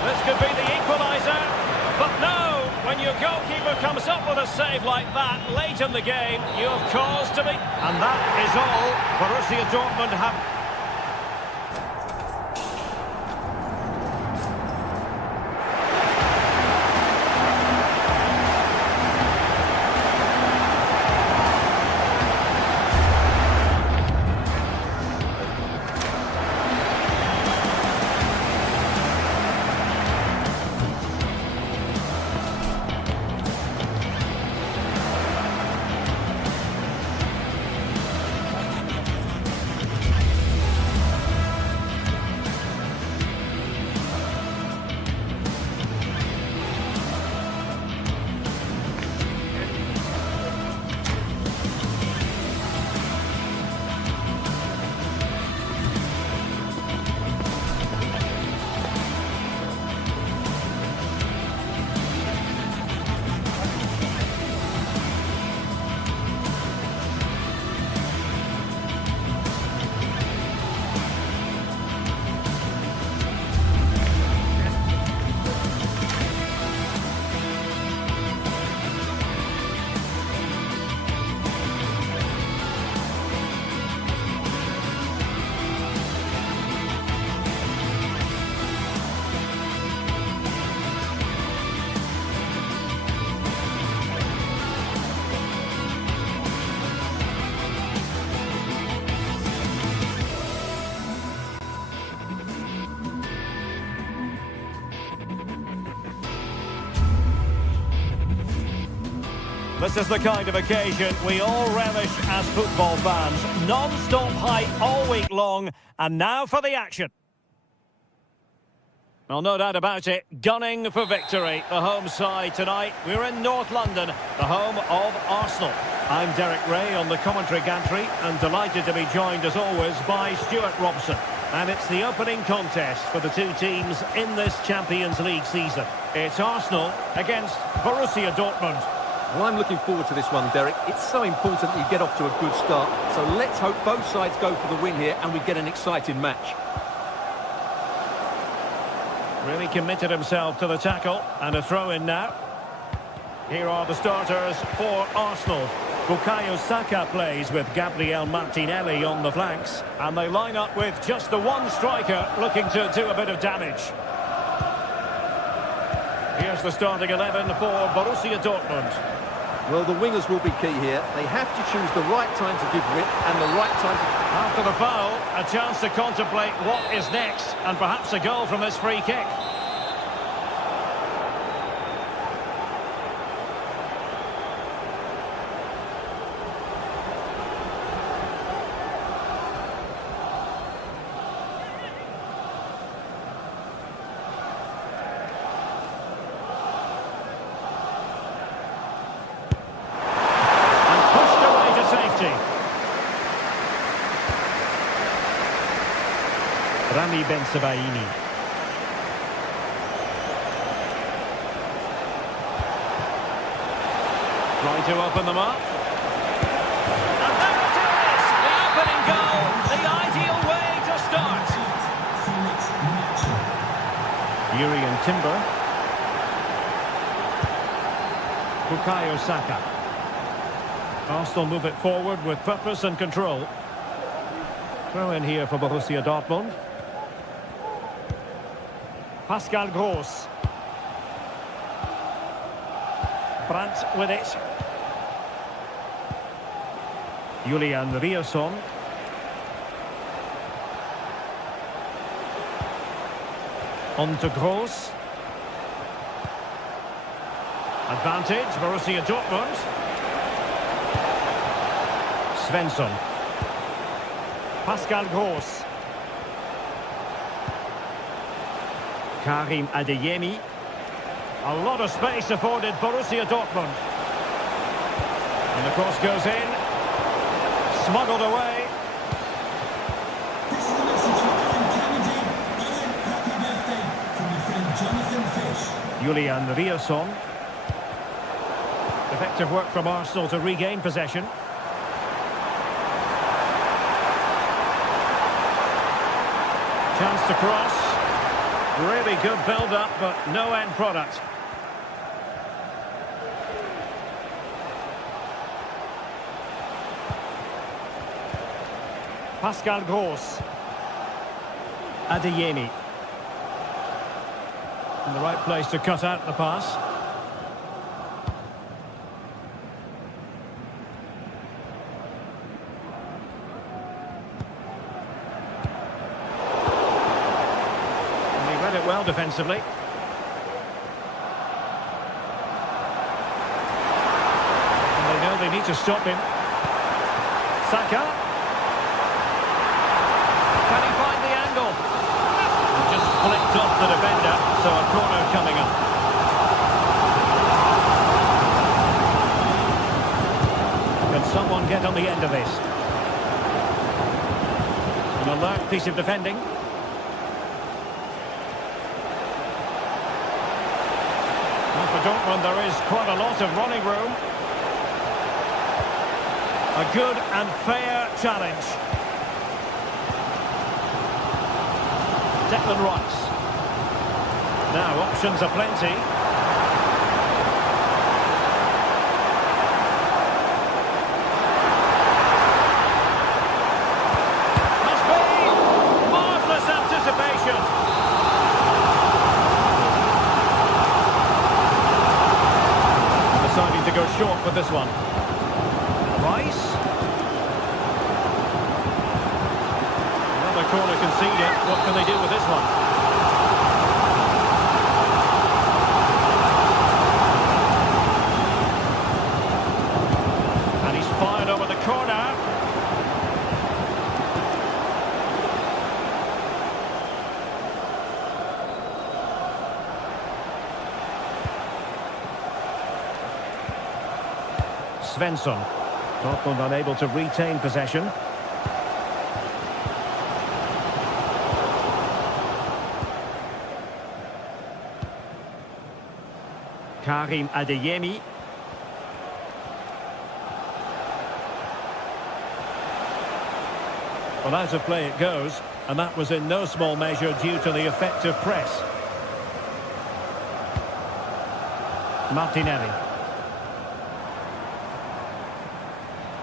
This could be the equaliser. But no, when your goalkeeper comes up with a save like that late in the game, you have cause to be. And that is all Borussia Dortmund have. This is the kind of occasion we all relish as football fans. Non-stop hype all week long, and now for the action. Well, no doubt about it, gunning for victory. The home side tonight, we're in North London, the home of Arsenal. I'm Derek Ray on the commentary gantry, and delighted to be joined as always by Stuart Robson. And it's the opening contest for the two teams in this Champions League season. It's Arsenal against Borussia Dortmund. Well, I'm looking forward to this one, Derek. It's so important that you get off to a good start. So let's hope both sides go for the win here and we get an exciting match. Really committed himself to the tackle, and a throw in now. Here are the starters for Arsenal. Bukayo Saka plays with Gabriel Martinelli on the flanks. And they line up with just the one striker looking to do a bit of damage. Here's the starting 11 for Borussia Dortmund. Well, the wingers will be key here. They have to choose the right time to give width and the right time to... After the foul, a chance to contemplate what is next, and perhaps a goal from this free kick. Rami Ben-Sebaini. Trying to open them up. And there it is! The opening goal! The ideal way to start. Yuri and Timber. Bukayo Saka. Arsenal move it forward with purpose and control. Throw in here for Borussia Dortmund. Pascal Gross. Brandt with it. Julian Riosson. On to Gross. Advantage, Borussia Dortmund. Svensson. Pascal Gross. Karim Adeyemi. A lot of space afforded Borussia Dortmund. And the cross goes in. Smuggled away. This is a message for Aaron Kennedy. Happy birthday from your friend Jonathan Fish. Julian Riosson. Effective work from Arsenal to regain possession. Chance to cross. Really good build-up, but no end product. Pascal Gross. Adeyemi. In the right place to cut out the pass. It well defensively. And they know they need to stop him. Saka. Can he find the angle? Just flicked off the defender, so a corner coming up. Can someone get on the end of this? An alert piece of defending. For Dortmund, there is quite a lot of running room. A good and fair challenge. Declan Rice. Now, options are plenty. Must be! Marvellous anticipation. Deciding to go short with this one. Rice. Another corner conceded. What can they do with this one? And he's fired over the corner. Svensson. Dortmund unable to retain possession. Karim Adeyemi. Well, out of play it goes, and that was in no small measure due to the effective press. Martinelli.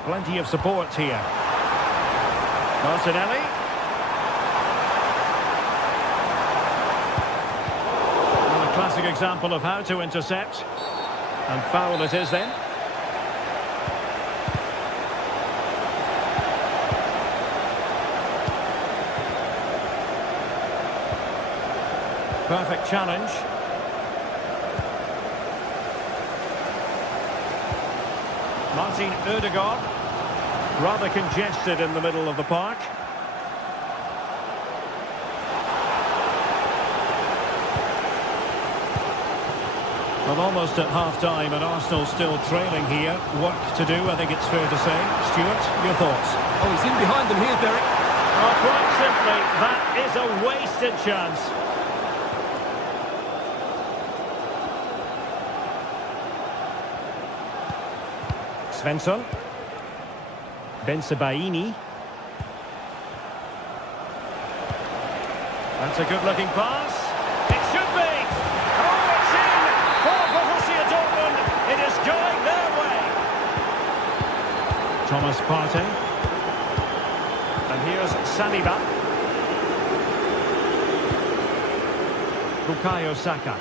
Plenty of support here. Martinelli. Well, a classic example of how to intercept. And foul it is then. Perfect challenge. Martin Ødegaard. Rather congested in the middle of the park. Well, almost at half-time and Arsenal still trailing here. Work to do, I think it's fair to say. Stuart, your thoughts? Oh, he's in behind them here, Derek. Oh, quite simply, that is a wasted chance. Svensson. Bensebaini. That's a good-looking pass. It should be. Oh, it's in for Borussia Dortmund. It is going their way. Thomas Partey. And here's Saliba. Bukayo Saka.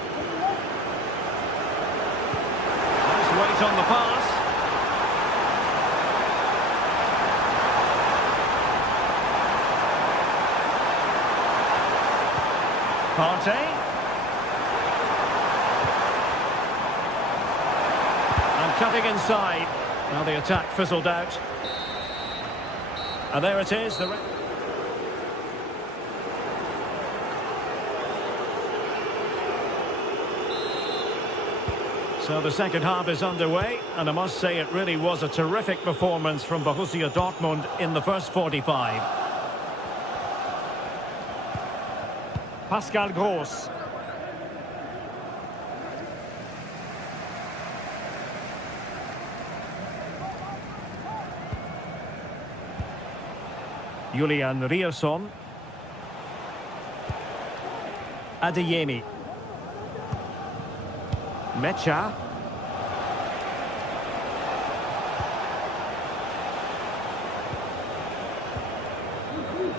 Nice weight on the pass. Partey. And cutting inside. Now the attack fizzled out. And there it is. So the second half is underway, and I must say it really was a terrific performance from Borussia Dortmund in the first 45. Pascal Gross. Julian Rierson. Adeyemi. Mecha.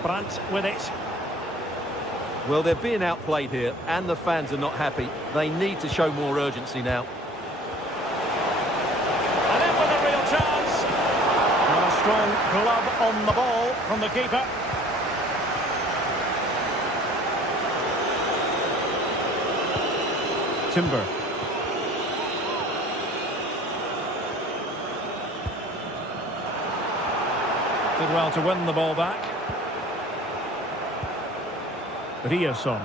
Brandt with it. Well, they're being outplayed here, and the fans are not happy. They need to show more urgency now. And in with a real chance. And a strong glove on the ball from the keeper. Timber. Did well to win the ball back. Rierson.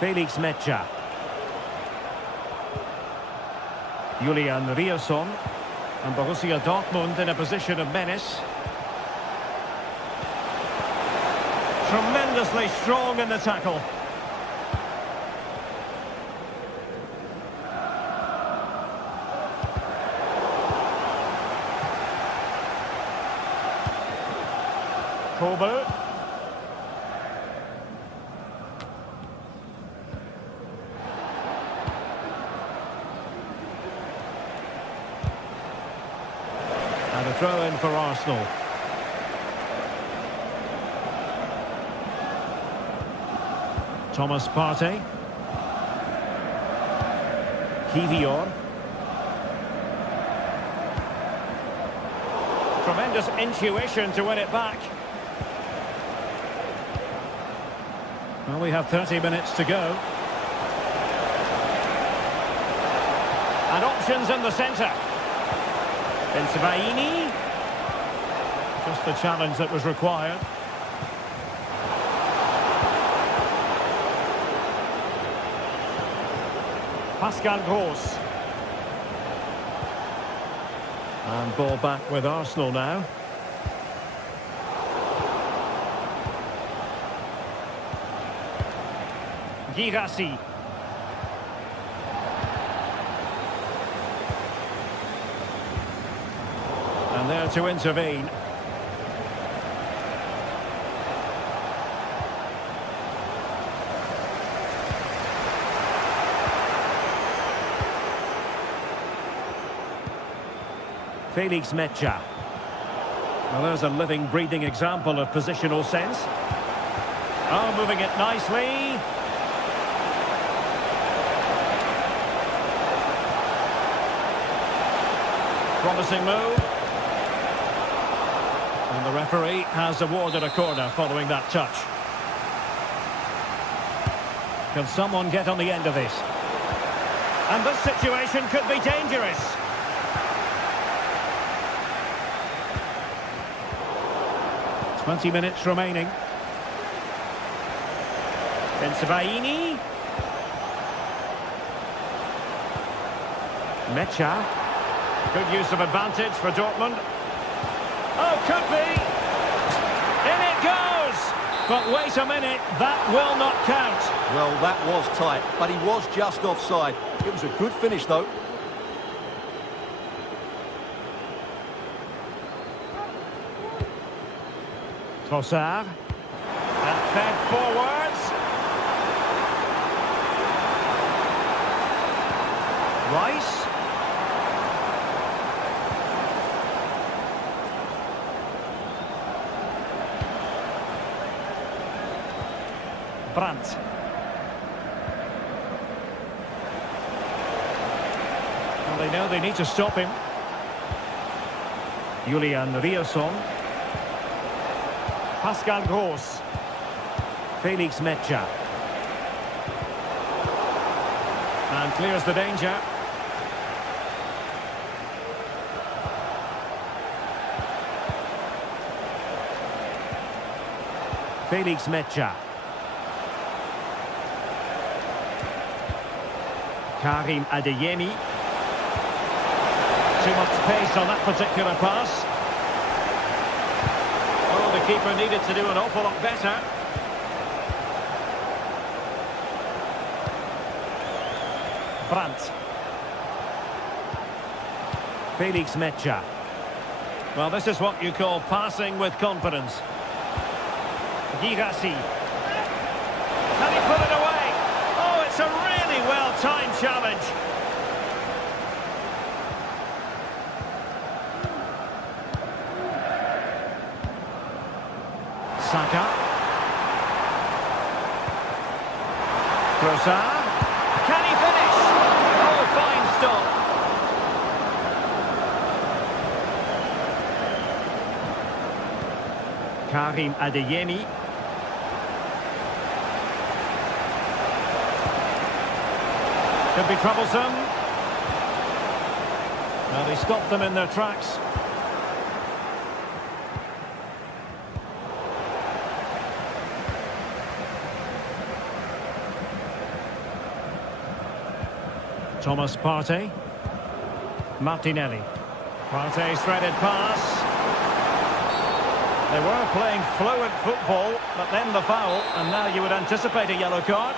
Felix Mecha. Julian Rierson. And Borussia Dortmund in a position of menace. Tremendously strong in the tackle. Kobe. And a throw in for Arsenal. Thomas Partey. Kivior. Tremendous intuition to win it back. Well, we have 30 minutes to go. And options in the centre. Bensebaini. Just the challenge that was required. Pascal Gross. And ball back with Arsenal now. Girassi. And there to intervene. Felix Mecha. Well, there's a living, breathing example of positional sense. Oh, moving it nicely. Promising move. And the referee has awarded a corner following that touch. Can someone get on the end of this? And this situation could be dangerous. "20 minutes remaining. Bensebaini. Mecha. Good use of advantage for Dortmund. Oh, could be. In it goes. But wait a minute, that will not count. Well, that was tight, but he was just offside. It was a good finish, though. Trossard. And fed forwards. Rice. Brandt. Well, they know they need to stop him. Julian Riosson. Pascal Gross. Felix Mecha. And clears the danger. Felix Mecha. Karim Adeyemi. Too much pace on that particular pass. Oh, the keeper needed to do an awful lot better. Brandt. Felix Mecha. Well, this is what you call passing with confidence. Girassi. Can he put it away? Oh, it's a really well-timed challenge. Saka. Trossard. Can he finish? Oh, fine stop. Karim Adeyemi. Could be troublesome. Well, they stopped them in their tracks. Thomas Partey. Martinelli. Partey's threaded pass. They were playing fluent football, but then the foul, and now you would anticipate a yellow card.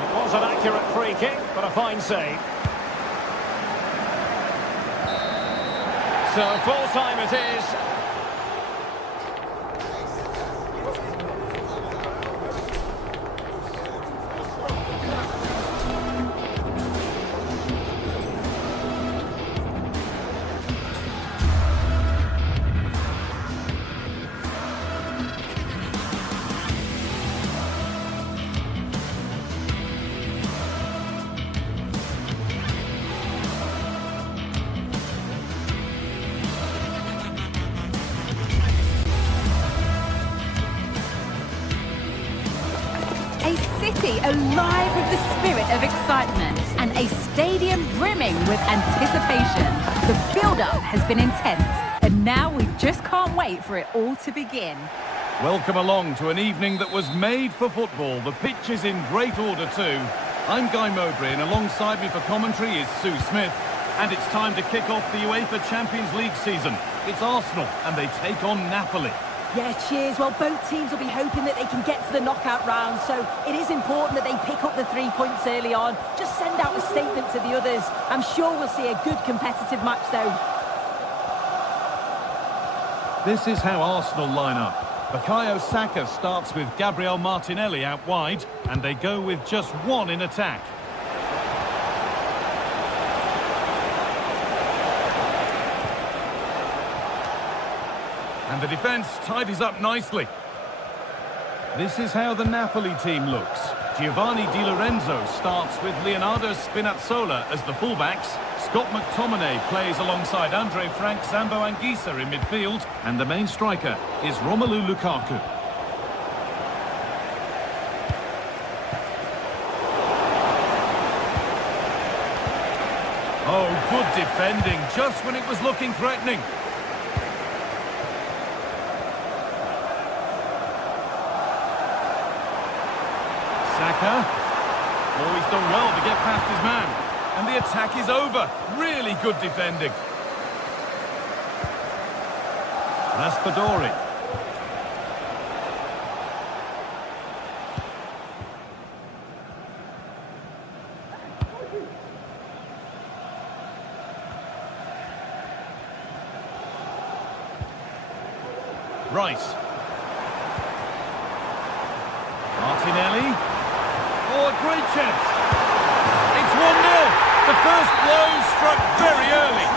It was an accurate free kick, but a fine save. So full time it is. A city alive with the spirit of excitement and a stadium brimming with anticipation. The build-up has been intense, and now we just can't wait for it all to begin. Welcome along to an evening that was made for football. The pitch is in great order too. I'm Guy Mowbray, and alongside me for commentary is Sue Smith. And it's time to kick off the UEFA Champions League season. It's Arsenal, and they take on Napoli. Yeah, cheers. Well, both teams will be hoping that they can get to the knockout round, so it is important that they pick up the 3 points early on. Just send out a statement to the others. I'm sure we'll see a good competitive match, though. This is how Arsenal line up. Bukayo Saka starts with Gabriel Martinelli out wide, and they go with just one in attack. And the defence tidies up nicely. This is how the Napoli team looks. Giovanni Di Lorenzo starts with Leonardo Spinazzola as the fullbacks. Scott McTominay plays alongside Andre Frank Zambo Anguissa in midfield. And the main striker is Romelu Lukaku. Oh, good defending, just when it was looking threatening. Saka. Oh, he's done well to get past his man. And the attack is over. Really good defending. Raspadori. Rice. Martinelli. Oh, a great chance. It's 1-0. The first blow struck very early.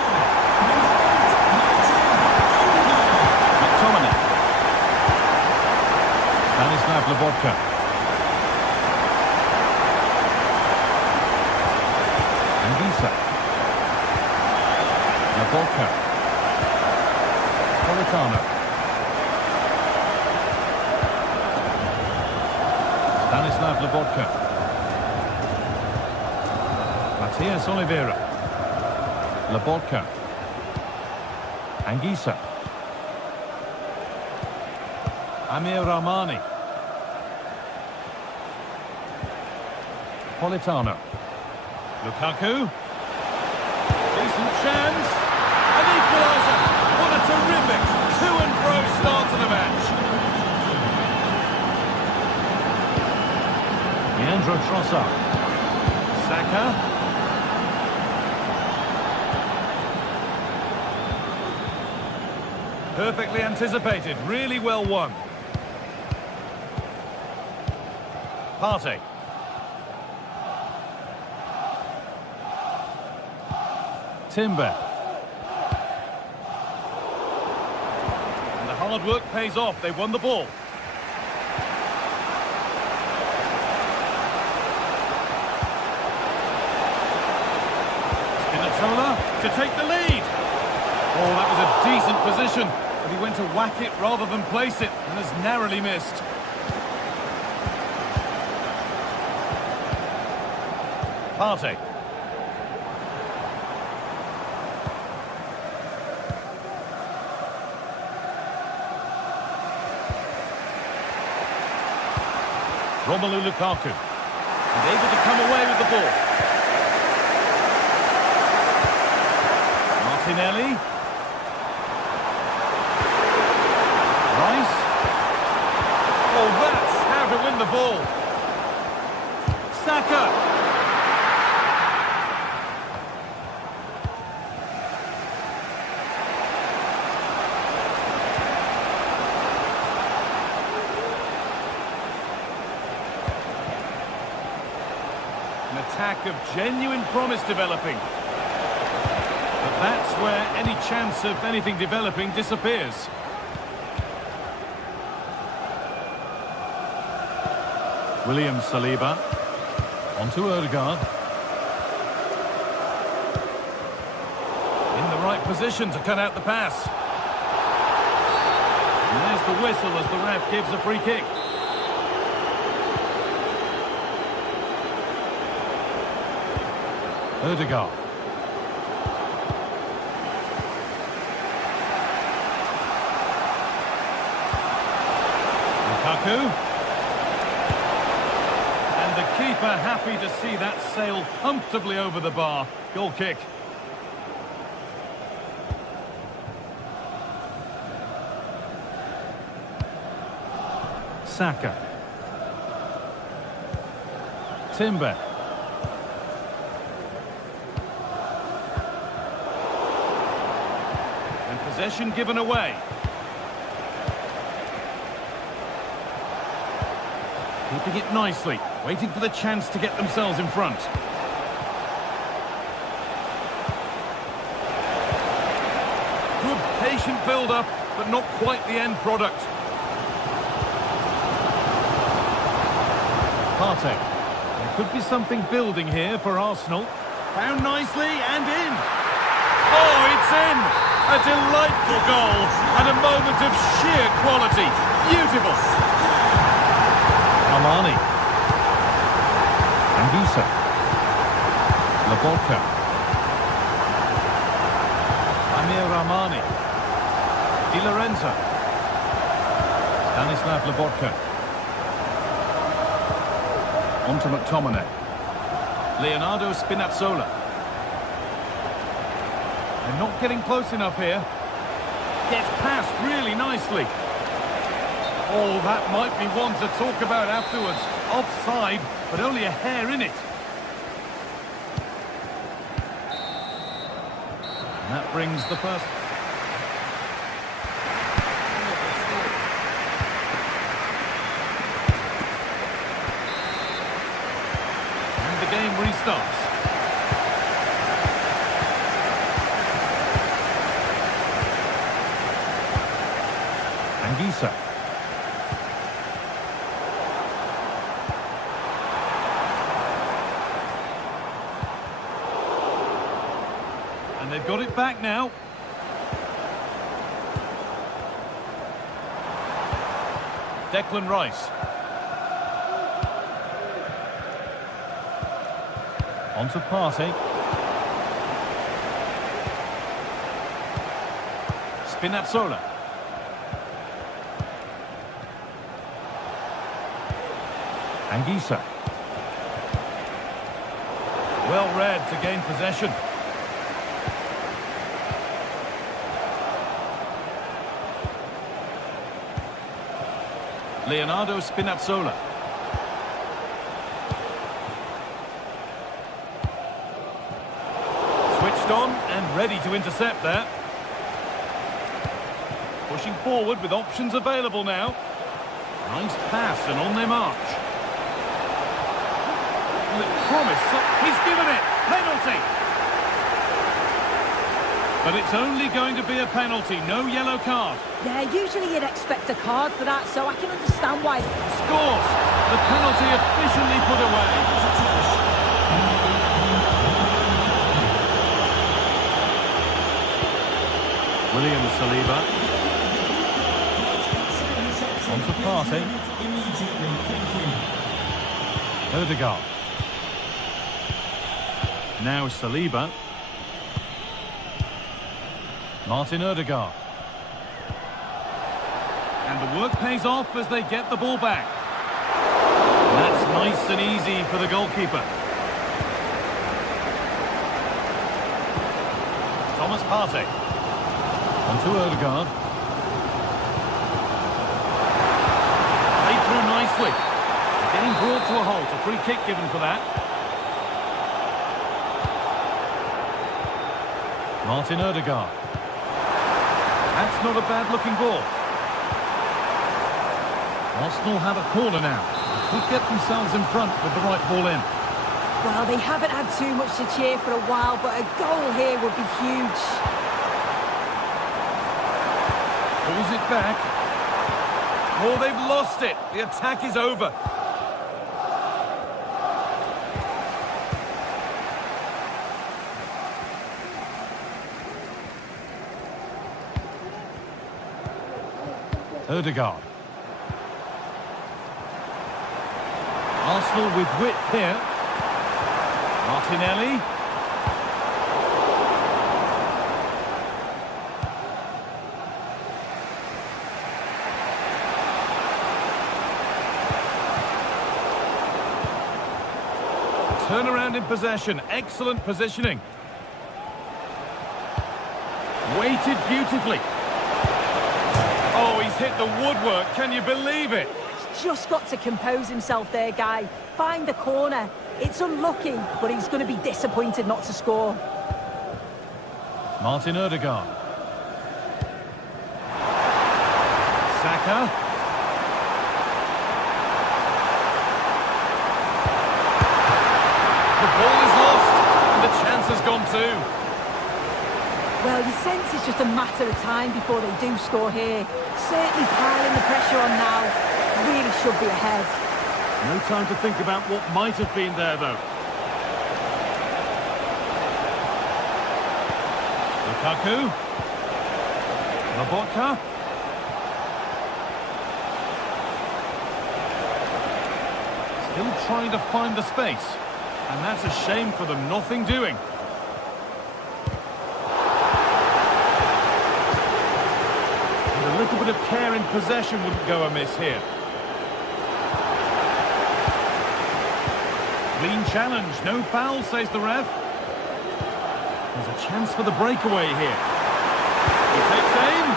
McTominay. Stanislav Lobotka. Anguissa. Lobotka. Politano. Stanislav Lobotka. Matias Oliveira. Lobotka. Anguissa. Amir Rahmani. Politano. Lukaku. Decent chance. An equaliser. What a terrific to-and-fro start to the match. Leandro Trossard. Saka. Perfectly anticipated, really well won. Partey. Timber. And the hard work pays off, they won the ball. Spinazzola to take the lead. Oh, that was a decent position, but he went to whack it rather than place it, and has narrowly missed. Partey. Romelu Lukaku. And able to come away with the ball. Martinelli. Rice. Oh, that's how to win the ball. Saka. An attack of genuine promise developing. But that's where any chance of anything developing disappears. William Saliba. Onto Odegaard. In the right position to cut out the pass. And there's the whistle as the ref gives a free kick. Odegaard. Lukaku. And the keeper happy to see that sail comfortably over the bar. Goal kick. Saka. Timber. And possession given away. Keeping it nicely, waiting for the chance to get themselves in front. Good patient build-up, but not quite the end product. Partey. There could be something building here for Arsenal. Found nicely and in. Oh, it's in! A delightful goal and a moment of sheer quality. Beautiful. Armani. Anguissa. Laborca. Amir Armani. Di Lorenzo. Stanislav Laborca. On to McTominay. Leonardo Spinazzola. They're not getting close enough here. Gets past really nicely. Oh, that might be one to talk about afterwards. Offside, but only a hair in it. And that brings the first... And the game restarts. Anguissa. And they've got it back now. Declan Rice. On to Partey. Spinazzola. Anguissa. Well read to gain possession. Leonardo Spinazzola. Switched on and ready to intercept there. Pushing forward with options available now. Nice pass and on their march. Promise. He's given it. Penalty. But it's only going to be a penalty. No yellow card. Yeah, usually you'd expect a card for that, so I can understand why. Scores. The penalty officially put away. William Saliba. On to Partey. Odegaard. Now Saliba. Martin Odegaard. And the work pays off as they get the ball back. And that's nice and easy for the goalkeeper. Thomas Partey. On to Odegaard. Played through nicely. Getting brought to a halt. A free kick given for that. Martin Odegaard. That's not a bad-looking ball. Arsenal have a corner now. They could get themselves in front with the right ball in. Well, they haven't had too much to cheer for a while, but a goal here would be huge. Pulls it back. Oh, they've lost it. The attack is over. Odegaard. Arsenal with width here. Martinelli. Turnaround in possession. Excellent positioning. Weighted beautifully. Oh, he's hit the woodwork. Can you believe it? He's just got to compose himself there, Guy. Find the corner. It's unlucky, but he's going to be disappointed not to score. Martin Odegaard. Saka. The ball is lost, and the chance has gone too. Well, you sense it's just a matter of time before they do score here. Certainly piling the pressure on now. Really should be ahead. No time to think about what might have been there, though. Lukaku. Lobotka. Still trying to find the space. And that's a shame for them, nothing doing. And a little bit of care in possession wouldn't go amiss here. Clean challenge, no foul, says the ref. There's a chance for the breakaway here. He takes aim.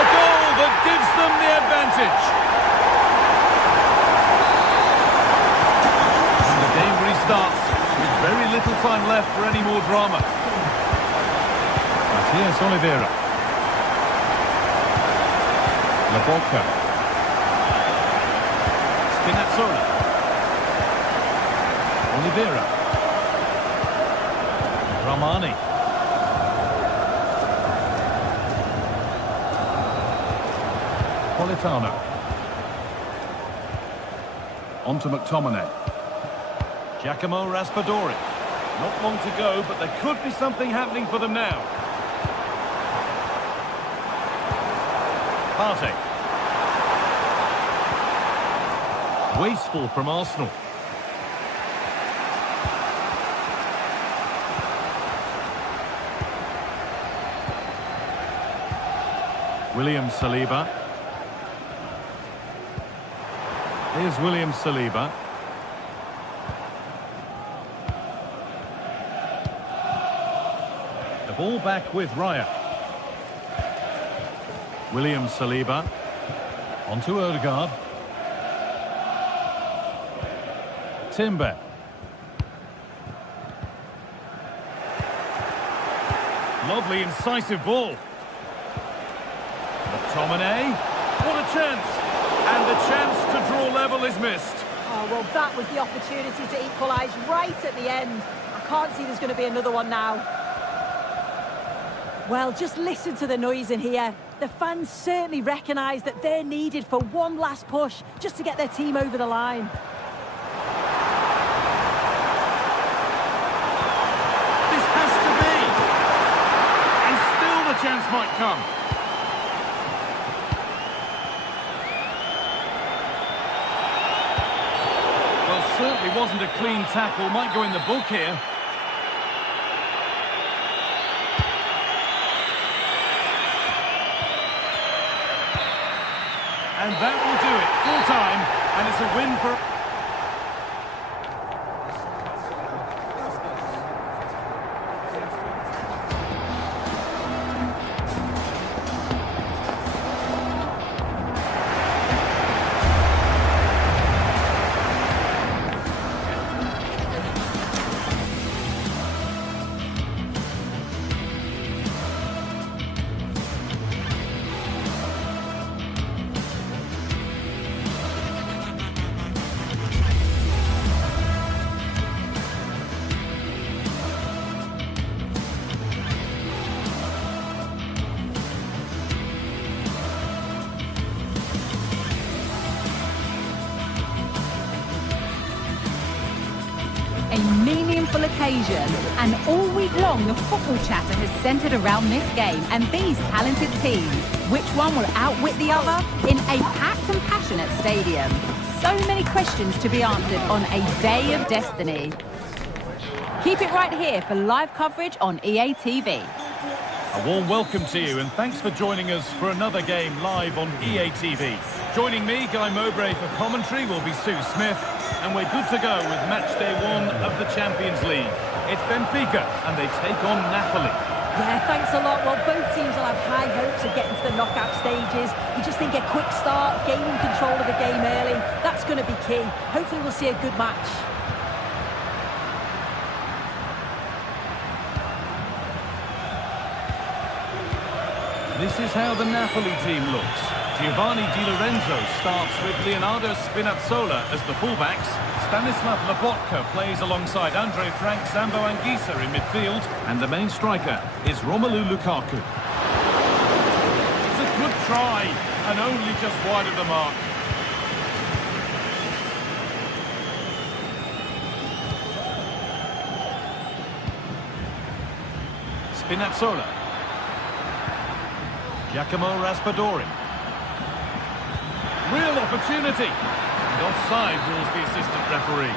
A goal that gives them the advantage. And the game restarts with very little time left for any more drama. Matias Oliveira. Lobotka. Spinazzola. Oliveira. Romani. Politano. On to McTominay. Giacomo Raspadori. Not long to go, but there could be something happening for them now. Partey. Wasteful from Arsenal. William Saliba. Here's William Saliba. The ball back with Raya. William Saliba. On to Odegaard. Timber. Lovely incisive ball. McTominay. What a chance! And the chance to draw level is missed. Oh, well, that was the opportunity to equalise right at the end. I can't see there's going to be another one now. Well, just listen to the noise in here. The fans certainly recognise that they're needed for one last push just to get their team over the line. This has to be! And still the chance might come. Well, certainly wasn't a clean tackle. Might go in the book here. And that will do it. Full time. And it's a win for... A meaningful occasion, and all week long the football chatter has centred around this game and these talented teams. Which one will outwit the other in a packed and passionate stadium? So many questions to be answered on a day of destiny. Keep it right here for live coverage on EA TV. A warm welcome to you, and thanks for joining us for another game live on EA TV. Joining me, Guy Mowbray, for commentary will be Sue Smith, and we're good to go with match day 1 of the Champions League. It's Benfica, and they take on Napoli. Yeah, thanks a lot. Well, both teams will have high hopes of getting to the knockout stages. You just think a quick start, gaining control of the game early, that's going to be key. Hopefully we'll see a good match. This is how the Napoli team looks. Giovanni Di Lorenzo starts with Leonardo Spinazzola as the fullbacks. Stanislav Lobotka plays alongside Andre Frank Sambo Anguissa in midfield. And the main striker is Romelu Lukaku. It's a good try, and only just wide of the mark. Spinazzola. Giacomo Raspadori. Real opportunity. And offside rules the assistant referee.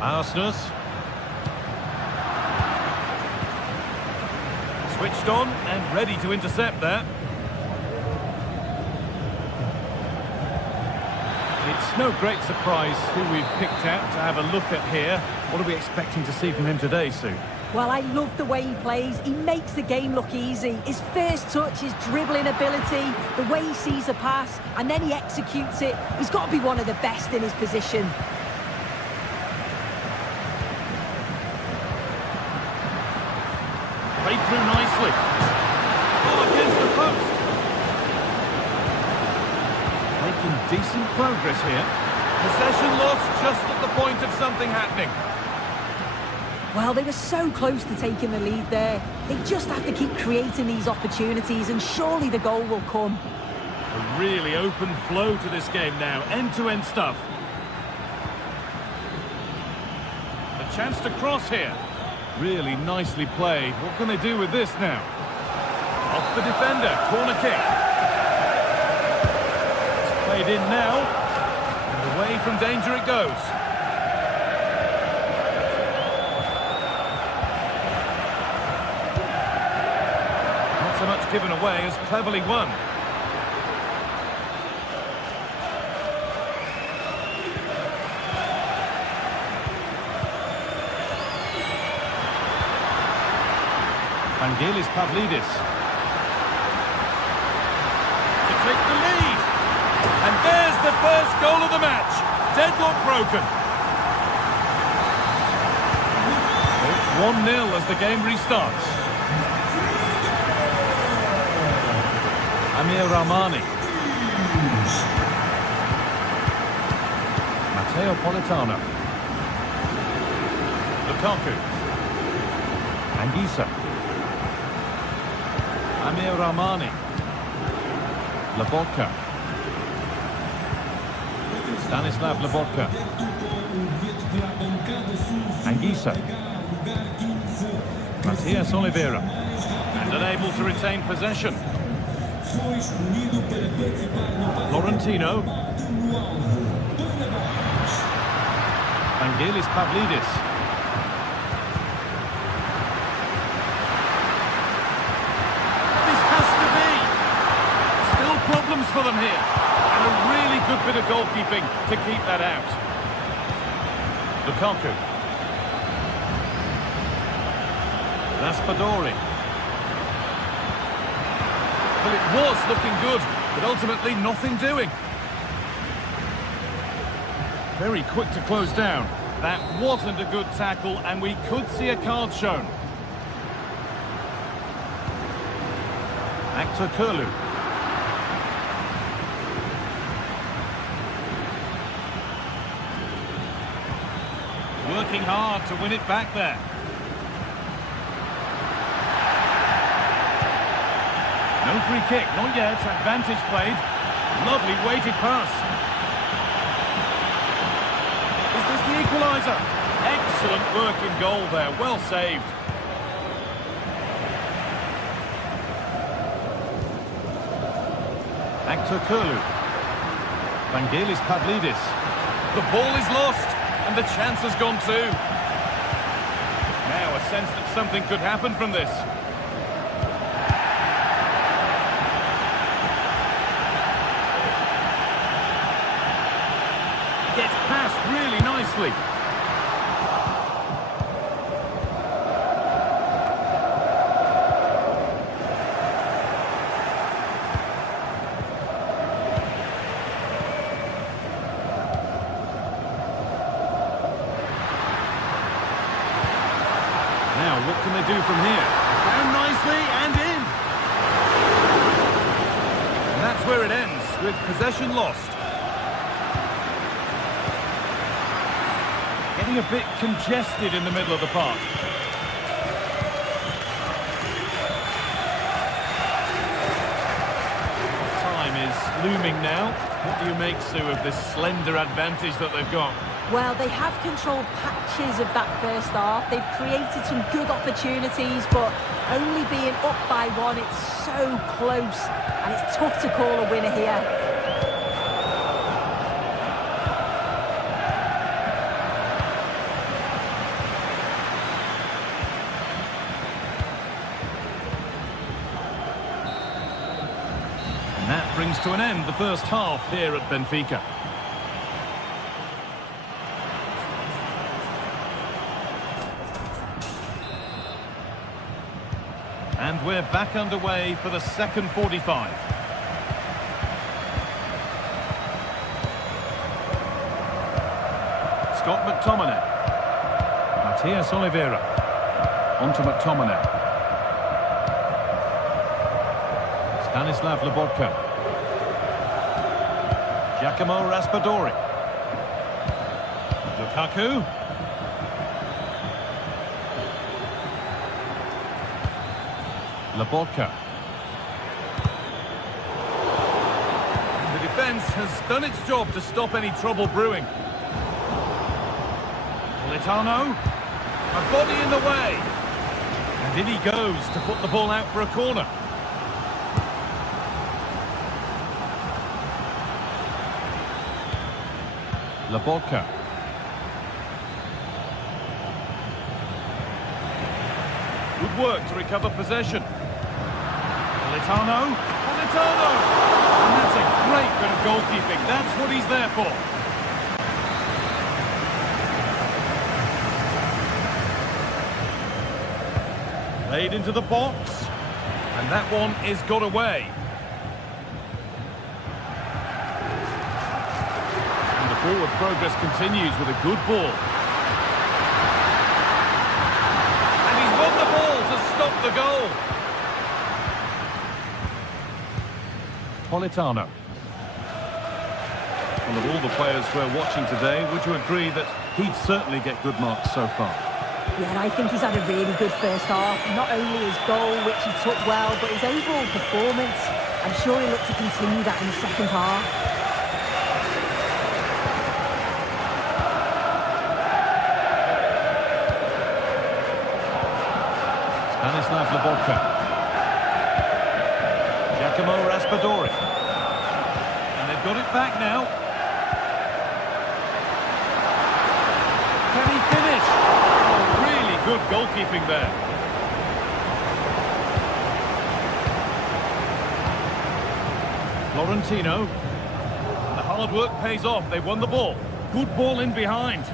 Arsenal. Switched on and ready to intercept that. It's no great surprise who we've picked out to have a look at here. What are we expecting to see from him today, Sue? Well, I love the way he plays. He makes the game look easy. His first touch, his dribbling ability, the way he sees a pass, and then he executes it. He's got to be one of the best in his position. Played through nicely. Oh, against the post. Making decent progress here. Possession lost just at the point of something happening. Well, they were so close to taking the lead there. They just have to keep creating these opportunities, and surely the goal will come. A really open flow to this game now. End-to-end stuff. A chance to cross here. Really nicely played. What can they do with this now? Off the defender. Corner kick. It's played in now. And away from danger it goes. Not so much given away as cleverly won. Vangelis Pavlidis to take the lead, and there's the first goal of the match. Deadlock broken. It's 1-0 as the game restarts. Amir Rahmani, Matteo Politano, Lukaku, Anguissa, Amir Rahmani, Lobotka, Stanislav Lobotka, Anguissa, Matias Oliveira, and unable to retain possession. Florentino, Vangelis Pavlidis, problems for them here, and a really good bit of goalkeeping to keep that out. Lukaku, Raspadori. Well, it was looking good, but ultimately nothing doing. Very quick to close down. That wasn't a good tackle, and we could see a card shown. Actor Kurlu. Working hard to win it back there. No free kick, not yet. Advantage played. Lovely weighted pass. Is this the equaliser? Excellent work in goal there. Well saved. Actor Kurlu. Vangelis Pavlidis. The ball is lost. And the chance has gone too. Now a sense that something could happen from this. Gets past really nicely. Now, what can they do from here? Down nicely and in. And that's where it ends, with possession lost. Getting a bit congested in the middle of the park. Time is looming now. What do you make, Sue, of this slender advantage that they've got? Well, they have controlled patches of that first half. They've created some good opportunities, but only being up by one, it's so close, and it's tough to call a winner here. And that brings to an end the first half here at Benfica. And we're back underway for the second 45. Scott McTominay. Matias Oliveira. On to McTominay. Stanislav Lobotka. Giacomo Raspadori. Lukaku. Lobotka. The defence has done its job to stop any trouble brewing. Politano. A body in the way. And in he goes to put the ball out for a corner. Lobotka. Good work to recover possession. Politano. Politano! And that's a great bit of goalkeeping. That's what he's there for. Played into the box. And that one is got away. And the forward progress continues with a good ball. Stop the goal. Politano. Well, of all the players we're watching today, would you agree that he'd certainly get good marks so far? Yeah, I think he's had a really good first half. Not only his goal, which he took well, but his overall performance. I'm sure he'll look to continue that in the second half. Stanislav Lobotka. Giacomo Raspadori. And they've got it back now. Can he finish? Oh, really good goalkeeping there. Florentino. And the hard work pays off. They won the ball. Good ball in behind.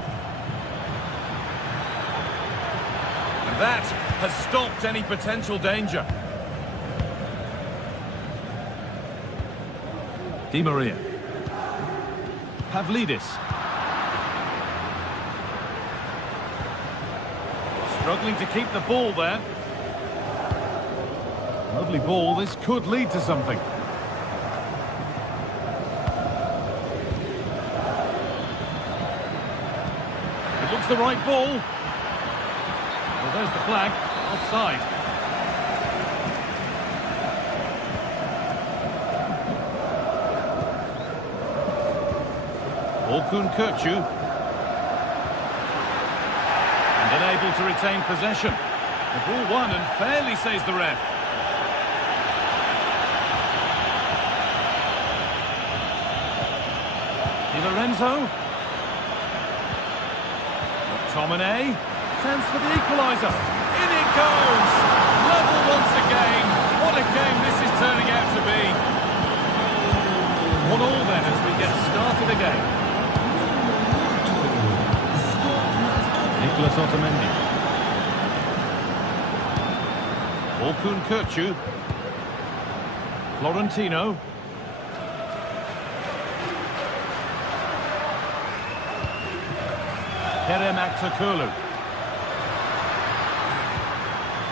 And that has stopped any potential danger. Di Maria. Pavlidis. Struggling to keep the ball there. Lovely ball. This could lead to something. It looks the right ball. Well, there's the flag. Offside. Orkun Kökçü. And unable to retain possession. The ball won and fairly, says the ref. Di Lorenzo. McTominay. Chance for the equaliser. In it goes! Level once again. What a game this is turning out to be. 1-1 then as we get started again. Nicolas Otamendi. Orkun Kökçü. Florentino. Kerem Aktürkoğlu.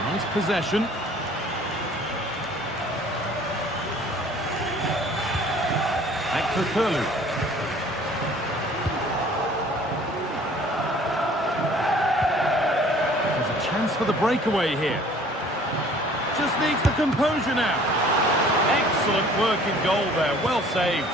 Nice possession. Back to Curlew. There's a chance for the breakaway here. Just needs the composure now. Excellent work in goal there. Well saved.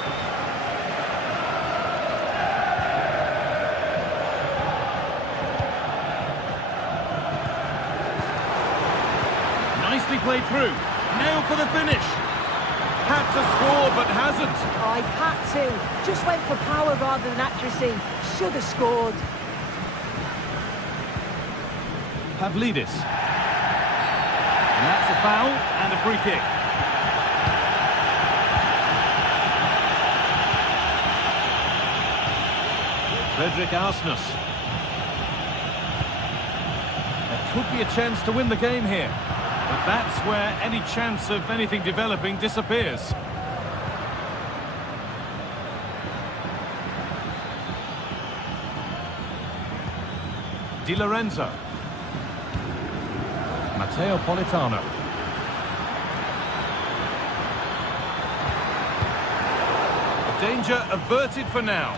Nicely played through. Now for the finish. Had to score, but hasn't. Oh, he had to. Just went for power rather than accuracy. Should have scored. Pavlidis. And that's a foul and a free kick. Frederick Arsnus. There could be a chance to win the game here. But that's where any chance of anything developing disappears. Di Lorenzo. Matteo Politano. Danger averted for now.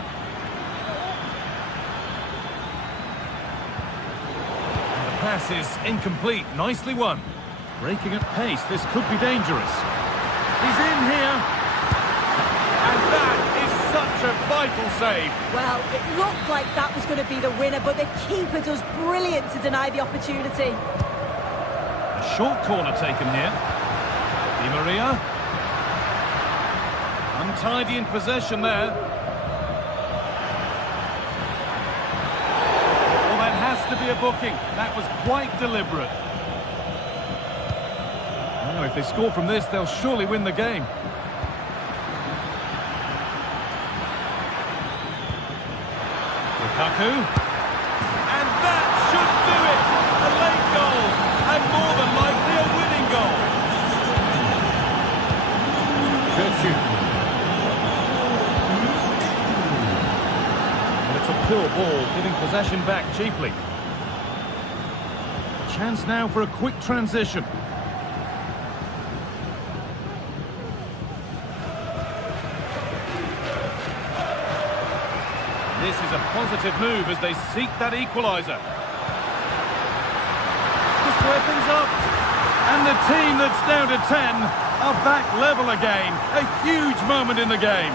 And the pass is incomplete. Nicely won. Breaking at pace, this could be dangerous. He's in here. And that is such a vital save. Well, it looked like that was going to be the winner, but the keeper does brilliant to deny the opportunity. A short corner taken here. Di Maria. Untidy in possession there. Well, that has to be a booking. That was quite deliberate. Now, if they score from this, they'll surely win the game. Lukaku. And that should do it! A late goal, and more than likely a winning goal. And it's a pure ball, giving possession back cheaply. Chance now for a quick transition. This is a positive move as they seek that equaliser. To square things up. And the team that's down to 10 are back level again. A huge moment in the game.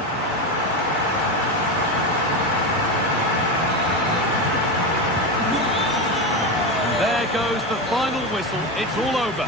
And there goes the final whistle. It's all over.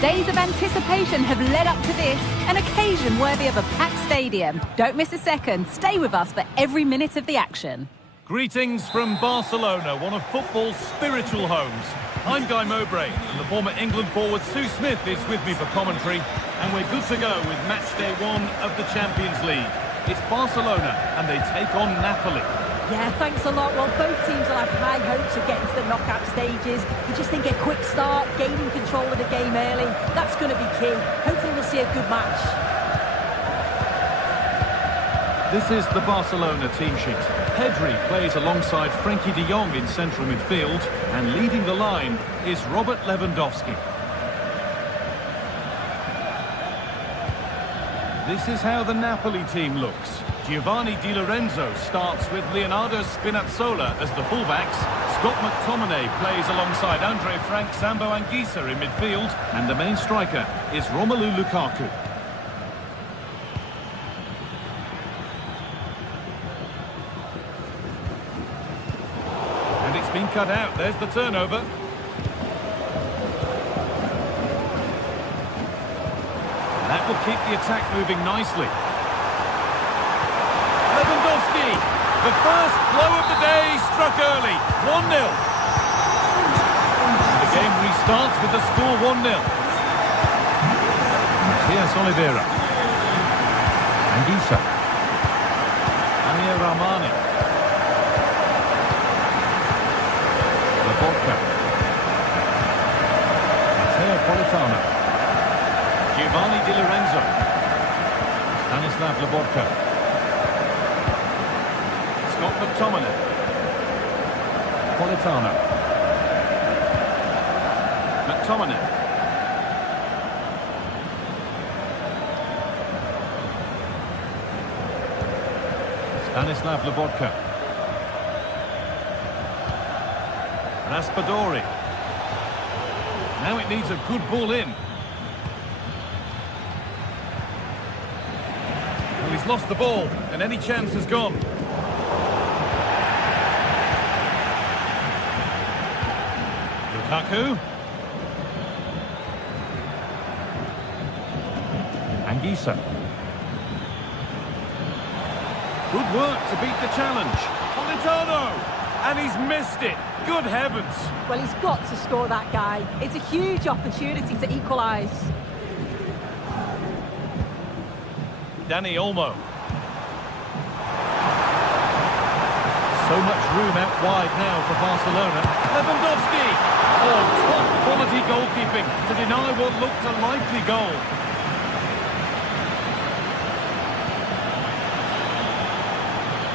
Days of anticipation have led up to this, an occasion worthy of a packed stadium. Don't miss a second. Stay with us for every minute of the action. Greetings from Barcelona, one of football's spiritual homes. I'm Guy Mowbray, and the former England forward Sue Smith is with me for commentary, and we're good to go with match day 1 of the Champions League. It's Barcelona, and they take on Napoli. Yeah, thanks a lot. Well, both teams will have high hopes of getting to the knockout stages. You just think a quick start, gaining control of the game early, that's going to be key. Hopefully we'll see a good match. This is the Barcelona team sheet. Pedri plays alongside Frenkie de Jong in central midfield, and leading the line is Robert Lewandowski. This is how the Napoli team looks. Giovanni Di Lorenzo starts with Leonardo Spinazzola as the fullbacks. Scott McTominay plays alongside Andre Frank Zambo Anguissa in midfield, and the main striker is Romelu Lukaku. And it's been cut out. There's the turnover. That will keep the attack moving nicely. Lewandowski, the first blow of the day, struck early, 1-0. The game restarts with the score 1-0. Matias Oliveira. Anguissa. Amir Rahmani. Laporta. Matteo Politano. Giovanni Di Lorenzo. Stanislav Laporta. Scott McTominay. Politano. McTominay. Stanislav Laporta. Raspadori. Now it needs a good ball in. Well, he's lost the ball, and any chance has gone. Lukaku. Anguissa. Good work to beat the challenge. Politano! And he's missed it. Good heavens. Well, he's got to score, that guy. It's a huge opportunity to equalise. Dani Olmo. So much room out wide now for Barcelona. Lewandowski! Oh, top quality goalkeeping to deny what looked a likely goal.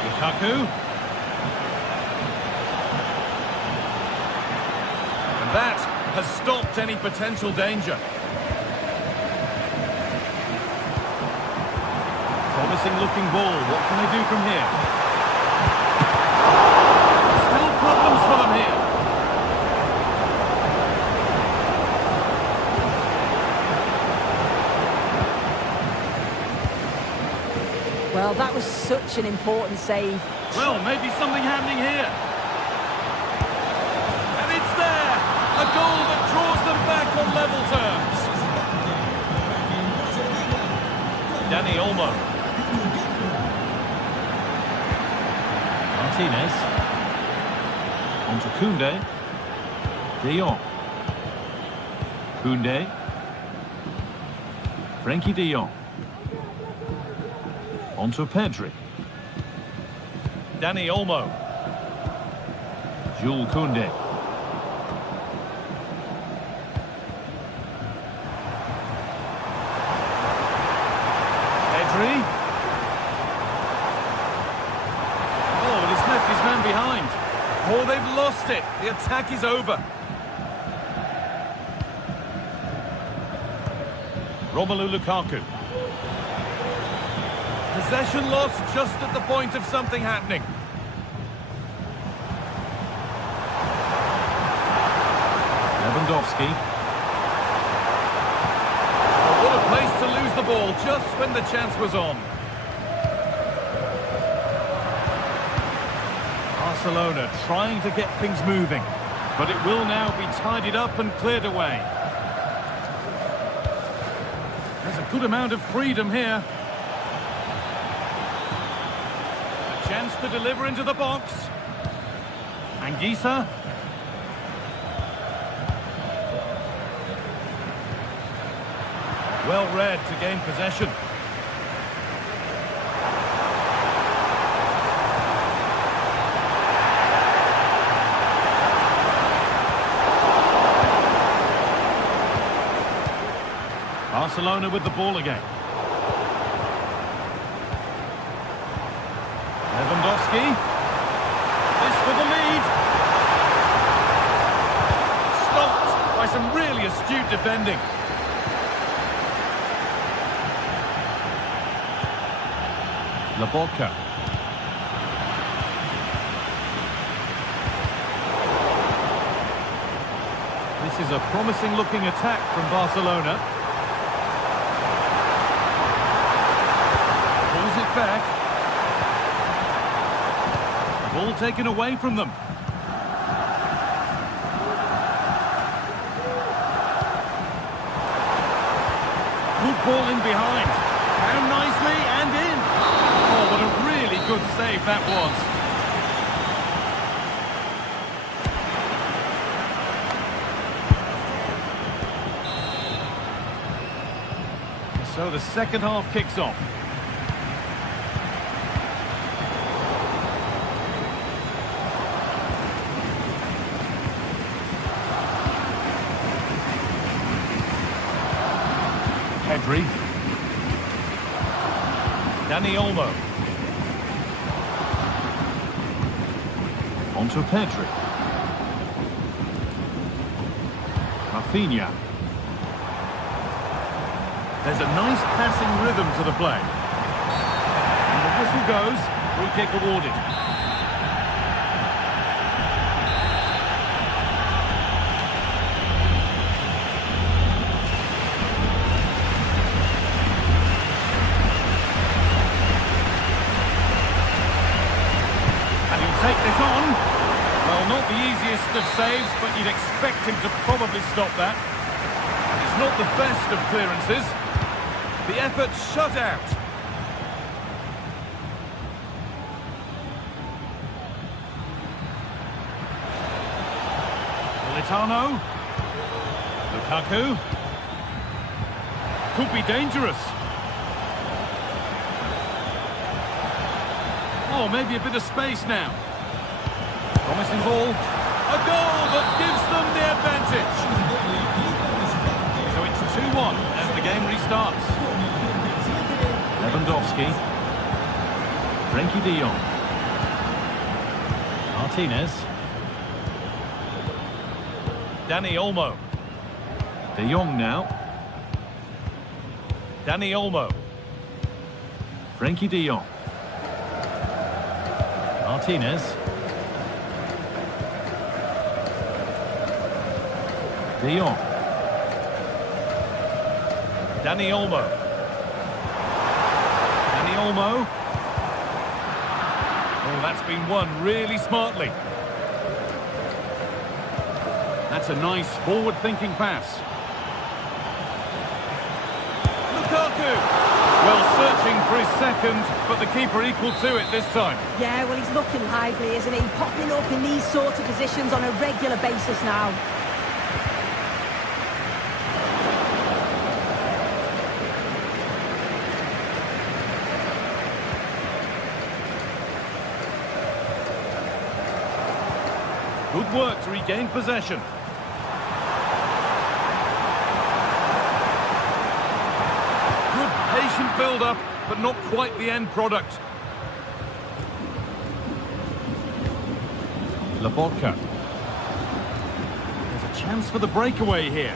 Lukaku. And that has stopped any potential danger. Promising looking ball. What can they do from here? Still problems for them here. Well, that was such an important save. Well, maybe something happening here. And it's there! A goal that draws them back on level terms. Dani Olmo. Martinez. On to Koundé. De Jong. Koundé. Frenkie de Jong. On to Pedri. Dani Olmo. Jules Koundé. Pedri. Oh, and he's left his man behind. Oh, they've lost it. The attack is over. Romelu Lukaku. Possession lost just at the point of something happening. Lewandowski. Oh, what a place to lose the ball just when the chance was on. Barcelona trying to get things moving, but it will now be tidied up and cleared away. There's a good amount of freedom here. Chance to deliver into the box. Anguissa. Well read to gain possession. Barcelona with the ball again. Lewandowski. This for the lead. Stopped by some really astute defending. Lobotka. This is a promising-looking attack from Barcelona. Pulls it back. Ball taken away from them. Good ball in behind. Down nicely and in. Oh, what a really good save that was. So the second half kicks off. Pedri. Dani Olmo. Onto Pedri. Rafinha. There's a nice passing rhythm to the play. And the whistle goes, free kick awarded. And he'll take this on. Well, not the easiest of saves, but you'd expect him to probably stop that. It's not the best of clearances. The effort shut out. Politano. Lukaku. Could be dangerous. Oh, maybe a bit of space now. Promising ball. A goal that gives them the advantage. So it's 2-1 as the game restarts. Lewandowski. Frenkie de Jong. Martinez. Dani Olmo. De Jong now. Dani Olmo. Frenkie de Jong. Martinez. De Jong. Dani Olmo. Dani Olmo. Oh, that's been won really smartly. That's a nice forward-thinking pass. Lukaku. Well, searching for his second, but the keeper equal to it this time. Yeah, well, he's looking lively, isn't he? Popping up in these sorts of positions on a regular basis now. Good work to regain possession. Good patient build-up, but not quite the end product. Lobotka. There's a chance for the breakaway here.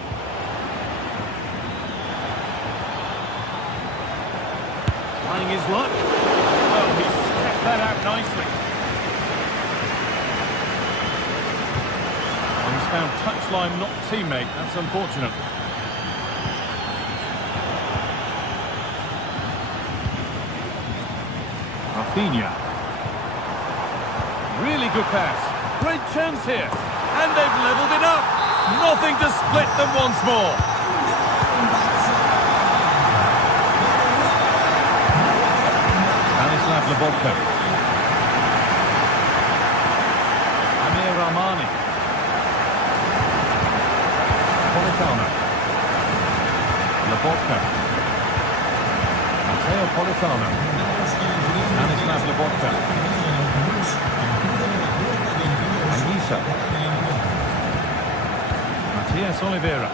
Trying his luck. Oh, he's stepped that out nicely. Found touchline, not teammate. That's unfortunate. Rafinha. Really good pass. Great chance here. And they've levelled it up. Nothing to split them once more. Stanislav Lobotka. Amir Rahmani. Politano. Lobotka. Matteo Politano. Stanislav Lobotka. Anguissa. Matias Oliveira.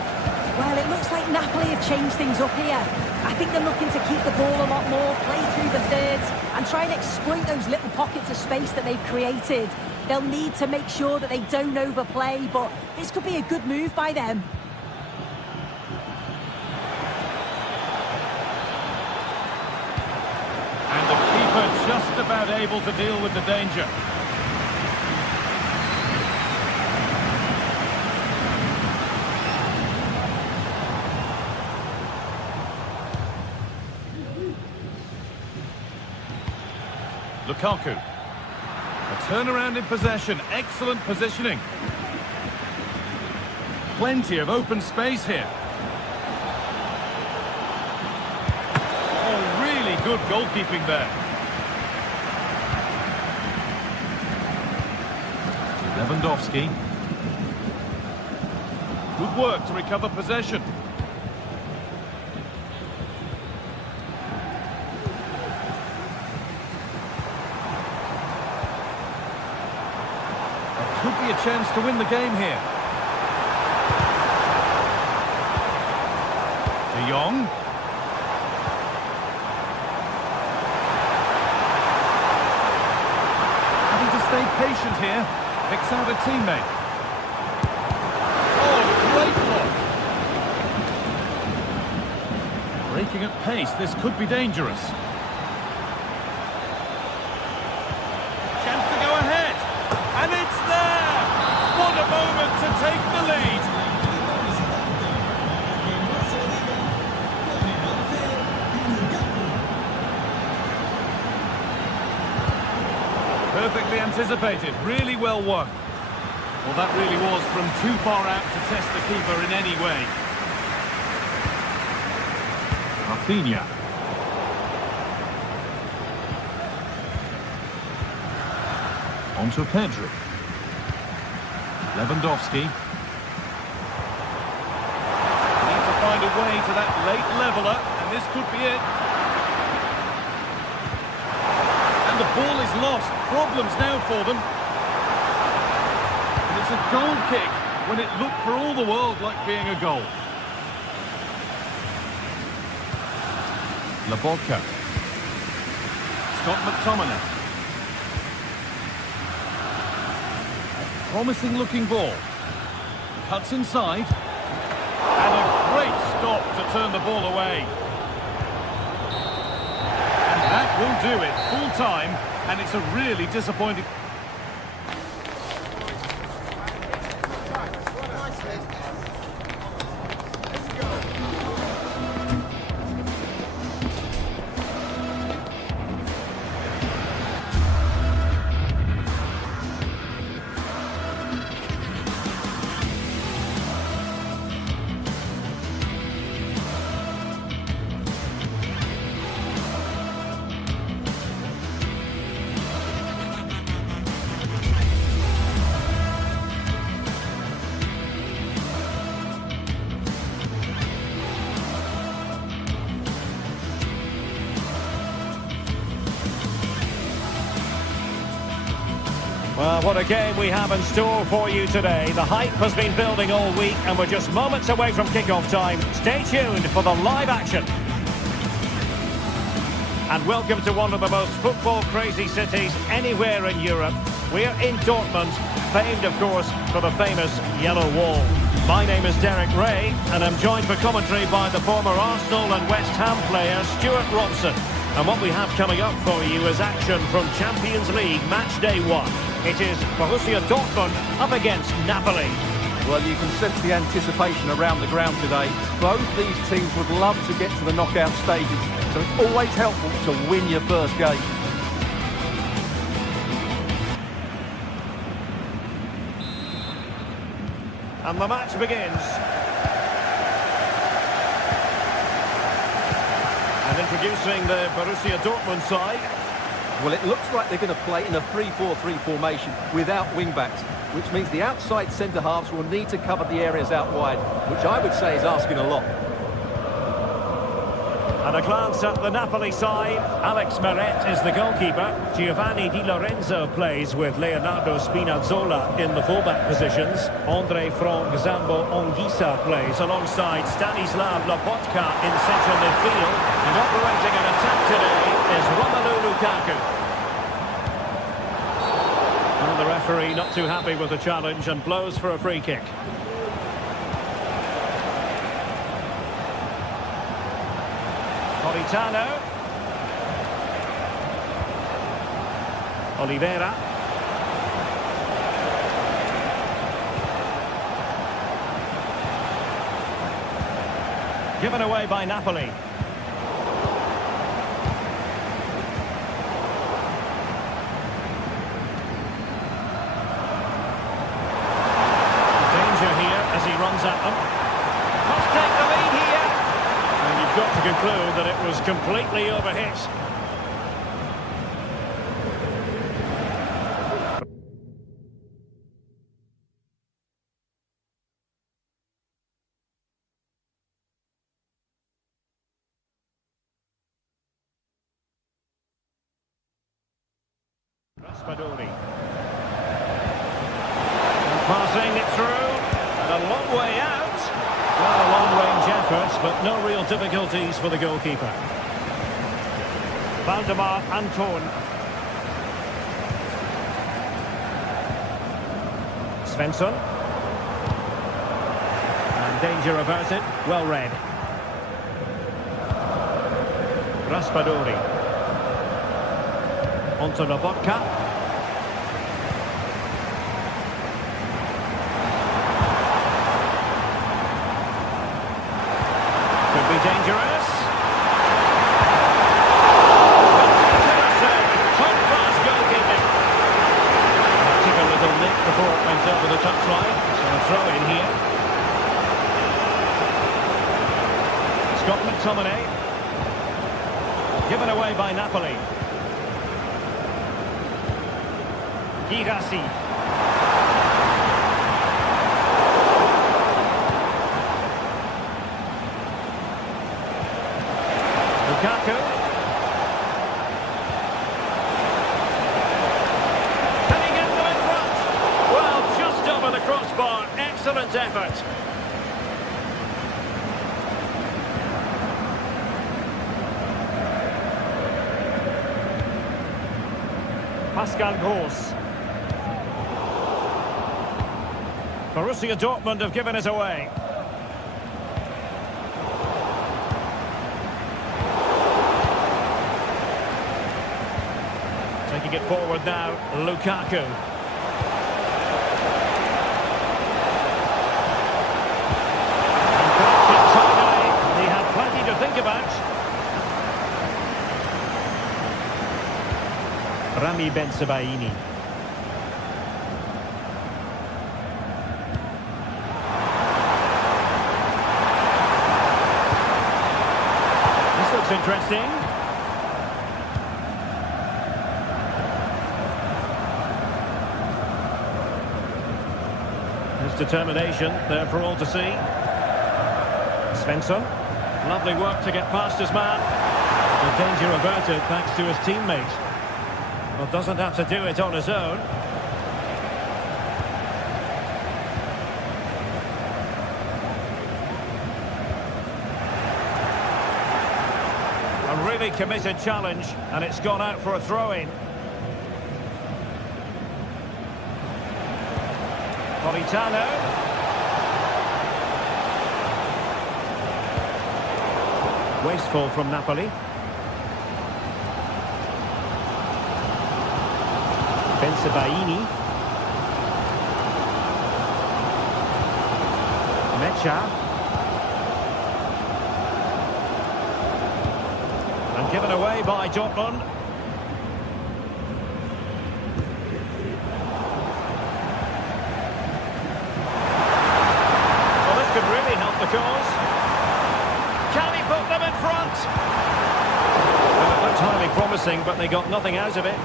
Well, it looks like think Napoli have changed things up here. I think they're looking to keep the ball a lot more, play through the thirds, and try and exploit those little pockets of space that they've created. They'll need to make sure that they don't overplay, but this could be a good move by them. And the keeper just about able to deal with the danger. Lukaku. A turnaround in possession. Excellent positioning. Plenty of open space here. Oh, really good goalkeeping there. Lewandowski. Good work to recover possession. Could be a chance to win the game here. De Jong. Having to stay patient here. Picks out a teammate. Oh, great block. Breaking at pace, this could be dangerous. Chance to go ahead. And it's there! What a moment to take the lead! Perfectly anticipated, really well won. Well, that really was from too far out to test the keeper in any way. Rafinha. On to Pedri. Lewandowski. Need to find a way to that late leveller, and this could be it. And the ball is lost. Problems now for them. And it's a goal kick when it looked for all the world like being a goal. Lobotka. Scott McTominay. Promising looking ball. Cuts inside. And a great stop to turn the ball away. And that will do it. Full time. And it's a really disappointing... Well, what a game we have in store for you today. The hype has been building all week and we're just moments away from kickoff time. Stay tuned for the live action. And welcome to one of the most football-crazy cities anywhere in Europe. We're in Dortmund, famed, of course, for the famous Yellow Wall. My name is Derek Ray, and I'm joined for commentary by the former Arsenal and West Ham player Stuart Robson. And what we have coming up for you is action from Champions League Match Day 1. It is Borussia Dortmund up against Napoli. Well, you can sense the anticipation around the ground today. Both these teams would love to get to the knockout stages, so it's always helpful to win your first game. And the match begins. And introducing the Borussia Dortmund side. Well, it looks like they're going to play in a 3-4-3 formation without wing-backs, which means the outside centre-halves will need to cover the areas out wide, which I would say is asking a lot. And a glance at the Napoli side. Alex Meret is the goalkeeper. Giovanni Di Lorenzo plays with Leonardo Spinazzola in the fullback positions. Andre Frank Zambo Onguisa plays alongside Stanislav Lobotka in central midfield. And operating an attack today is Romelu Lukaku. And the referee not too happy with the challenge and blows for a free kick. Politano. Oliveira. Given away by Napoli. Danger here as he runs at them. Must take the lead here. And you've got to conclude that it was completely overhit. Raspadori. Passing it through. And a long way out. Well, a long-range effort, but no real difficulties for the goalkeeper. Valdemar Anton. Svensson. And danger averted. Well read. Raspadori. Onto Lobotka. Could be dangerous. Spectacular save. Top-class goalkeeping. Took a little nick before it went over the touchline. So a throw in here. Scott McTominay. Given away by Napoli. Girassi. Lukaku. Can he get them in front? Well, just over the crossbar. Excellent effort. Pascal Gross. Borussia Dortmund have given it away. Taking it forward now, Lukaku. And he had plenty to think about. Rami Bensebaini. Looks interesting. His determination there for all to see. Svensson. Lovely work to get past his man. The danger averted thanks to his teammate. Well, doesn't have to do it on his own. A really committed challenge, and it's gone out for a throw-in. Politano. Wasteful from Napoli. Bensebaini. Mecha. And given away by Dortmund. Well, this could really help the cause. Can he put them in front? Well, it looked highly promising, but they got nothing out of it.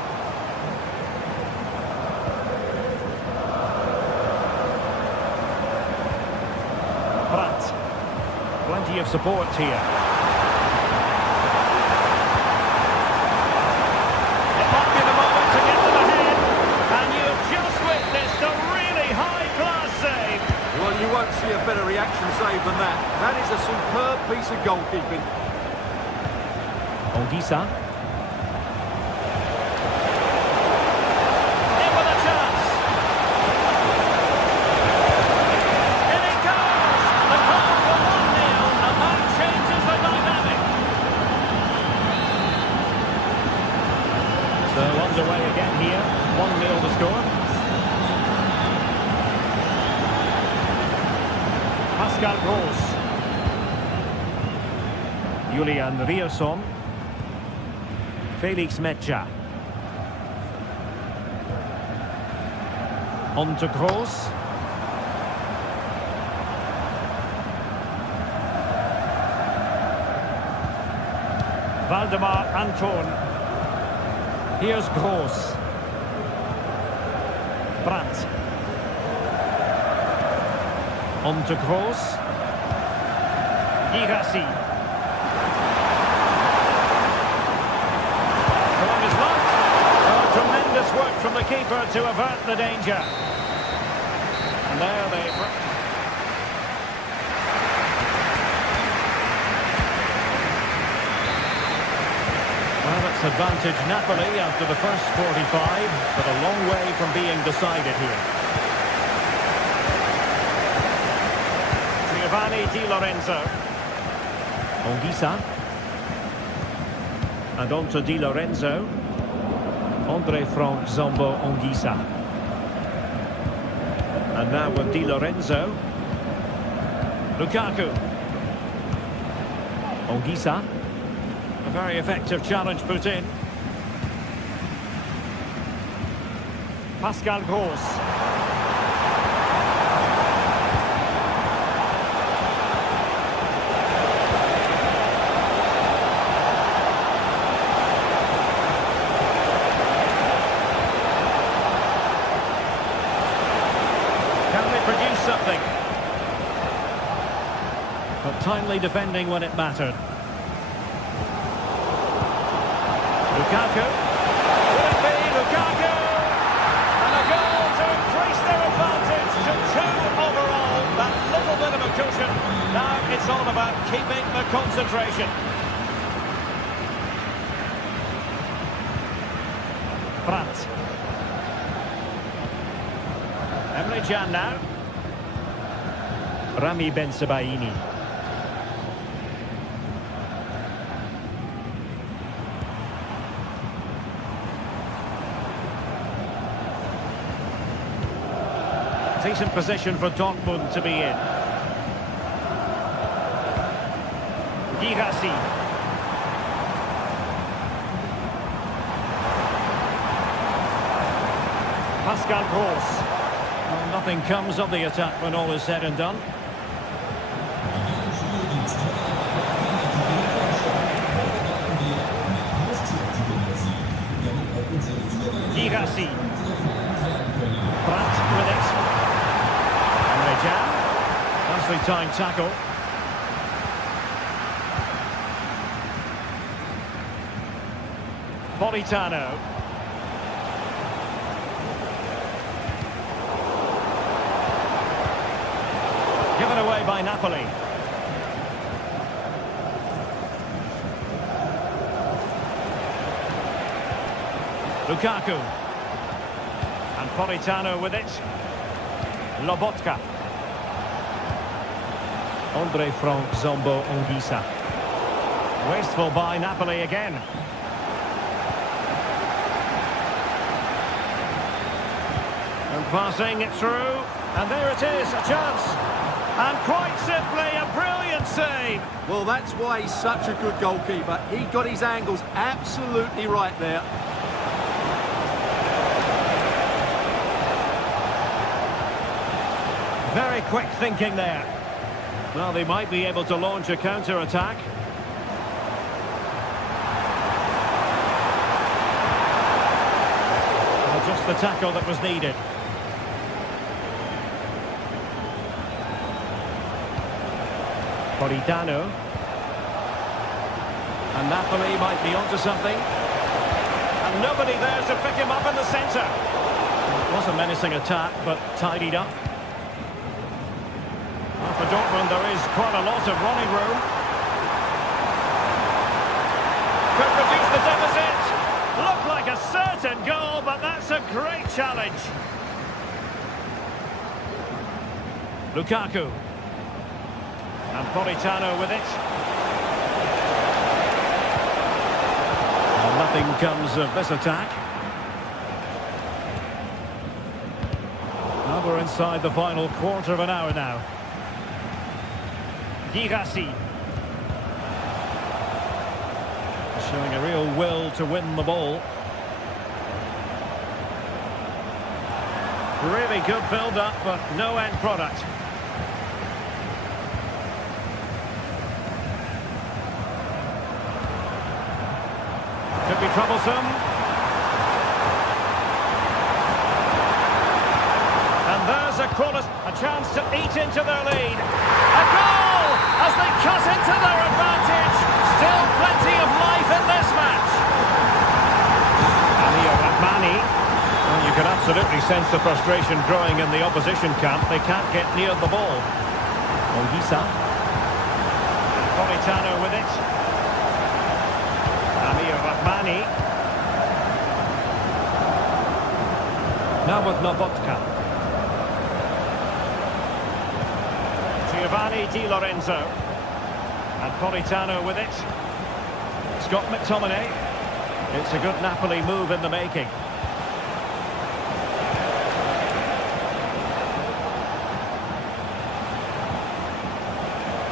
Plenty of support here. It might be the moment to get them ahead. And you've just witnessed a really high-class save. Well, you won't see a better reaction save than that. That is a superb piece of goalkeeping. Anguissa. In with a chance. In it goes. The goal for 1-0, and that changes the dynamic. So underway again here. 1-0 to score. Pascal Gross. Julian Rierson. Felix Metja. On to Gross. Valdemar Anton. Here's Gross. Brandt. On to Gross. Girassi. Along his mark. Oh, tremendous work from the keeper to avert the danger. And there they... Well, it's advantage Napoli after the first 45, but a long way from being decided here. Giovanni Di Lorenzo. Anguissa. And on to Di Lorenzo. Andre Frank Zambo Anguissa. And now with Di Lorenzo. Lukaku. Anguissa. A very effective challenge put in. Pascal Gross. Produce something. But timely defending when it mattered. Lukaku. Will it be Lukaku? And a goal to increase their advantage to 2 overall. That little bit of a cushion. Now it's all about keeping the concentration. Brandt. Emre Can now. Rami Bensebaini. Decent position for Dortmund to be in. Girassi. Pascal Gross. Well, nothing comes of the attack when all is said and done. Girassi. Brandt with it. Emre Can. Nicely timed tackle. Politano. Given away by Napoli. Lukaku. And Politano with it. Lobotka. Andre Frank Zambo Anguissa. Wasteful by Napoli again. And passing it through. And there it is, a chance. And quite simply, a brilliant save. Well, that's why he's such a good goalkeeper. He got his angles absolutely right there. Very quick thinking there. Well, they might be able to launch a counter-attack. Well, just the tackle that was needed. Politano. And Napoli might be onto something. And And nobody there to pick him up in the centre. It was a menacing attack, but tidied up. Well, for Dortmund, there is quite a lot of running room. Could reduce the deficit. Looked like a certain goal, but that's a great challenge. Lukaku. And Politano with it. And nothing comes of this attack. Now we're inside the final quarter of an hour now. Girassi. Showing a real will to win the ball. Really good build-up, but no end product. Could be troublesome. And there's a chance to eat into their lead. A goal as they cut into their advantage. Still plenty of life in this match. Rahmani. Well, you can absolutely sense the frustration growing in the opposition camp. They can't get near the ball. Olisa. Politano with it. Rahmani. Now with Lobotka. Giovanni Di Lorenzo. And Politano with it. Scott McTominay. It's a good Napoli move in the making.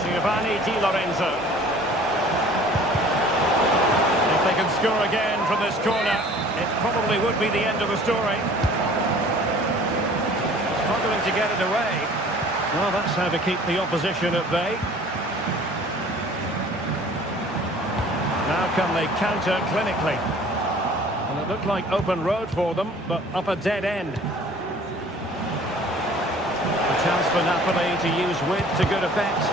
Giovanni Di Lorenzo. They can score again from this corner. It probably would be the end of the story. Struggling to get it away. Well, that's how to keep the opposition at bay. Now can they counter clinically? And it looked like open road for them, but up a dead end. A chance for Napoli to use width to good effect.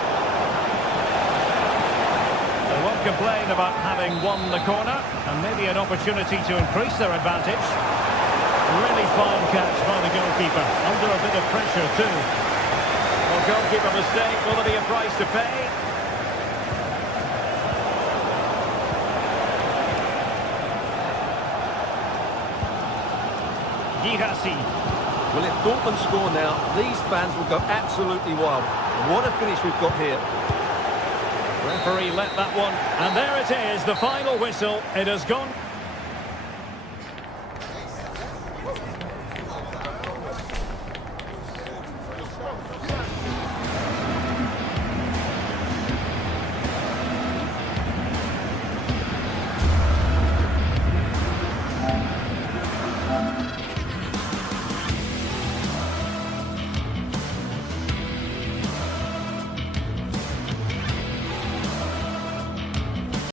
They won't complain about having won the corner, and maybe an opportunity to increase their advantage. Really fine catch by the goalkeeper, under a bit of pressure too. Well, goalkeeper mistake, will there be a price to pay? Girassi. Well, if Dortmund score now, these fans will go absolutely wild. What a finish we've got here. Referee let that one, and there it is, the final whistle. It has gone.